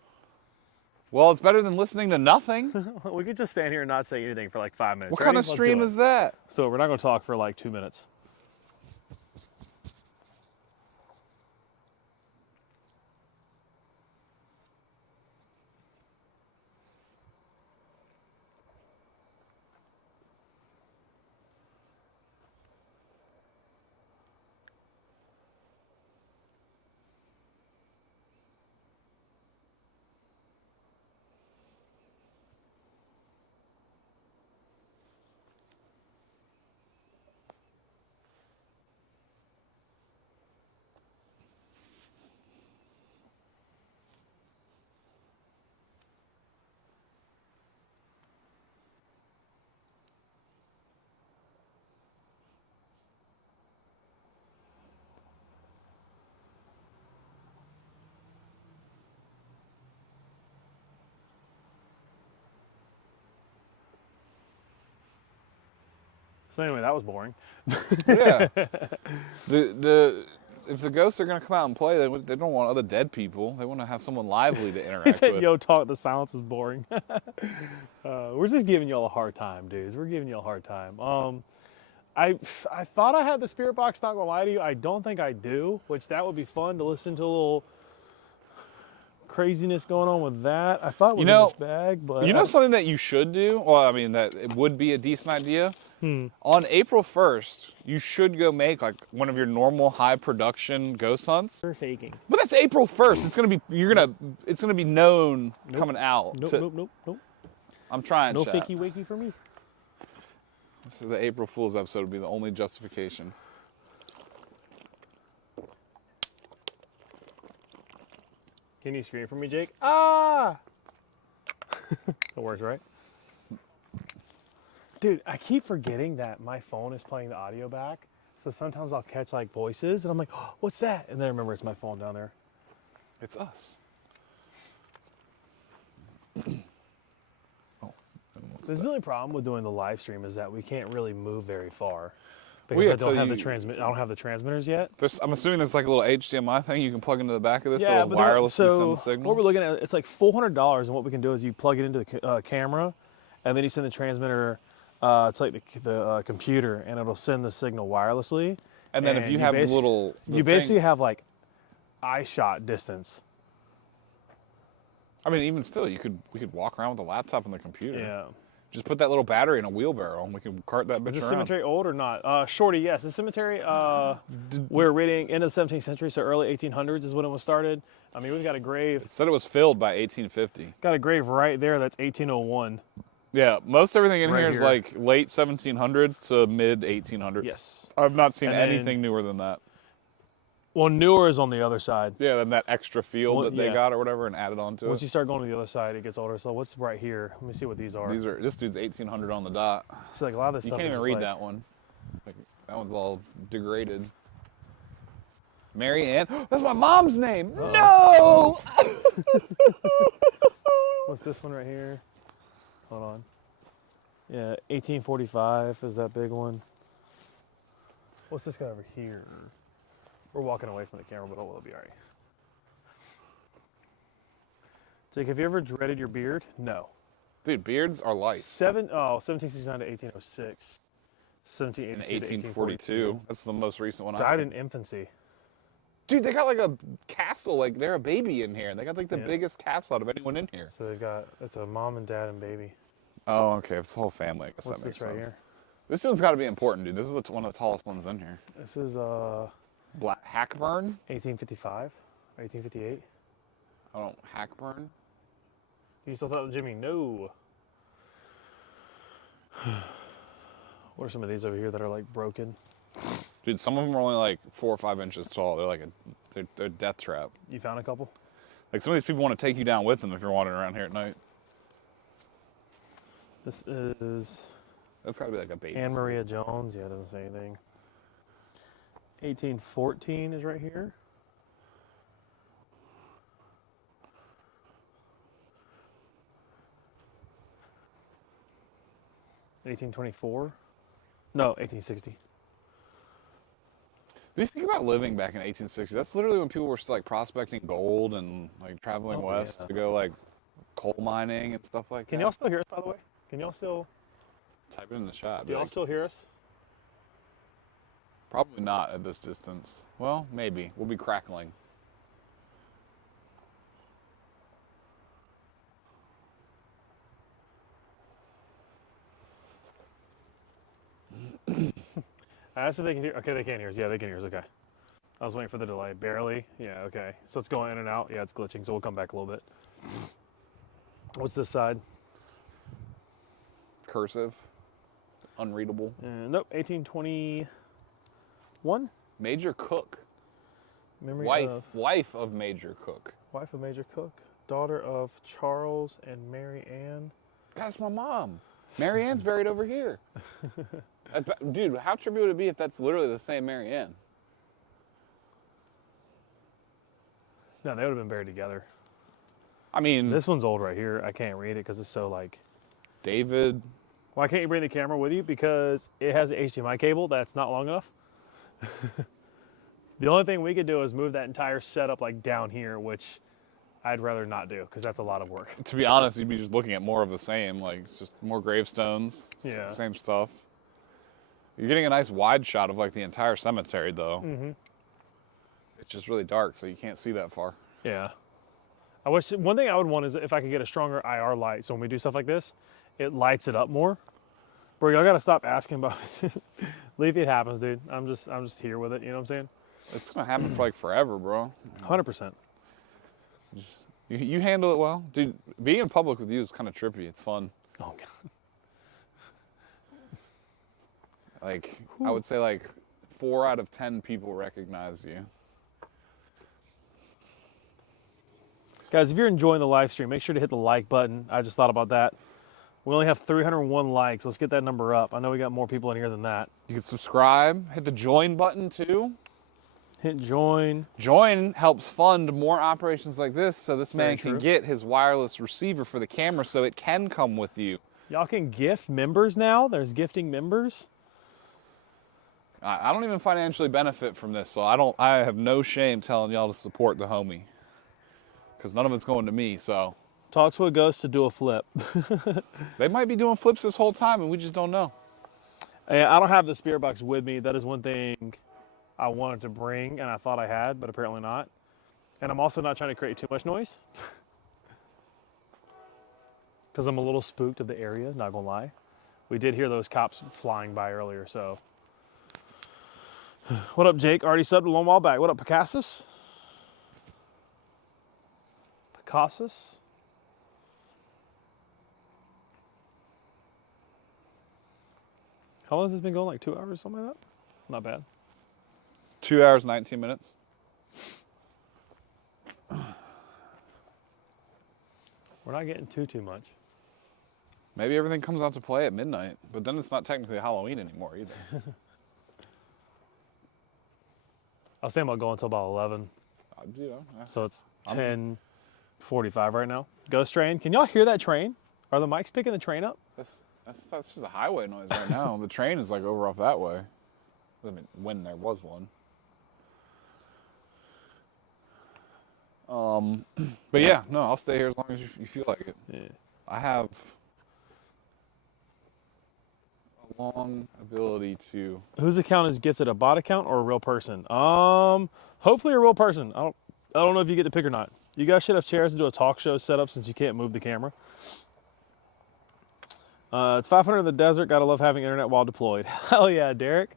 Well, it's better than listening to nothing. We could just stand here and not say anything for like 5 minutes. What Ready? kind of Let's stream do it. is that? So we're not gonna talk for like 2 minutes. So anyway, that was boring. Yeah. If the ghosts are gonna come out and play, they don't want other dead people. They want to have someone lively to interact He said, with. "Yo, talk. The silence is boring." We're just giving y'all a hard time, dudes. We're giving y'all a hard time. I thought I had the spirit box. Not gonna lie to you, I don't think I do. Which that would be fun to listen to a little craziness going on with that. I thought it was in this bag, but you know something that you should do. Well, I mean that it would be a decent idea. On April 1st, you should go make like one of your normal high production ghost hunts. We're faking. But that's April 1st. It's gonna be known coming out. Nope. I'm trying. No chat. fakey wakey for me. So the April Fool's episode would be the only justification. Can you scream for me, Jake? Ah! That works, right? Dude, I keep forgetting that my phone is playing the audio back. So sometimes I'll catch like voices and I'm like, oh, what's that? And then I remember it's my phone down there. It's us. Oh, I don't want This is the only problem with doing the live stream is that we can't really move very far because Well, yeah, I don't so have you- the transmit. I don't have the transmitters yet. I'm assuming there's like a little HDMI thing you can plug into the back of this Yeah, to but wirelessly send so the signal. what we're looking at, it's like $400, and what we can do is you plug it into the camera, and then you send the transmitter. It's like the computer, and it'll send the signal wirelessly. And then if you have the you basically have like eye shot distance. I mean, even still, we could walk around with a laptop and the computer. Yeah. Just put that little battery in a wheelbarrow, and we can cart that bitch Is the around. cemetery old or not? Shorty, yes. The cemetery, we're reading end of the 17th century, so early 1800s is when it was started. I mean, we've got a grave. It said it was filled by 1850. Got a grave right there. That's 1801. Yeah, most everything in Right here is here. like late 1700s to mid 1800s. Yes. I've not seen And then- anything newer than that. Well, newer is on the other side. Yeah, then that extra field Well, that they yeah. got or whatever and added onto Once it. you start going to the other side, it gets older. So what's right here? Let me see what these are. This dude's 1800 on the dot. So like a lot of this You stuff can't is even just read like, that one. Like, that one's all degraded. Mary Ann? That's my mom's name! No! What's this one right here? Hold on. Yeah, 1845 is that big one. What's this guy over here? We're walking away from the camera, but it'll be all right. Jake, have you ever dreaded your beard? No. Dude, beards are life. 1769 to 1806. In 1782 to 1842. That's the most recent one I Died saw. in infancy. Dude, they got like a castle, like they're a baby in here. They got like the Yeah. biggest castle out of anyone in here. So they've got, it's a mom and dad and baby. Oh, okay. It's the whole family. I guess What's that makes this right sense. here? This one's got to be important, dude. This is one of the tallest ones in here. This is Hackburn? 1855, 1858. I don't Hackburn. You still thought it was Jimmy? No. What are some of these over here that are like broken? Dude, some of them are only like 4 or 5 inches tall. They're like they're death trap. You found a couple? Like some of these people want to take you down with them if you're wandering around here at night. This is That's got to be like a baby. Anne Maria Jones. Yeah, it doesn't say anything. 1814 is right here. $1824? No, 1860. Do you think about living back in 1860? That's literally when people were still like prospecting gold and like traveling Oh, west yeah. to go like coal mining and stuff like Can that. y'all still hear us, by the way? Can y'all still, Type it in the chat. do y'all like, still hear us? Probably not at this distance. Well, maybe. We'll be crackling. I asked if they can hear. Okay, they can hear us. Yeah, they can hear us. Okay. I was waiting for the delay. Barely. Yeah, okay. So it's going in and out. Yeah, it's glitching. So we'll come back a little bit. What's this side? Cursive. Unreadable. Nope, 1821. Major Cook. Memory Wife of Major Cook. wife of Major Cook, daughter of Charles and Mary Ann. That's my mom. Mary Ann's buried over here. Dude, how trippy would it be if that's literally the same Mary Ann? No, they would have been buried together. I mean, This one's old right here. I can't read it because it's so like. David. Why can't you bring the camera with you? Because it has an HDMI cable that's not long enough. The only thing we could do is move that entire setup like down here, which I'd rather not do because that's a lot of work. To be honest, you'd be just looking at more of the same. Like, it's just more gravestones. Yeah. Same stuff. You're getting a nice wide shot of like the entire cemetery, though. Mm-hmm. It's just really dark, so you can't see that far. Yeah. I wish one thing I would want is if I could get a stronger IR light. So when we do stuff like this, it lights it up more. Bro, y'all gotta stop asking about it. Leave it happens, dude. I'm just here with it. You know what I'm saying? It's gonna happen for like forever, bro. 100%. You handle it well, dude. Being in public with you is kind of trippy. It's fun. Oh god. Like, I would say like 4 out of 10 people recognize you. Guys, if you're enjoying the live stream, make sure to hit the like button. I just thought about that. We only have 301 likes. Let's get that number up. I know we got more people in here than that. You can subscribe, hit the join button too. Hit join. Join helps fund more operations like this so this Very man can true. get his wireless receiver for the camera so it can come with you Y'all can gift members now. There's gifting members. I don't even financially benefit from this, so I have no shame telling y'all to support the homie. Because none of it's going to me, so. Talk to a ghost to do a flip. They might be doing flips this whole time and we just don't know. And I don't have the spirit box with me. That is one thing I wanted to bring and I thought I had, but apparently not. And I'm also not trying to create too much noise. Because I'm a little spooked of the area, not gonna lie. We did hear those cops flying by earlier, so. What up, Jake? Already subbed a long while back. What up, Picasso? Picasso? How long has this been going? Like 2 hours, something like that? Not bad. 2 hours, 19 minutes. We're not getting too much. Maybe everything comes out to play at midnight, but then it's not technically Halloween anymore either. I was thinking about going until about 11. You know, So it's 10:45 right now. Ghost train. Can y'all hear that train? Are the mics picking the train up? that's just a highway noise right now. The train is like over off that way. I mean, when there was one. But yeah, no, I'll stay here as long as you feel like it. Yeah. I have a long ability to. Whose account is gifted? A bot account or a real person? Hopefully a real person. I don't know if you get to pick or not. You guys should have chairs to do a talk show setup since you can't move the camera. It's 500 in the desert. Gotta love having internet while deployed. Hell yeah, Derek.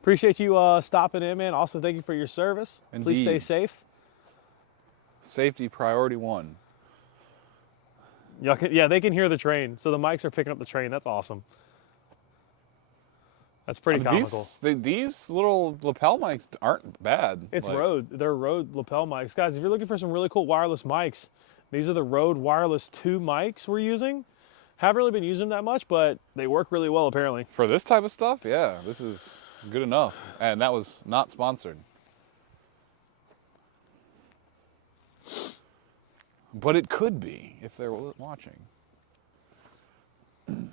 Appreciate you stopping in, man. Also, thank you for your service. Indeed. Please stay safe. Safety priority one. Y'all can, yeah, they can hear the train. So the mics are picking up the train. That's awesome. That's pretty comical. These little lapel mics aren't bad. It's like, Rode. They're Rode lapel mics. Guys, if you're looking for some really cool wireless mics, these are the Rode Wireless 2 mics we're using. Haven't really been using them that much, but they work really well apparently. For this type of stuff, yeah, this is good enough. And that was not sponsored. But it could be if they're watching. If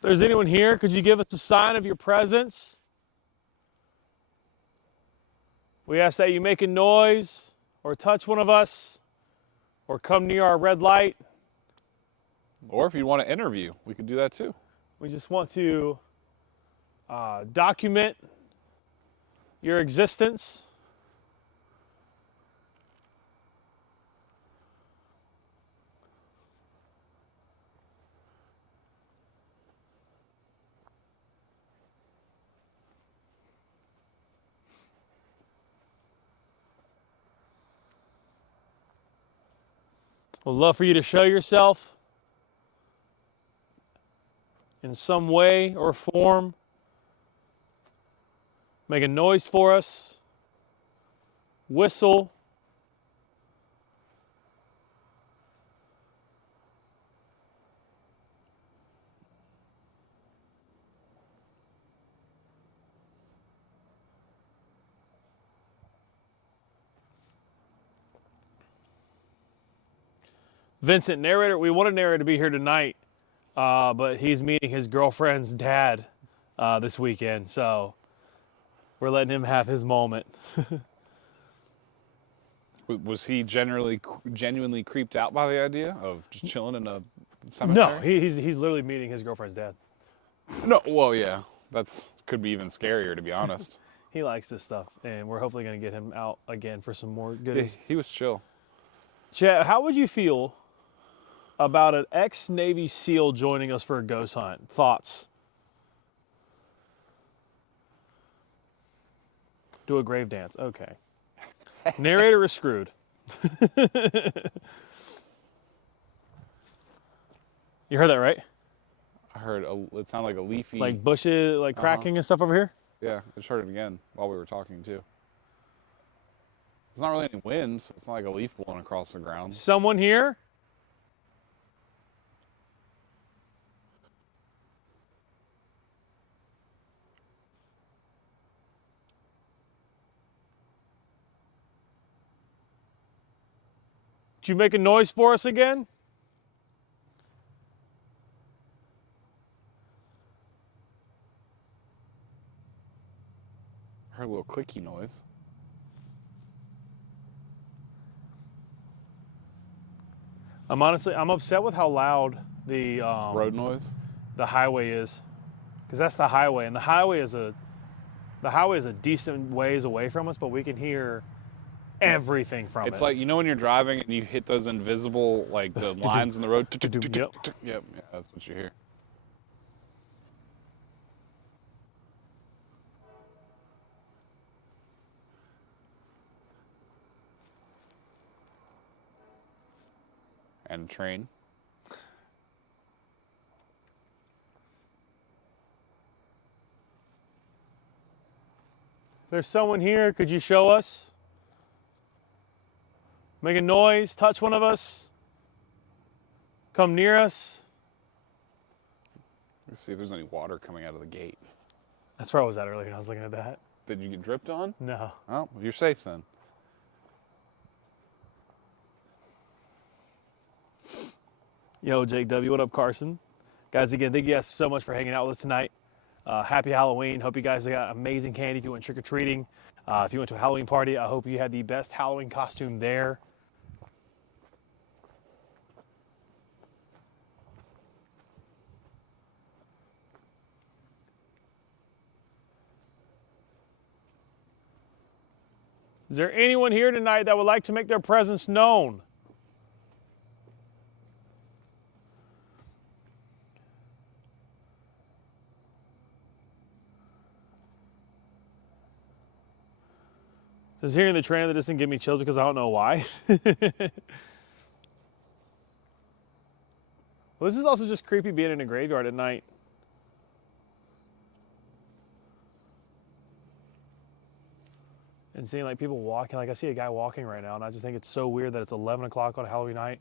there's anyone here, could you give us a sign of your presence? We ask that you make a noise or touch one of us or come near our red light. Or if you want to interview, we could do that too. We just want to document your existence. We'd love for you to show yourself in some way or form. Make a noise for us. Whistle. Vincent, narrator, we wanted narrator to be here tonight, but he's meeting his girlfriend's dad this weekend, so we're letting him have his moment. Was he genuinely creeped out by the idea of just chilling in a cemetery? No, he's literally meeting his girlfriend's dad. No, well, yeah, that's could be even scarier, to be honest. He likes this stuff, and we're hopefully going to get him out again for some more goodies. He was chill. Chat, how would you feel about an ex-Navy SEAL joining us for a ghost hunt? Thoughts? Do a grave dance. Okay. Narrator is screwed. You heard that, right? I heard it sounded like a leafy. Like bushes, like cracking and stuff over here? Yeah, I just heard it again while we were talking too. There's not really any wind, so it's not like a leaf blowing across the ground. Someone here? Did you make a noise for us again? I heard a little clicky noise. I'm upset with how loud the Road noise? the highway is, because that's the highway, and the highway is a decent ways away from us, but we can hear everything from it. It's like, you know when you're driving and you hit those invisible, like, the lines in the road? Yep. Yep, yeah, that's what you hear. And train. If there's someone here, could you show us? Make a noise, touch one of us, come near us. Let's see if there's any water coming out of the gate. That's where I was at earlier, and I was looking at that. Did you get dripped on? No. Oh, you're safe then. Yo, Jake W. What up, Carson? Guys, again, thank you guys so much for hanging out with us tonight. Happy Halloween. Hope you guys got amazing candy if you went trick-or-treating. If you went to a Halloween party, I hope you had the best Halloween costume there. Is there anyone here tonight that would like to make their presence known? Just hearing the train in the distance give me chills because I don't know why. Well, this is also just creepy being in a graveyard at night. And seeing like people walking, like I see a guy walking right now, and I just think it's so weird that it's 11 o'clock on a Halloween night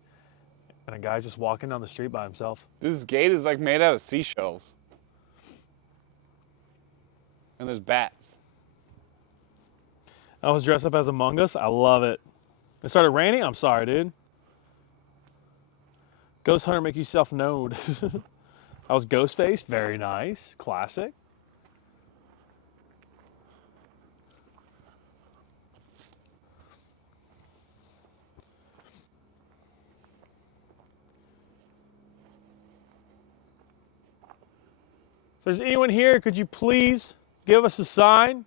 and a guy's just walking down the street by himself. This gate is like made out of seashells. And there's bats. I was dressed up as Among Us. I love it. It started raining? I'm sorry, dude. Ghost Hunter, make yourself known. I was Ghostface. Very nice. Classic. If there's anyone here, could you please give us a sign?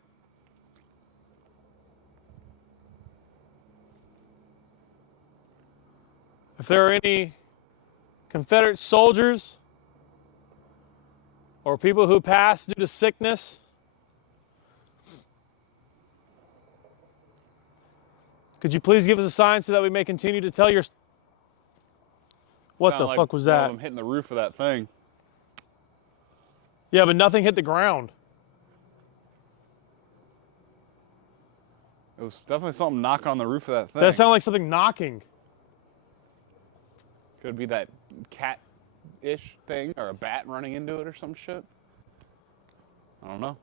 If there are any Confederate soldiers or people who passed due to sickness, could you please give us a sign so that we may continue to tell your... What Sounded the like fuck was one of that? them hitting the roof of that thing. Yeah, but nothing hit the ground. It was definitely something knocking on the roof of that thing. That sounded like something knocking. Could be that cat-ish thing or a bat running into it or some shit. I don't know.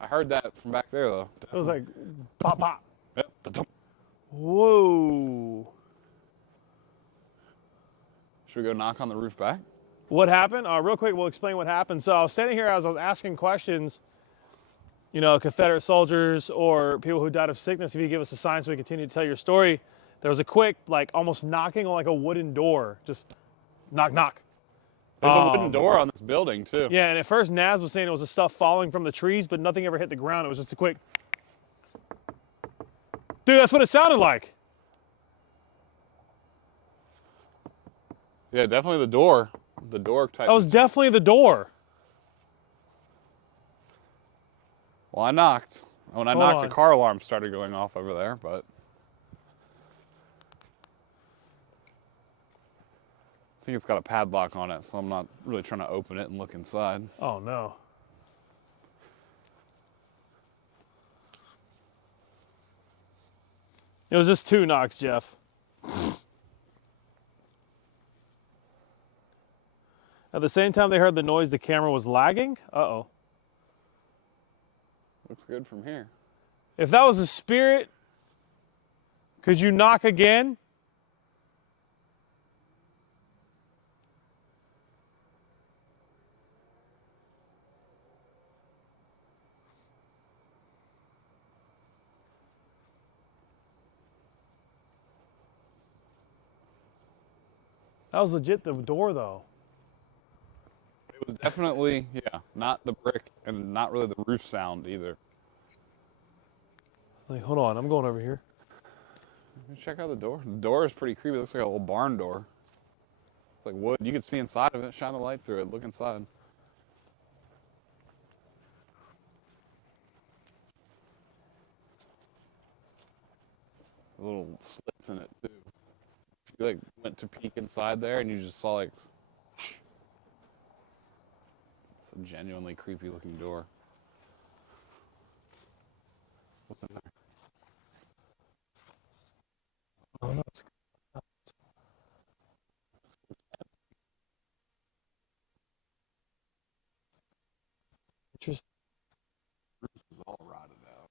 I heard that from back there though. It was like pop pop. Yep. Da-dum. Whoa. Should we go knock on the roof back? What happened? Real quick, we'll explain what happened. So I was standing here as I was asking questions, you know, Confederate soldiers or people who died of sickness, if you give us a sign so we continue to tell your story. There was a quick, like almost knocking on like a wooden door. Just knock, knock. There's a wooden door on this building too. Yeah, and at first Naz was saying it was the stuff falling from the trees, but nothing ever hit the ground. It was just a quick... Dude, that's what it sounded like. Yeah, definitely the door. The door type. That was definitely the door. Well, I knocked. When I Hold knocked, on. the car alarm started going off over there, but... I think it's got a padlock on it, so I'm not really trying to open it and look inside. Oh, no. It was just 2 knocks, Jeff. At the same time they heard the noise, the camera was lagging. Uh-oh. Looks good from here. If that was a spirit, Could you knock again? That was legit the door, though. It was definitely, yeah, not the brick and not really the roof sound either. Like, hold on, I'm going over here. Check out the door. The door is pretty creepy. It looks like a little barn door. It's like wood. You can see inside of it. Shine the light through it. Look inside. Little slits in it too. You like went to peek inside there and you just saw like it's a genuinely creepy looking door. What's in there? Oh no, it's interesting. The roof is all rotted out.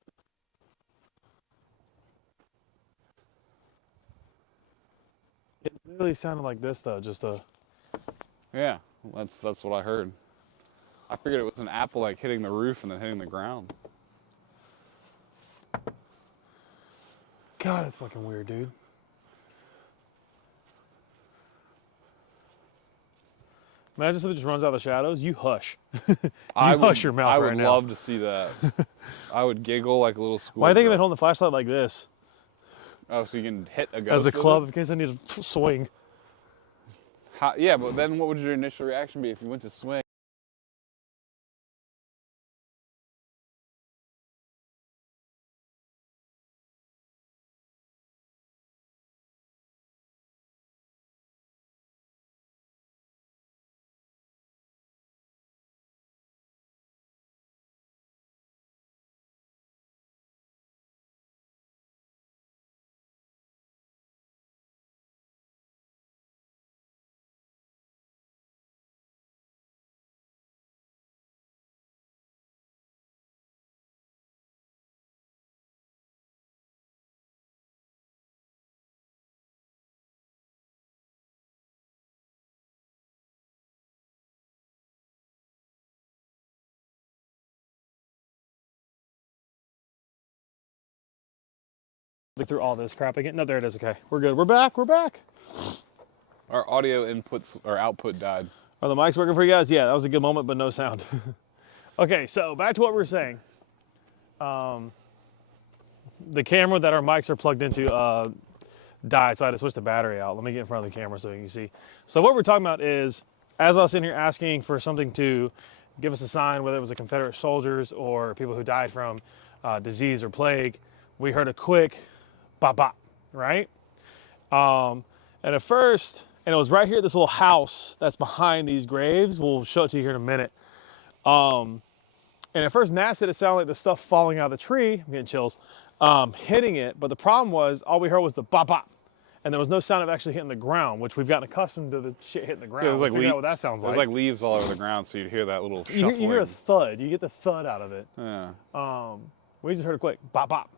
It literally sounded like this though, just a. Yeah, that's what I heard. I figured it was an apple like hitting the roof and then hitting the ground. God, that's fucking weird, dude. Imagine if it just runs out of the shadows. You hush. Hush your mouth I right would now. love to see that. I would giggle like a little school. Why do you think of it holding the flashlight like this? Oh, so you can hit a ghost As a with club, it? in case I need to swing. Yeah, but then what would your initial reaction be if you went to swing? Through all this crap again. No, there it is. Okay, we're good. We're back. We're back. Our audio inputs or output died. Are the mics working for you guys? Yeah, that was a good moment, but no sound. Okay, so back to what we were saying. The camera that our mics are plugged into died, so I had to switch the battery out. Let me get in front of the camera so you can see. So what we're talking about is, as I was sitting here asking for something to give us a sign, whether it was the Confederate soldiers or people who died from disease or plague, we heard a quick bop bop, right? And at first, and it was right here at this little house that's behind these graves. We'll show it to you here in a minute. And at first, Naz said it sounded like the stuff falling out of the tree. I'm getting chills. Hitting it, but the problem was all we heard was the bop bop, and there was no sound of actually hitting the ground, which we've gotten accustomed to the shit hitting the ground. Yeah, it was like figure out what that sounds like. There's like leaves all over the ground, so you'd hear that little You shuffling. hear a thud. You get the thud out of it. Yeah. We just heard a quick bop bop.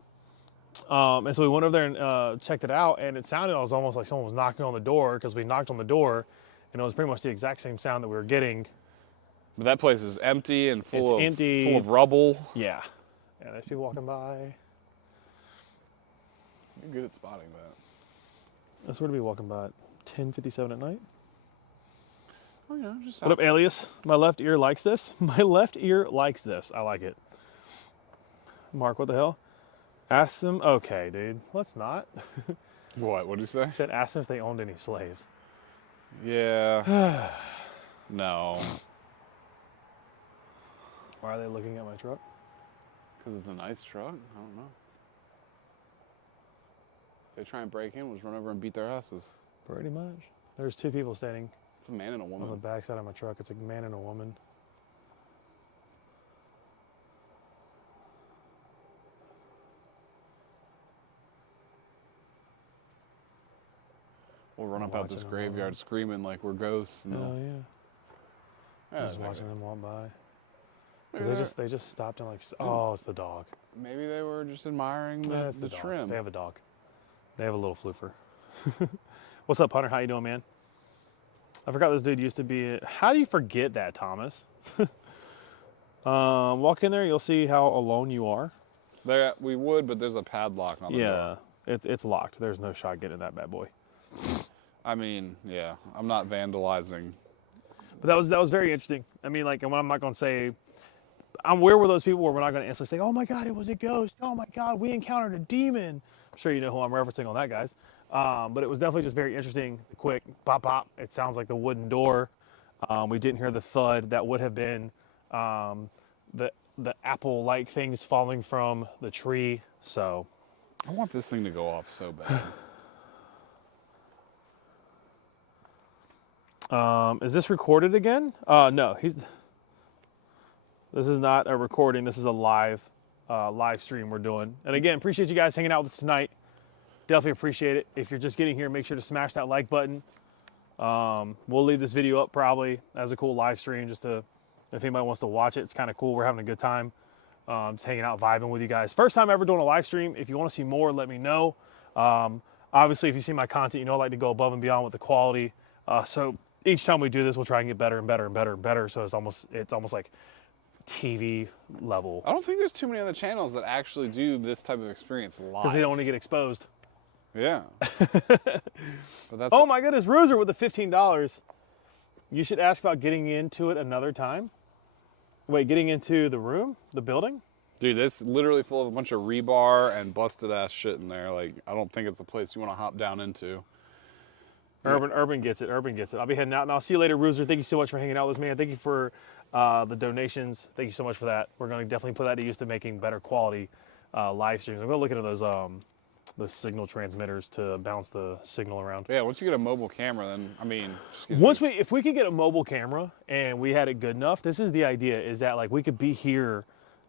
And so we went over there and checked it out, and it sounded almost like someone was knocking on the door, because we knocked on the door, and it was pretty much the exact same sound that we were getting. But that place is empty and full empty. of rubble. Yeah. Yeah, there's people walking by. You're good at spotting that. That's where to be walking by at 10:57 at night. Oh yeah, just What up, Alias? My left ear likes this. My left ear likes this. I like it. Mark, what the hell? Ask them. Okay, dude. Let's not. What? What did you say? I said ask them if they owned any slaves. Yeah. No. Why are they looking at my truck? Because it's a nice truck? I don't know. If they try and break in, we'll just run over and beat their asses. Pretty much. There's two people standing It's a man and a on the woman. back side of my truck. It's a man and a woman. We'll run I'm up out this watching them all graveyard screaming like we're ghosts. And Oh they'll- yeah. Yeah, I'm just okay. watching them walk by. 'Cause Maybe they just stopped and like, oh, it's the dog. maybe they were just admiring Yeah, the, it's the dog. trim. They have a dog. They have a little floofer. What's up, Hunter? How you doing, man? I forgot this dude used to be. How do you forget that, Thomas? Walk in there, you'll see how alone you are. There, we would, but there's a padlock on the door. Yeah, it's locked. There's no shot getting that bad boy. I mean, yeah, I'm not vandalizing. But that was very interesting. I mean, like, and I'm not gonna say, where were those people where we're not gonna instantly say, oh my God, it was a ghost. Oh my God, we encountered a demon. I'm sure you know who I'm referencing on that, guys. But it was definitely just very interesting. Quick, pop, pop. It sounds like the wooden door. We didn't hear the thud. That would have been the apple-like things falling from the tree. So I want this thing to go off so bad. is this recorded again? No, this is not a recording. This is a live stream we're doing. And again, appreciate you guys hanging out with us tonight. Definitely appreciate it. If you're just getting here, make sure to smash that like button. We'll leave this video up probably as a cool live stream just to, if anybody wants to watch it. It's kind of cool. We're having a good time. Just hanging out, vibing with you guys. First time ever doing a live stream. If you want to see more, let me know. Obviously, if you see my content, you know I like to go above and beyond with the quality. So each time we do this, we'll try and get better and better and better and better. So it's almost like TV level. I don't think there's too many other channels that actually do this type of experience live. Because they don't want to get exposed. Yeah. But that's oh my goodness, Ruser with the $15. You should ask about getting into it another time. Wait, getting into the room, the building? Dude, this literally full of a bunch of rebar and busted ass shit in there. Like, I don't think it's a place you want to hop down into. Urban gets it. Urban gets it. I'll be heading out, and I'll see you later, Ruser. Thank you so much for hanging out with us, man. Thank you for the donations. Thank you so much for that. We're going to definitely put that to use to making better quality live streams. I'm going to look into those signal transmitters to bounce the signal around. Yeah, once you get a mobile camera, then, I mean... If we could get a mobile camera and we had it good enough, this is the idea, is that like we could be here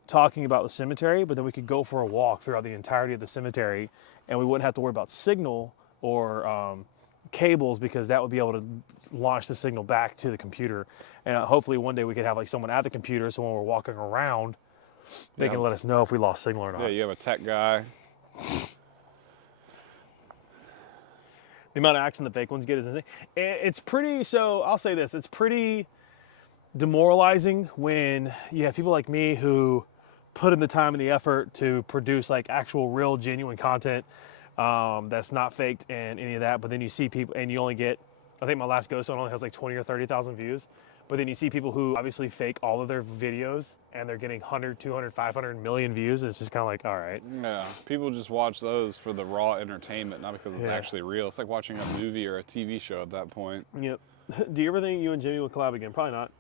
talking about the cemetery, but then we could go for a walk throughout the entirety of the cemetery and we wouldn't have to worry about signal or cables, because that would be able to launch the signal back to the computer. And hopefully one day we could have like someone at the computer, so when we're walking around, they can let us know if we lost signal or not. Yeah, you have a tech guy. The amount of action the fake ones get is insane. It's pretty, so I'll say this, it's pretty demoralizing when you have people like me who put in the time and the effort to produce like actual real genuine content that's not faked and any of that, but then you see people and you only get, I think my last ghost one only has like 20 or 30,000 views, but then you see people who obviously fake all of their videos and they're getting 100, 200, 500 million views. It's just kind of like, all right. Yeah, people just watch those for the raw entertainment, not because it's actually real. It's like watching a movie or a TV show at that point. Yep. Do you ever think you and Jimmy will collab again? Probably not.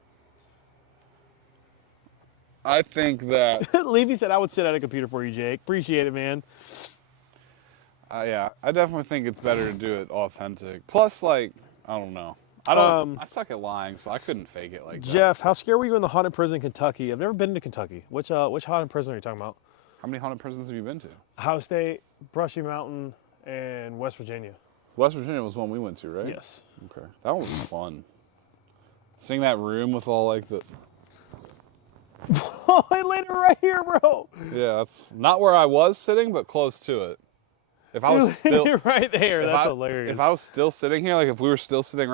I think that... Levy said I would sit at a computer for you, Jake. Appreciate it, man. Yeah, I definitely think it's better to do it authentic. Plus, like, I don't know. I suck at lying, so I couldn't fake it like that. Jeff, how scared were you in the haunted prison in Kentucky? I've never been to Kentucky. Which haunted prison are you talking about? How many haunted prisons have you been to? Ohio State, Brushy Mountain, and West Virginia. West Virginia was one we went to, right? Yes. Okay. That one was fun. Seeing that room with all like the... Oh, I laid it right here, bro. Yeah, that's not where I was sitting, but close to it. If I was still right there, that's hilarious. If I was still sitting here, like if we were still sitting right